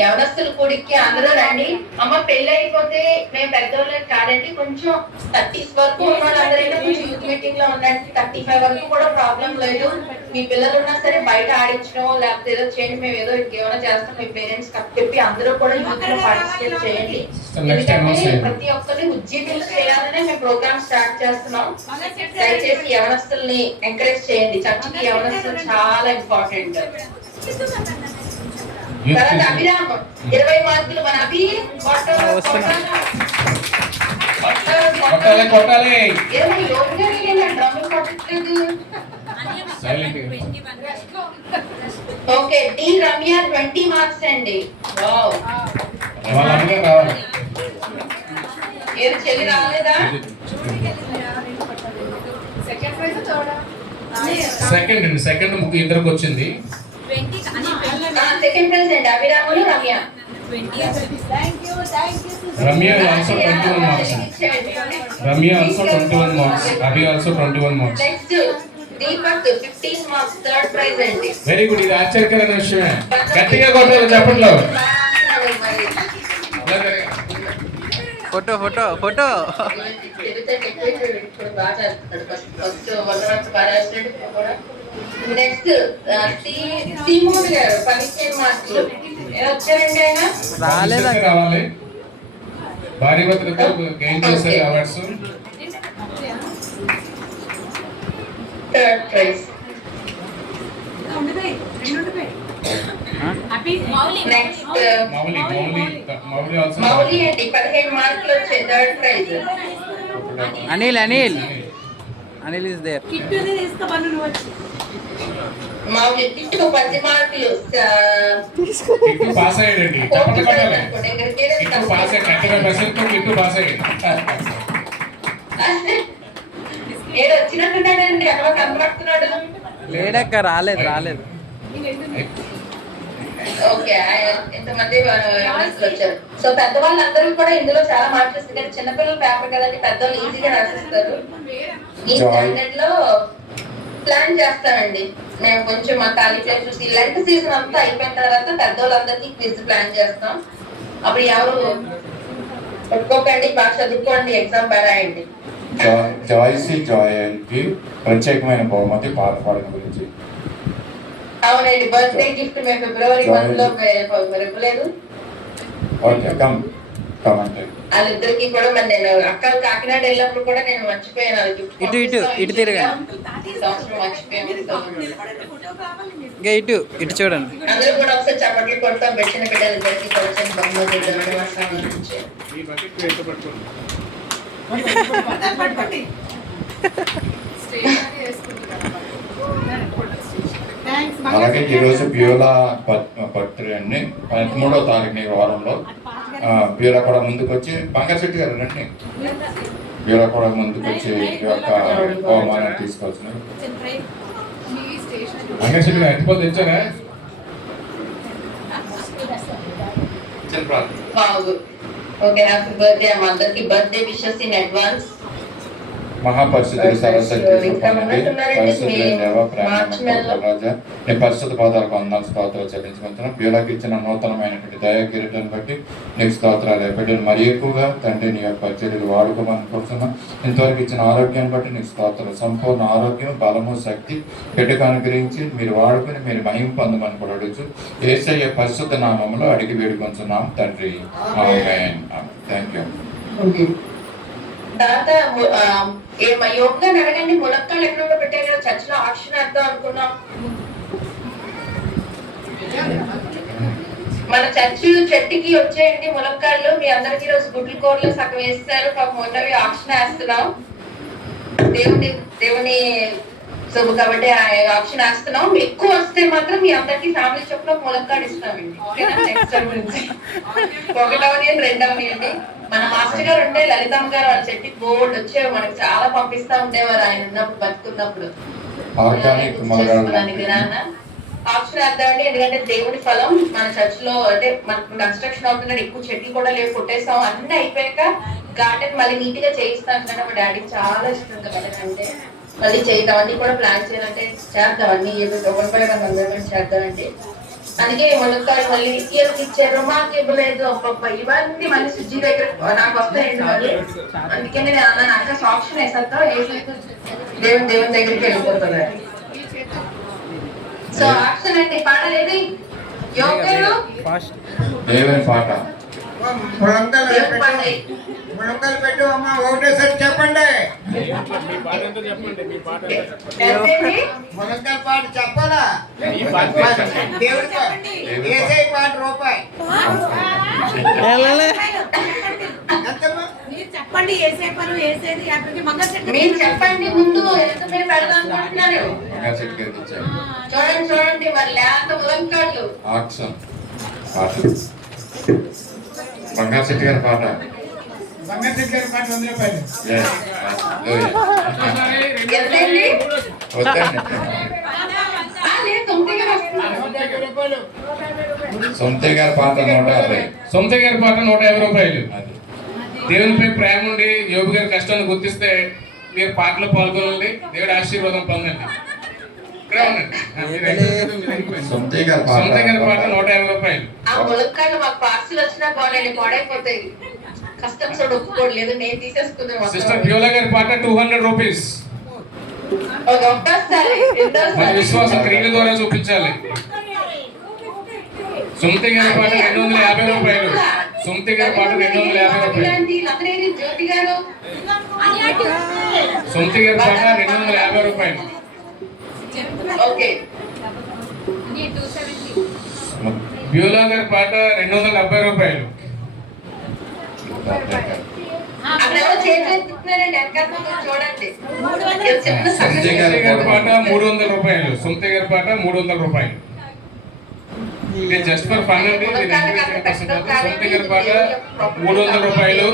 యవనస్తుల కూడికి అందరూ రండి. అమ్మ పెళ్లి అయిపోతే మేము పెద్దవాళ్ళకి కాదండి, కొంచెం 30s వరకు ఉన్న వాళ్ళందరైనా కొంచెం యూత్ మీటింగ్ లో ఉండండి. 35 వరకు కూడా ప్రాబ్లం లేదు. మీ పిల్లలు ఉన్నా సరే బయట ఆడించడం లేకపోతే ఏదో చేయండి, మేము ఏదో ఇంకేమైనా చేస్తాం. మీ పేరెంట్స్ చెప్పి అందరూ కూడా యూత్ లో పార్టిసిపేట్ చేయండి. ఎందుకంటే ప్రతి ఒక్కరిని ఉజ్జీవించి చేయాలనే మేము ప్రోగ్రామ్ స్టార్ట్ చేస్తున్నాం. దయచేసి యవనస్తుల్ని ఎంకరేజ్ చేయండి. చర్చికి యవనస్తులు చాలా ఇంపార్టెంట్. తర్వాత అభిరామ్ 20 మార్కులు. మన అభి ఓకే. డి రమ్య 20 మార్క్స్ అండి. ఏది చెల్లి రాలేదా? సెకండ్ ఇద్దరికి వచ్చింది. 20 అని సెకండ్ ప్రైజ్ అండి Abhiramulu Ramya. 20 Ramya also 21 marks. Ramya also 21 marks. Abhi also 21 marks. Next Deepak 15 marks third prize అండి. Very good. ఇది ఆశ్చర్యకరమైన విషయమే. గట్టిగా కొట్టాలి చెప్పట్లో. Photo photo photo next Srimurthy గారు 15 మార్కులు వచ్చారండి ఆయన. రాలేదా? రావాలి. భారీ భద్రత గెయిన్ చేశారు awards. Third prize. Next Mouli also. Mouli అండి 15 మార్కులు వచ్చాయి third prize. Anil is there. Mouli Kittu 10 మార్కులు. కిట్టు పాస్ అయ్యాడండి. చెప్పండి కొట్టాలి. కిట్టు పాస్ అయ్యాడు. 95% కిట్టు పాస్ అయ్యాడు. ఏడు వచ్చినట్టున్నాడండి అక్కడ కనబడుతున్నాడు. లేడక్క, రాలేదు. ఓకే ఎంతమంది వచ్చారు. సో పెద్దవాళ్ళందరూ కూడా ఇందులో చాలా మార్క్స్ ఇస్తారు. చిన్నపిల్లల పేపర్ కదండి, పెద్దవాళ్ళు ఈజీగా రాసిస్తారు. ఈ స్టాండర్డ్ లో ప్లాన్ చేస్తామండి మేము. కొంచెం మా ఖాళీ ప్లేస్ చూసి లెంట్ సీజన్ అంతా అయిపోయిన తర్వాత పెద్దవాళ్ళందరికీ క్విజ్ ప్లాన్ చేస్తాం. అప్పుడు ఎవరు ఒక్కొక్కండి బాగా చదువుకోండి, ఎగ్జామ్ బాగా రాయండి. జాయ్కి ప్రత్యేకమైన బహుమతి పాట పాడడం గురించి. అవునండి, బర్త్డే గిఫ్ట్ మేము ఫిబ్రవరి 1 లో ఇవ్వలేదు. ఓకే కమ్ అంటే వాళ్ళిద్దరికి కూడా మరి నేను అక్కలు కాకినాడ వెళ్ళినప్పుడు కూడా నేను మర్చిపోయాను. అది గిఫ్ట్ ఇటు తిరగా. మర్చిపోయాను. ఇంకా ఇటు చూడండి. అందరూ కూడా ఒకసారి చప్పట్లు కొడతాం. పెట్టిన బిడ్డలిద్దరికి కొంచెం బహుమతి అలాగే ఈరోజు బ్యూలా బర్త్డే అండి. 13వ తారీఖు ఈ వారంలో బ్యూలా కూడా ముందుకు వచ్చి బంగారు గారు రండి. బ్యూలా కూడా ముందుకు వచ్చి ఈ యొక్క బహుమానం తీసుకొచ్చిన బంగారు గారు ఎత్తిపోతే తెచ్చారా? Okay, happy birthday. మా అందరికి బర్త్డే విషెస్ ఇన్ అడ్వాన్స్. మహాపరిశుద్ధుడు సర్వశక్తి నీ పరిశుద్ధ పాదాలకు వందనాలు స్తోత్రాలు చెల్లించుకుంటున్నాం. బియ్యలకు ఇచ్చిన నూతనమైనటువంటి దయా కిరీటాన్ని బట్టి నీకు స్తోత్రాలు. బిడ్డలు మరి ఎక్కువగా తండ్రి నీ యొక్క చర్యలు వాడుకోమని కోరుతున్నాం. ఇంతవరకు ఇచ్చిన ఆరోగ్యాన్ని బట్టి నీకు స్తోత్రాలు. సంపూర్ణ ఆరోగ్యం, బలము, శక్తి బిడ్డకు అనుగ్రహించి మీరు వాడుకుని మీరు మహిమ పొందమని కూడా అడుగుతూ యేసయ్య పరిశుద్ధ నామంలో అడిగి వేడుకొంచున్నాం తండ్రి. Thank you. తర్వాత యోగా అడగండి. ములక్కాళ్ళు ఎక్కడ పెట్టారు కదా, చర్చ్ లో ఆక్షన్ వేద్దాం అనుకున్నాం. మన చర్చ్ చెట్టుకి వచ్చేయండి ములక్కాళ్ళు. మీ అందరికి రోజు గుడ్ల కూరలు సగం వేస్తారు. మొన్నవి ఆక్షన్ వేస్తున్నాం. దేవుని శుభ కాబట్టి ఆప్షన్ వేస్తున్నాం. ఎక్కువ వస్తే మాత్రం మీ అందరికి ఫ్యామిలీ చొప్పున ములక్కాడు ఇస్తామండి. నెక్స్ట్ టైం నుంచి 1వ నియన్ 2వ నియండి. మన మాస్టర్ గారు ఉంటే లలితమ్మ గారు వాళ్ళ చెట్టు బోర్డు వచ్చేవి. మనకి చాలా పంపిస్తా ఉండేవారు ఆయన ఉన్నప్పుడు, బతుకున్నప్పుడు. ఆప్షన్ వేద్దామండి. ఎందుకంటే దేవుడి ఫలం మన చర్చ్ లో అంటే మనకు కన్స్ట్రక్షన్ అవుతున్నాడు. ఎక్కువ చెట్లు కూడా లేవు, కొట్టేసాం. అన్ని అయిపోయాక గార్డెన్ మళ్ళీ నీట్ గా చేయిస్తాం కదా. మా డాడీకి చాలా ఇష్టం కదా అంటే మళ్ళీ చేద్దాం. అన్ని కూడా ప్లాన్ చేయాలంటే చేద్దాం. అన్ని ఒకరిపై మనం అందరం చేద్దామండి. అందుకే ములక్కాయలు మళ్ళీ ఇయర్కి ఇచ్చారు, మాకు ఇవ్వలేదు. ఇవన్నీ మళ్ళీ సుజ్జి దగ్గర నాకు వస్తాయండి మళ్ళీ. అందుకే నేను అన్నాను అక్కడ ఆప్షన్ వేసాక దేవుని దగ్గరికి వెళ్ళిపోతున్నారు. సో ఆప్షన్ అండి. పాట లేదు యోగరు దేవుని పాట ములక్కలు పెట్టు అమ్మ. ఒకటేసారి చెప్పండి. ములక్కల పాట చెప్పాలా? దేవుడి ఏసై పాట రూపాయి. చెప్పండి. మీరు చెప్పండి ముందు. మీరు పెడదాం అనుకుంటున్నారు. చూడండి మరి లేత ములంకాళ్ళు. బంగారు చెట్టు గారి పాట. బంగారు చెట్టు గారి పాట 100 రూపాయలు. ఎంతండి? వద్దండి. లేదు 9 వస్తున్నారు. సొంతయ్య గారి పాట 150. సొంతయ్య గారి పాట 150 రూపాయలు. అది దేవునిపై ప్రేమ ఉండి యోగి గారి కష్టాన్ని గుర్తిస్తే మీరు పాటలో పాల్గొనండి, దేవుడి ఆశీర్వాదం పొందండి. ఇక్కడే ఉండండి. సొంతయ్య గారి సొంతయ్య గారి పాట పాట 150 రూపాయలు. ఆ ములక్కాయలు మాకు పార్సిల్ వచ్చినా బాగాలండి, పాడైపోతాయి. కస్టమ్స్ ఒప్పుకోలేదు, నేను తీసేసుకుందాం. సిస్టర్ బ్యూలా గారి పాట 200 రూపీస్. ఒక్కసారి మన విశ్వాసం క్రియల ద్వారా చూపించాలి. సొంతయ్య గారి పాట 250 రూపాయలు. సొంతయ్య గారి పాట 250 రూపాయలు. జ్యోతి గారు సొంతయ్య గారి పాట 250 రూపాయలు. ఓకే. బ్యూలా గారి పాట 270 రూపాయలు. అక్కడ ఎవరో చేస్తున్నారండి, వెనకాల చూడండి. సొంతయ్య గారి పాట 300 రూపాయలు. సొంతయ్య గారి పాట 300 రూపాయలు. ఇది జస్ట్ ఫర్ ఫన్ అండి. సొంతయ్య గారి పాట 300 రూపాయలు.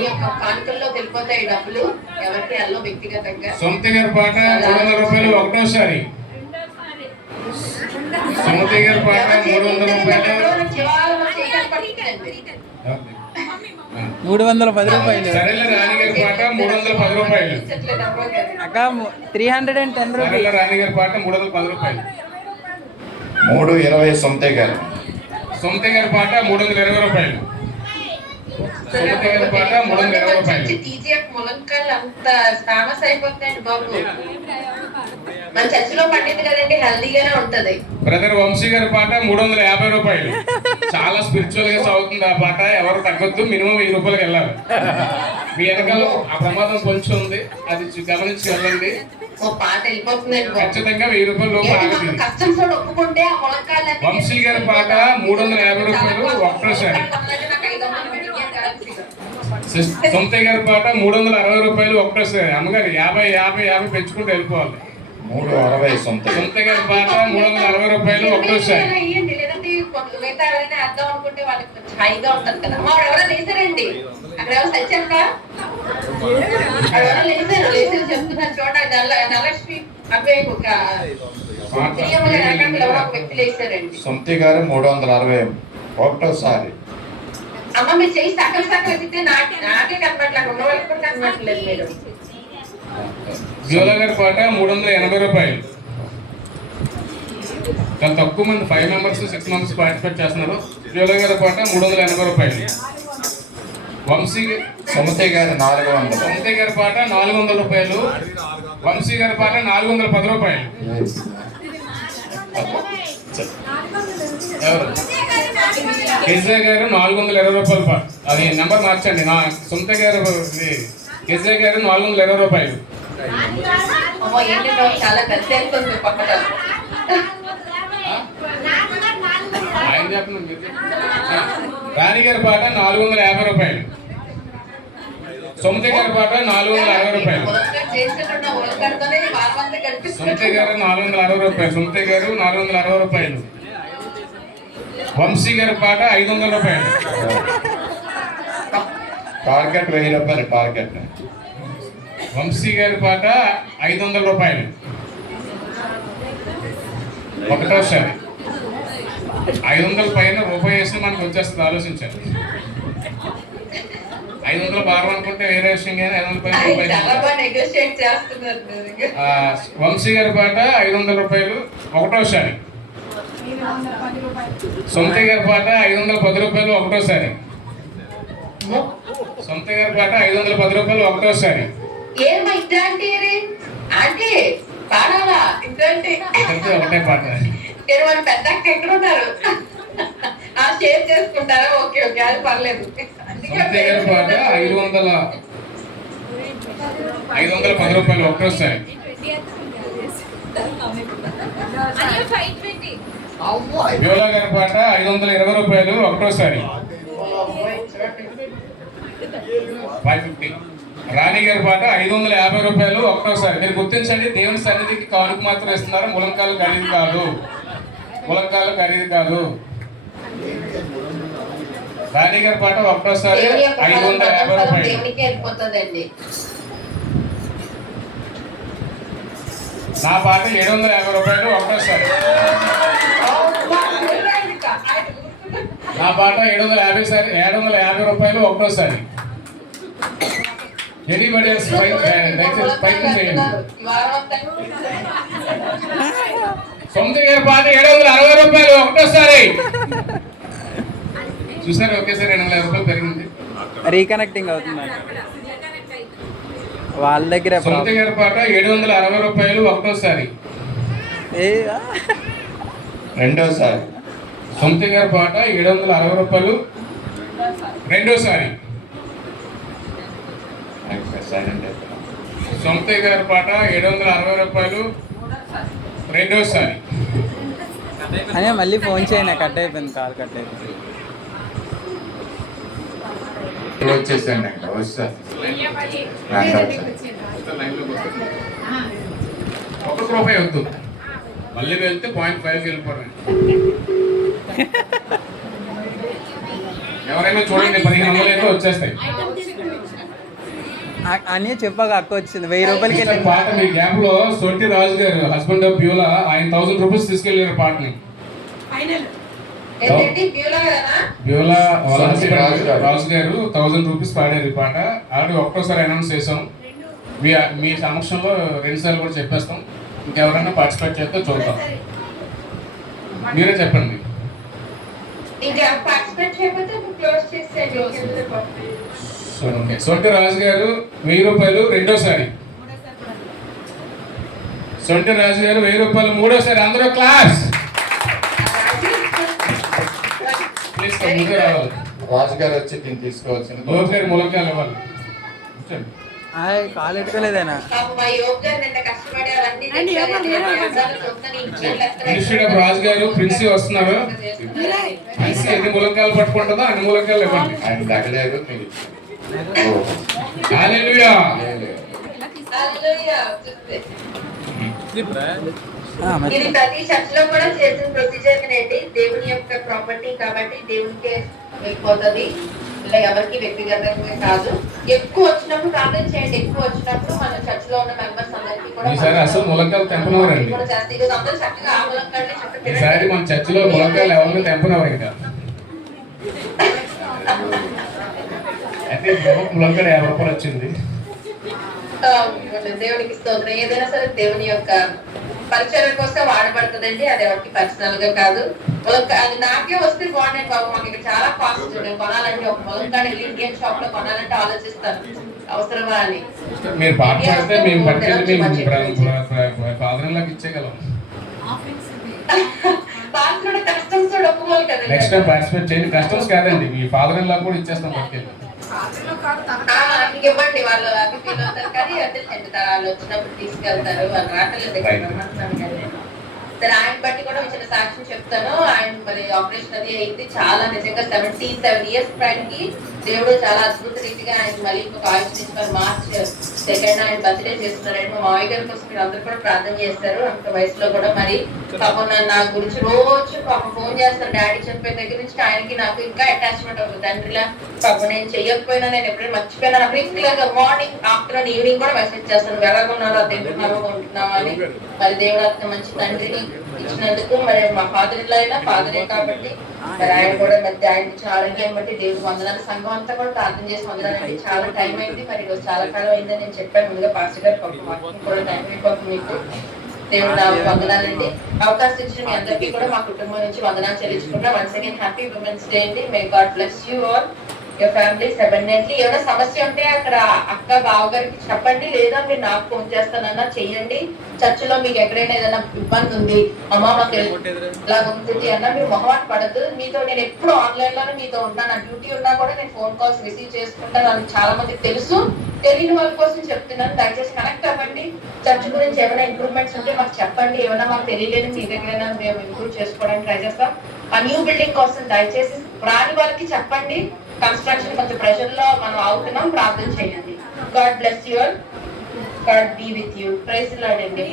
కానుకల్లో వెళ్ళిపోతాయి డబ్బులు, ఎవరికి అల్లో వ్యక్తిగతంగా. సొంతయ్య గారి పాట 300 రూపాయలు ఒకటోసారి. సొంతయ్య గారి పాట 300 రూపాయలు. 310 రూపాయలు. సరేల రాణి గారి పాట 310 రూపాయలు. అక్క 310 రూపాయలు. సరేల రాణి గారి పాట 310 రూపాయలు. 320 సొంతయ్య గారు. సొంతయ్య గారి పాట 320 రూపాయలు. సొంతయ్య గారి పాట 320 రూపాయలు. టీజీఎఫ్ ములంకాయలు అంత ఫేమస్ అయిపోతాయండి బాబు. మన చర్చిలో పండింది కదండి, హెల్దీగానే ఉంటది. బ్రదర్ వంశీ గారి పాట 350 రూపాయలు. చాలా స్పిరిచువల్ గా సాగుతుంది ఆ పాట. ఎవరు తగ్గొద్దు, మినిమం 1000 రూపాయలకి వెళ్ళాలి. మీ వెనకాల ఆ ప్రమాదం కొంచెం ఉంది, అది గమనించి వెళ్ళండి. ఓ పాట వెళ్ళిపోతుందండి బాబు. ఖచ్చితంగా 1000 రూపాయల లోపు ఆగదు. కస్టమ్స్ ఒప్పుకుంటే ఆ ములంకాయలు వంశీ గారి పాట 350 రూపాయలు ఒకటోసారి. సొంతయ్య గారి పాట 360 రూపాయలు ఒకటోసారి. అమ్మగారు 50 పెంచుకుంటూ వెళ్ళిపోవాలి. 360 సొంతయ్య. సొంతయ్య గారి పాట 360 రూపాయలు ఒకటోసారి. లేదంటే మిగతా ఎవరైనా వేద్దాం అనుకుంటే వాళ్ళకి కొంచెం హైగా ఉంటది కదా. మా ఎవరైనా లేసారండి, అక్కడ ఎవరు సత్యంక ఎవరైనా లేసారు చెప్తున్నారు చూడండి. నలక్ష్మి అబ్బాయి ఒక ఎవరో ఒక వ్యక్తి లేసారండి. సొంతయ్య గారు 360 ఒకటోసారి. అమ్మ మీరు చేయి సగం ఎత్తితే నాకే కనపట్లేదు, ఉన్న వాళ్ళకి కూడా కనపట్లేదు. మీరు బ్యూలా గారి పాట 380 రూపాయలు. చాలా తక్కువ మంది, 5 మెంబర్స్ 6 మెంబర్స్ పార్టిసిపేట్ చేస్తున్నారు. బ్యూలా గారి పాట 380 రూపాయలు. వంశీ సొంతయ్య గారు 400. సొంతయ్య గారి పాట 400 రూపాయలు. వంశీ గారి పాట 410 రూపాయలు. ఎవరు? కేసీఆర్ గారు 420 రూపాయలు పాట. అది నెంబర్ మార్చండి. నా సొంతయ్య గారు కేసీఆర్ గారు 420 రూపాయలు. అమ్మో ఏంటి బాబు, చాలా పెద్ద అయిపోతుంది పక్కన. ఆయన చెప్పండి. రాణి గారి పాట 450 రూపాయలు. సొంతయ్య గారి పాట 460 రూపాయలు. సొంతయ్య గారు 460 రూపాయలు. సొంతయ్య గారు 460 రూపాయలు. వంశీ గారి పాట 500 రూపాయలు. టార్గెట్ 1000 రూపాయలు. టార్గెట్ వంశీ గారి పాట 500 రూపాయలు ఒకటోసారి. 500 పైన రూపాయి వేస్తే మనకు వచ్చేస్తుంది, ఆలోచించాలి. 500 భారం అనుకుంటే వేరే విషయం, కానీ 500 పైన రూపాయి. వంశీ గారి పాట 500 రూపాయలు ఒకటోసారి. సొంతయ్య గారి పాట 510 రూపాయలు ఒకటోసారి. సొంతయ్య గారి పాట 510 రూపాయలు ఒకటోసారి. ఏమో ఇట్లాంటి అంటే పాడాలా ఇట్లాంటి ఒకటే పాట. వాళ్ళు పెద్ద ఎక్కడ ఉన్నారు, ఆ షేర్ చేసుకుంటారా? ఓకే ఓకే, అది పర్లేదు. సొంతయ్య గారి పాట 510 రూపాయలు ఒకటోసారి. బ్యూలా గారి పాట 520 రూపాయలు ఒకటోసారి. 550. రాణి గారి పాట 550 రూపాయలు ఒకటోసారి. మీరు గుర్తించండి, దేవుని సన్నిధికి కానుక మాత్రం ఇస్తున్నారు, ములంకాలు ఖరీదు కాదు. ములంకాలు ఖరీదు కాదు. రాణి గారి పాట ఒకటోసారి 550 రూపాయలు. దేవునికి వెళ్ళిపోతుందండి. నా పాట 750 రూపాయలు ఒకటోసారి. ఆ పాట 750 రూపాయలు ఒకటోసారి. ఎనీబడి దయచేసి ప్రయత్నం చేయండి. ఈ వారం అంతా సొంత గారి పాట 760 రూపాయలు ఒకటోసారి. చూసారు, ఒకేసారి 250 రూపాయలు పెరిగింది. రీకనెక్టింగ్ అవుతుంది వాళ్ళ దగ్గర సొంత గారి పాట 760 రూపాయలు ఒకటోసారి. రెండోసారి. సొంత గారి పాట 760 రూపాయలు రెండోసారి. సైలెంట్. సొంత గారి పాట 760 రూపాయలు రెండోసారి. అనే మళ్ళీ ఫోన్ చేయండి, కట్ అయిపోయింది, కాల్ కట్ అయిపోయింది. వచ్చేసండి ఇంకా వస్తా. ఒక్క రూపాయి వద్దు, మళ్ళీ వెళ్తే 0.5 వెళ్ళిపోరండి. ఎవరైనా చూడండి, 1500 అయితే వచ్చేస్తాయి. అని చెప్పాక అక్క వచ్చింది 1000 రూపాయలకి ఈ పాట మీ గ్యాప్ లో సొంటి రాజు గారు హస్బెండ్ ఆఫ్ బ్యూలా ఆయన 1000 రూపీస్ తీసుకెళ్లారు పాటని. ఏంటండి బ్యూలా కదా? బ్యూలా వాళ్ళ సొంటి హస్బెండ్ రాజు రాజు గారు 1000 రూపీస్ పాడారు ఈ పాట. ఆల్రెడీ ఒక్కసారి అనౌన్స్ చేసాం, మీ సమక్షంలో 2 సార్లు కూడా చెప్పేస్తాం. ఇంకెవరైనా పార్టిసిపేట్ చేస్తే చూద్దాం. మీరే చెప్పండి. ఇంకా పార్టిసిపేట్ చేయకపోతే క్లోజ్ చేసేయండి. సొంటి రాజు గారు 1000 రూపాయలు రెండోసారి. సొంటి రాజు గారు 1000 రూపాయలు మూడోసారి. అందరూ క్లాస్ ప్లీజ్. ముందు రావాలి. రాజు గారు వచ్చి దీన్ని తీసుకోవాల్సింది. గోపి గారు ములక్కాయలు ఇవ్వాలి. కూర్చోండి. కాల్ ఎట్టుకోలేదేనా? మా యోగ్ గారు నిన్న కష్టపడి అవన్నీ మినిస్టర్ ఆఫ్ రాజు గారు ప్రిన్సీ వస్తున్నారు. ప్రిన్సీ ఎన్ని ములక్కాయలు పట్టుకుంటుందో అన్ని ములక్కాయలు ఇవ్వండి. ఆయన తగ్గలేదు మీరు. హల్లెలూయా. ఇది ప్రతి చర్చ్ లో కూడా చేసిన ప్రొసీజర్ అండి. దేవుని యొక్క ప్రాపర్టీ కాబట్టి దేవునికే వెళ్ళిపోతుంది, ఇలా ఎవరికి వ్యక్తిగతంగా కాదు. ఎక్కువ వచ్చినప్పుడు ప్రార్థన చేయండి. ఎక్కువ వచ్చినప్పుడు మన చర్చ్ లో ఉన్న మెంబర్స్ అందరికీ కూడా ఈసారి అసలు ములక్కాయలు తెంపనవరండి. అందరూ చక్కగా ఆ ములక్కాయలు చక్కగా ఈసారి మన చర్చిలో ములక్కాయలు ఎవరిని తెంపనవరు. ఇంకా అయితే ములక్కాయలు 50 రూపాయలు వచ్చింది. దేవునికి స్తోత్రం. ఏదైనా సరే దేవుని యొక్క పరిచయం కోసం వాడబడుతుందండి. అది ఎవరికి పర్సనల్ గా కాదు. అది నాకే వస్తే బాగుండేది బాబు. మాకు ఇక్కడ చాలా కాస్ట్ నేను కొనాలంటే ఒక ములక్కాడ ఇండియన్ షాప్ లో కొనాలంటే ఆలోచిస్తాను అవసరమా అని. మీరు పాట పాడితే మేము పట్టుకెళ్ళి ఫాదర్ లాగా ఇచ్చేయగలం. కస్టమ్స్ ఒప్పుకోవాలి కదా. నెక్స్ట్ టైం పార్టిసిపేట్ చేయండి. కస్టమ్స్ కాదండి, మీ ఫాదర్ లాగా కూడా ఇచ్చేస్తాం పట్టుకెళ్ళి. ఇవ్వండి, వాళ్ళు అవి ఫీల్ అవుతారు. కానీ అంటే వాళ్ళు వచ్చినప్పుడు తీసుకెళ్తారు. వాళ్ళు రావట్లేదు. సరే, ఆయన బట్టి కూడా చిన్న సాక్ష్యం చెప్తాను. ఆయన మరి ఆపరేషన్ అది అయితే చాలా నిజంగా 77 years కి దేవుడు చాలా అద్భుత రీతిగా ఆయన మళ్ళీ ఇంకొక ఆయుష్ని మార్చ్ 2 ఆయన బర్త్డే చేస్తున్నారండి. మా మావయ్య గారి కోసం మీరు అందరూ కూడా ప్రార్థన చేస్తారు. అంత వయసులో కూడా మరి పాపం నా గురించి రోజు పాపం ఫోన్ చేస్తారు. డాడీ చెప్పే దగ్గర నుంచి ఆయనకి నాకు ఇంకా అటాచ్మెంట్ అవుతుంది. తండ్రిలా పాపం నేను చెయ్యకపోయినా, నేను ఎప్పుడైనా మర్చిపోయినా నాకు మార్నింగ్ ఆఫ్టర్నూన్ ఈవినింగ్ కూడా మెసేజ్ చేస్తాను. ఎలాగున్నారో తింటున్నామో కొంటున్నామా అని. మరి దేవుడు అంత మంచి తండ్రిని ఇచ్చినందుకు మరి మా ఫాదర్ ఇల్లు అయినా ఫాదరే కాబట్టి మరి ఆయన కూడా మరి ఆయనకి చాలా ఆరోగ్యం బట్టి దేవుడు వందనాలు. సంఘం అంతా కూడా ప్రార్థన చేసి వందనాలండి. చాలా టైం అయింది, మరి ఈరోజు చాలా కాలం అయిందని నేను చెప్పాను ముందుగా. పాస్టర్ గారు కూడా టైం అయిపోతుంది మీకు. దేవుడు నాకు వందనాలండి. అవకాశం ఇచ్చిన మీ అందరికీ కూడా మా కుటుంబం నుంచి వందనాలు చెల్లించుకుంటా. Once again happy women's day అండి. May God bless you all your families abundantly. ఏమైనా సమస్య ఉంటే అక్కడ అక్క బావగారికి చెప్పండి, లేదా మీరు నాకు ఫోన్ చేస్తానన్నా చెయ్యండి. చర్చిలో మీకు ఎక్కడైనా ఏదైనా ఇబ్బంది ఉంది, అమ్మ మాకు ఇలా ఉంటుంది అన్నా మీరు మొహమాట పడద్దు. మీతో నేను ఎప్పుడు ఆన్లైన్ లోనే మీతో ఉంటాను. నా డ్యూటీ ఉన్నా కూడా నేను ఫోన్ కాల్స్ రిసీవ్ చేసుకుంటాను. అని చాలా మందికి తెలుసు. తెలియని వాళ్ళ కోసం చెప్తున్నాను. దయచేసి కనెక్ట్ అవ్వండి. చర్చ్ గురించి ఏమైనా ఇంప్రూవ్మెంట్స్ ఉంటే మాకు చెప్పండి. ఏమైనా మాకు తెలియలేదు మీ దగ్గరైనా మేము ఇంప్రూవ్ చేసుకోవడానికి ట్రై చేస్తాం. ఆ న్యూ బిల్డింగ్ కోసం దయచేసి రాని వాళ్ళకి చెప్పండి. కన్స్ట్రక్షన్ కొంచెం ప్రెషర్ లో మనం అవుతున్నాం, ప్రార్థన చేయండి. God bless you all. God be with you. Praise the Lord అండి.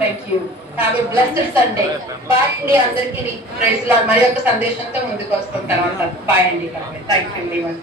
Thank you. Have a blessed Sunday. Bye అండి అందరికీ. Praise the Lord. మరి ఒక సందేశంతో ముందుకు వస్తాం తర్వాత. Bye అండి. Thank you everyone.